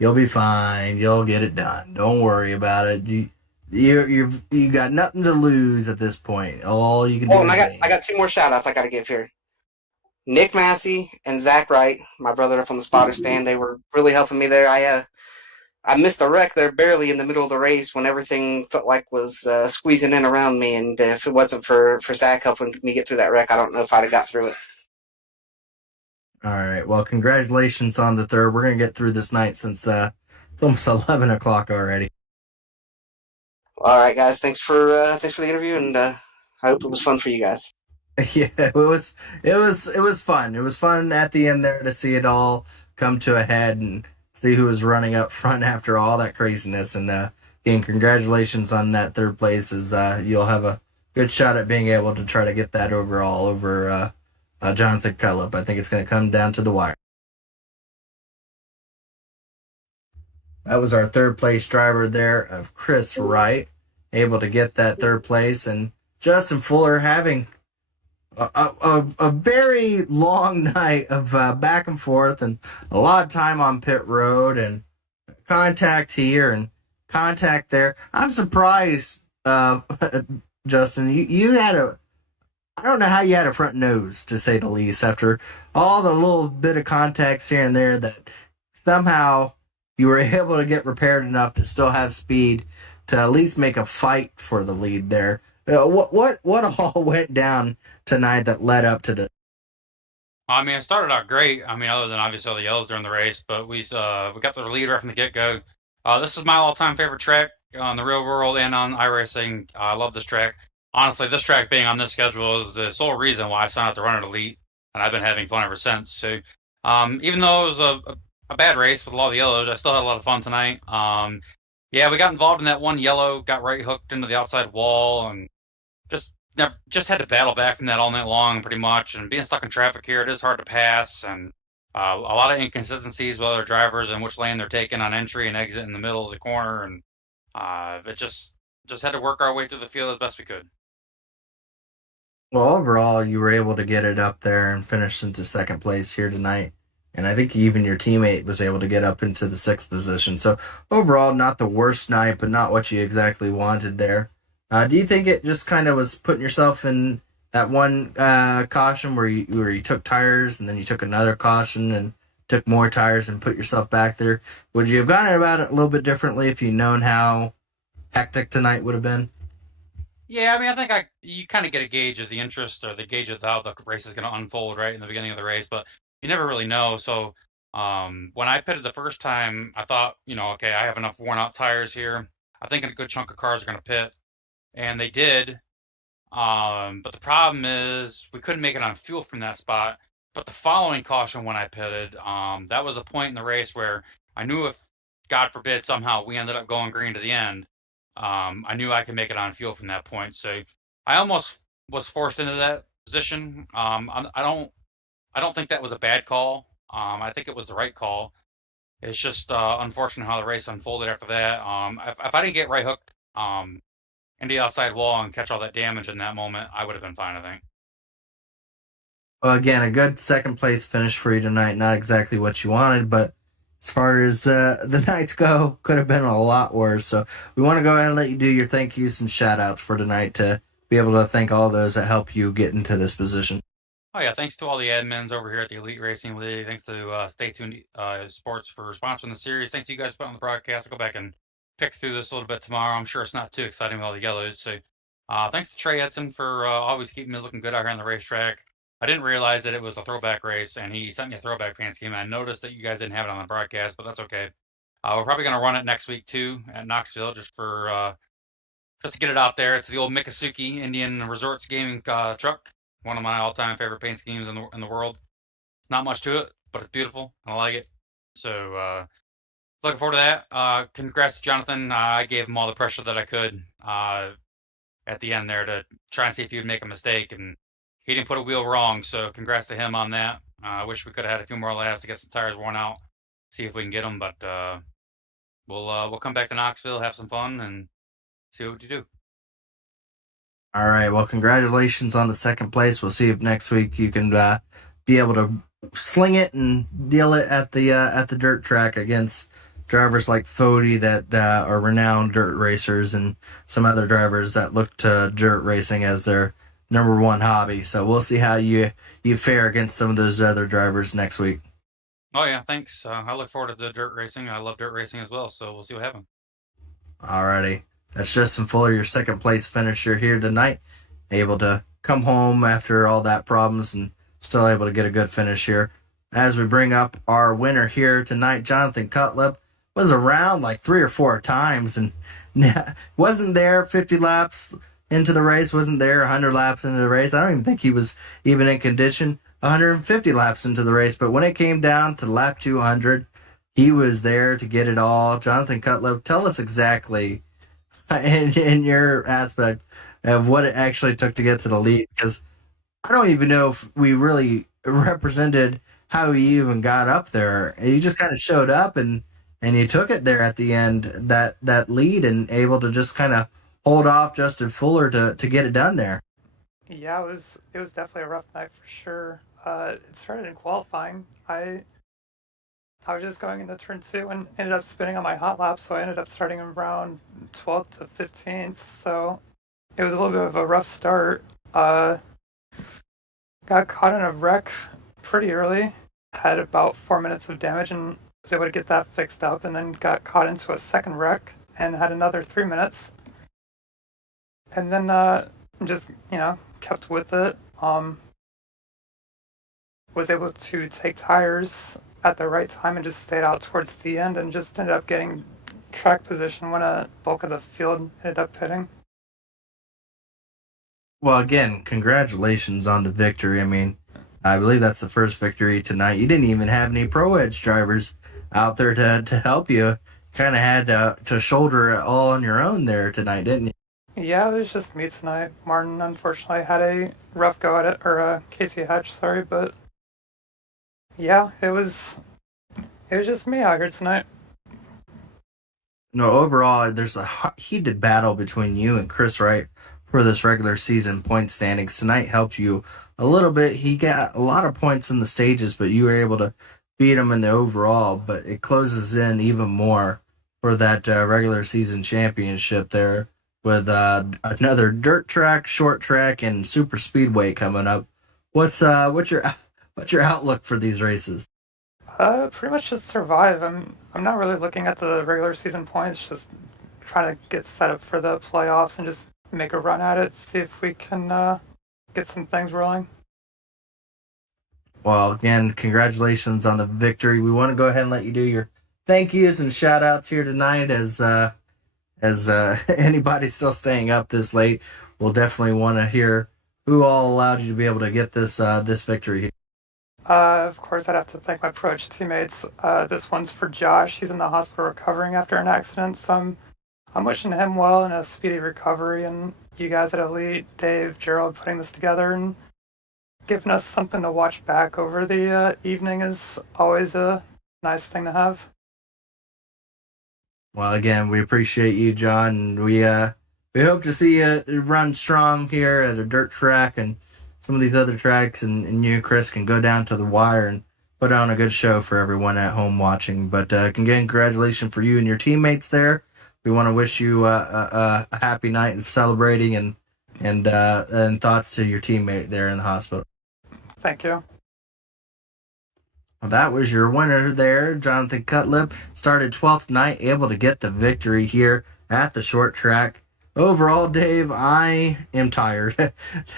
You'll be fine. You'll get it done. Don't worry about it. You got nothing to lose at this point. All you can do. Oh, and I got two more shout outs I got to give here. Nick Massey and Zach Wright, my brother from the spotter stand, they were really helping me there. I missed a wreck there barely in the middle of the race when everything felt like was squeezing in around me, and if it wasn't for Zach helping me get through that wreck, I don't know if I'd have got through it. All right. Well, congratulations on the third. We're going to get through this night since it's almost 11 o'clock already. All right, guys. Thanks for the interview, and I hope it was fun for you guys. Yeah, it was fun. It was fun at the end there to see it all come to a head and see who was running up front after all that craziness. And again, congratulations on that third place. As you'll have a good shot at being able to try to get that overall over Jonathan Cullip. I think it's going to come down to the wire. That was our third place driver there of Chris Wright, able to get that third place, and Justin Fuller having a very long night of back and forth and a lot of time on pit road and contact here and contact there. I'm surprised, Justin, you had I don't know how you had a front nose, to say the least, after all the little bit of contacts here and there, that somehow you were able to get repaired enough to still have speed to at least make a fight for the lead there. What all went down tonight that led up to the? I mean, it started out great. I mean, other than obviously all the yellows during the race, but we got the lead right from the get-go. This is my all-time favorite track on the real world and on iRacing. I love this track. Honestly, this track being on this schedule is the sole reason why I signed up to run at Elite, and I've been having fun ever since. So, even though it was a bad race with a lot of the yellows, I still had a lot of fun tonight. Yeah, we got involved in that one yellow, got right hooked into the outside wall, and just had to battle back from that all night long, pretty much. And being stuck in traffic here, it is hard to pass, and a lot of inconsistencies with other drivers and which lane they're taking on entry and exit in the middle of the corner, and it just had to work our way through the field as best we could. Well, overall, you were able to get it up there and finish into second place here tonight. And I think even your teammate was able to get up into the sixth position. So overall, not the worst night, but not what you exactly wanted there. Do you think it just kind of was putting yourself in that one caution where you took tires and then you took another caution and took more tires and put yourself back there? Would you have gone about it a little bit differently if you'd known how hectic tonight would have been? Yeah, I mean, I think you kind of get a gauge of the interest or the gauge of how the race is going to unfold right in the beginning of the race, but you never really know. So when I pitted the first time, I thought, okay, I have enough worn out tires here. I think a good chunk of cars are going to pit, and they did. But the problem is we couldn't make it on fuel from that spot. But the following caution when I pitted, that was a point in the race where I knew if, God forbid, somehow we ended up going green to the end, I knew I could make it on fuel from that point. So I almost was forced into that position. I don't think that was a bad call. I think it was the right call. It's just unfortunate how the race unfolded after that. If I didn't get right hooked into the outside wall and catch all that damage in that moment, I would have been fine, I think. Well, again, a good second place finish for you tonight. Not exactly what you wanted, but as far as the nights go, could have been a lot worse. So we want to go ahead and let you do your thank yous and shout outs for tonight to be able to thank all those that help you get into this position. Oh, yeah. Thanks to all the admins over here at the Elite Racing League. Thanks to Stay Tuned Sports for sponsoring the series. Thanks to you guys for putting on the broadcast. I'll go back and pick through this a little bit tomorrow. I'm sure it's not too exciting with all the yellows. So Thanks to Trey Edson for always keeping me looking good out here on the racetrack. I didn't realize that it was a throwback race, and he sent me a throwback pants game. I noticed that you guys didn't have it on the broadcast, but that's okay. We're probably going to run it next week too at Knoxville, just to get it out there. It's the old Miccosukee Indian Resorts Gaming truck, one of my all-time favorite paint schemes in the world. It's not much to it, but it's beautiful. I like it. So looking forward to that. Congrats to Jonathan. I gave him all the pressure that I could at the end there to try and see if he would make a mistake, and he didn't put a wheel wrong. So congrats to him on that. I wish we could have had a few more laps to get some tires worn out, see if we can get them, but we'll come back to Knoxville, have some fun, and see what you do. All right. Well, congratulations on the second place. We'll see if next week you can be able to sling it and deal it at the dirt track against drivers like Fody that are renowned dirt racers and some other drivers that look to dirt racing as their number one hobby. So we'll see how you fare against some of those other drivers next week. Oh yeah, thanks. I look forward to the dirt racing. I love dirt racing as well, so we'll see what happens. Alrighty. That's Justin Fuller, your second place finisher here tonight. Able to come home after all that problems and still able to get a good finish here. As we bring up our winner here tonight, Jonathan Cutlip was around like 3 or 4 times and wasn't there 50 laps into the race, wasn't there 100 laps into the race. I don't even think he was even in condition 150 laps into the race, but when it came down to lap 200, he was there to get it all. Jonathan Cutlip, tell us exactly in your aspect of what it actually took to get to the lead, because I don't even know if we really represented how he even got up there. He just kind of showed up and he took it there at the end, that lead, and able to just kind of hold off Justin Fuller to get it done there. Yeah, it was definitely a rough night for sure. It started in qualifying. I was just going into turn 2 and ended up spinning on my hot lap, so I ended up starting around 12th to 15th. So it was a little bit of a rough start. Got caught in a wreck pretty early. Had about 4 minutes of damage and was able to get that fixed up, and then got caught into a second wreck and had another 3 minutes. And then just kept with it. Was able to take tires at the right time and just stayed out towards the end and just ended up getting track position when a bulk of the field ended up pitting. Well, again, congratulations on the victory. I mean, I believe that's the first victory tonight. You didn't even have any Pro Edge drivers out there to help you. Kind of had to shoulder it all on your own there tonight, didn't you? Yeah, it was just me tonight. Martin, unfortunately, had a rough go at it, or Casey Hatch, sorry, but yeah, it was just me out here tonight. No, overall, there's a heated battle between you and Chris Wright for this regular season point standings. Tonight helped you a little bit. He got a lot of points in the stages, but you were able to beat him in the overall. But it closes in even more for that regular season championship there with another dirt track, short track, and super speedway coming up. What's your outlook for these races? Pretty much just survive. I'm not really looking at the regular season points, just trying to get set up for the playoffs and just make a run at it, see if we can get some things rolling. Well, again, congratulations on the victory. We want to go ahead and let you do your thank yous and shout outs here tonight as anybody still staying up this late. We'll definitely want to hear who all allowed you to be able to get this victory. Of course, I'd have to thank my Pro Edge teammates. This one's for Josh. He's in the hospital recovering after an accident, so I'm wishing him well in a speedy recovery. And you guys at Elite, Dave, Gerald, putting this together and giving us something to watch back over the evening is always a nice thing to have. Well, again, we appreciate you, John, and we hope to see you run strong here at a dirt track and some of these other tracks, and you, Chris, can go down to the wire and put on a good show for everyone at home watching. But again, congratulations for you and your teammates there. We want to wish you a happy night of celebrating and thoughts to your teammate there in the hospital. Thank you. Well, that was your winner there, Jonathan Cutlip. Started 12th night, able to get the victory here at the short track. overall, Dave, I am tired.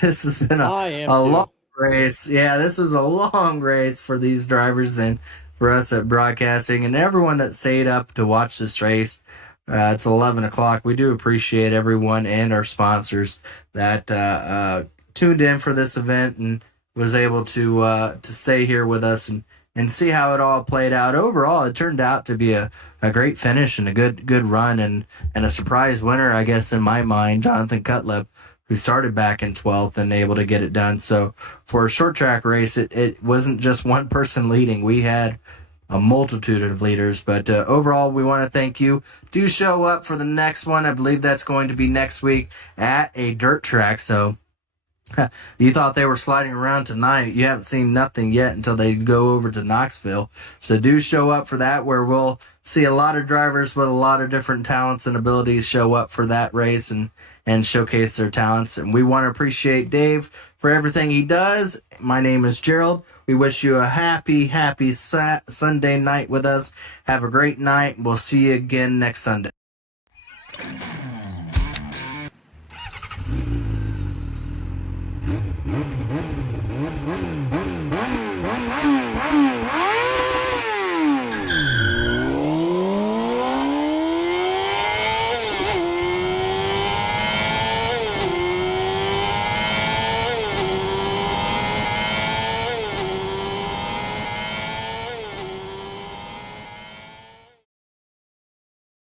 This has been I am a too. long race. Yeah, this was a long race for these drivers and for us at broadcasting and everyone that stayed up to watch this race. It's 11 o'clock. We do appreciate everyone and our sponsors that tuned in for this event and was able to stay here with us and see how it all played out. Overall, it turned out to be a great finish and a good run and a surprise winner, I guess, in my mind, Jonathan Cutlip, who started back in 12th and able to get it done. So for a short track race, it wasn't just one person leading. We had a multitude of leaders, but overall, we want to thank you. Do show up for the next one. I believe that's going to be next week at a dirt track. So you thought they were sliding around tonight. You haven't seen nothing yet until they go over to Knoxville. So do show up for that, where we'll see a lot of drivers with a lot of different talents and abilities show up for that race and showcase their talents. And we want to appreciate Dave for everything he does. My name is Gerald. We wish you a happy Sunday night with us. Have a great night. We'll see you again next Sunday.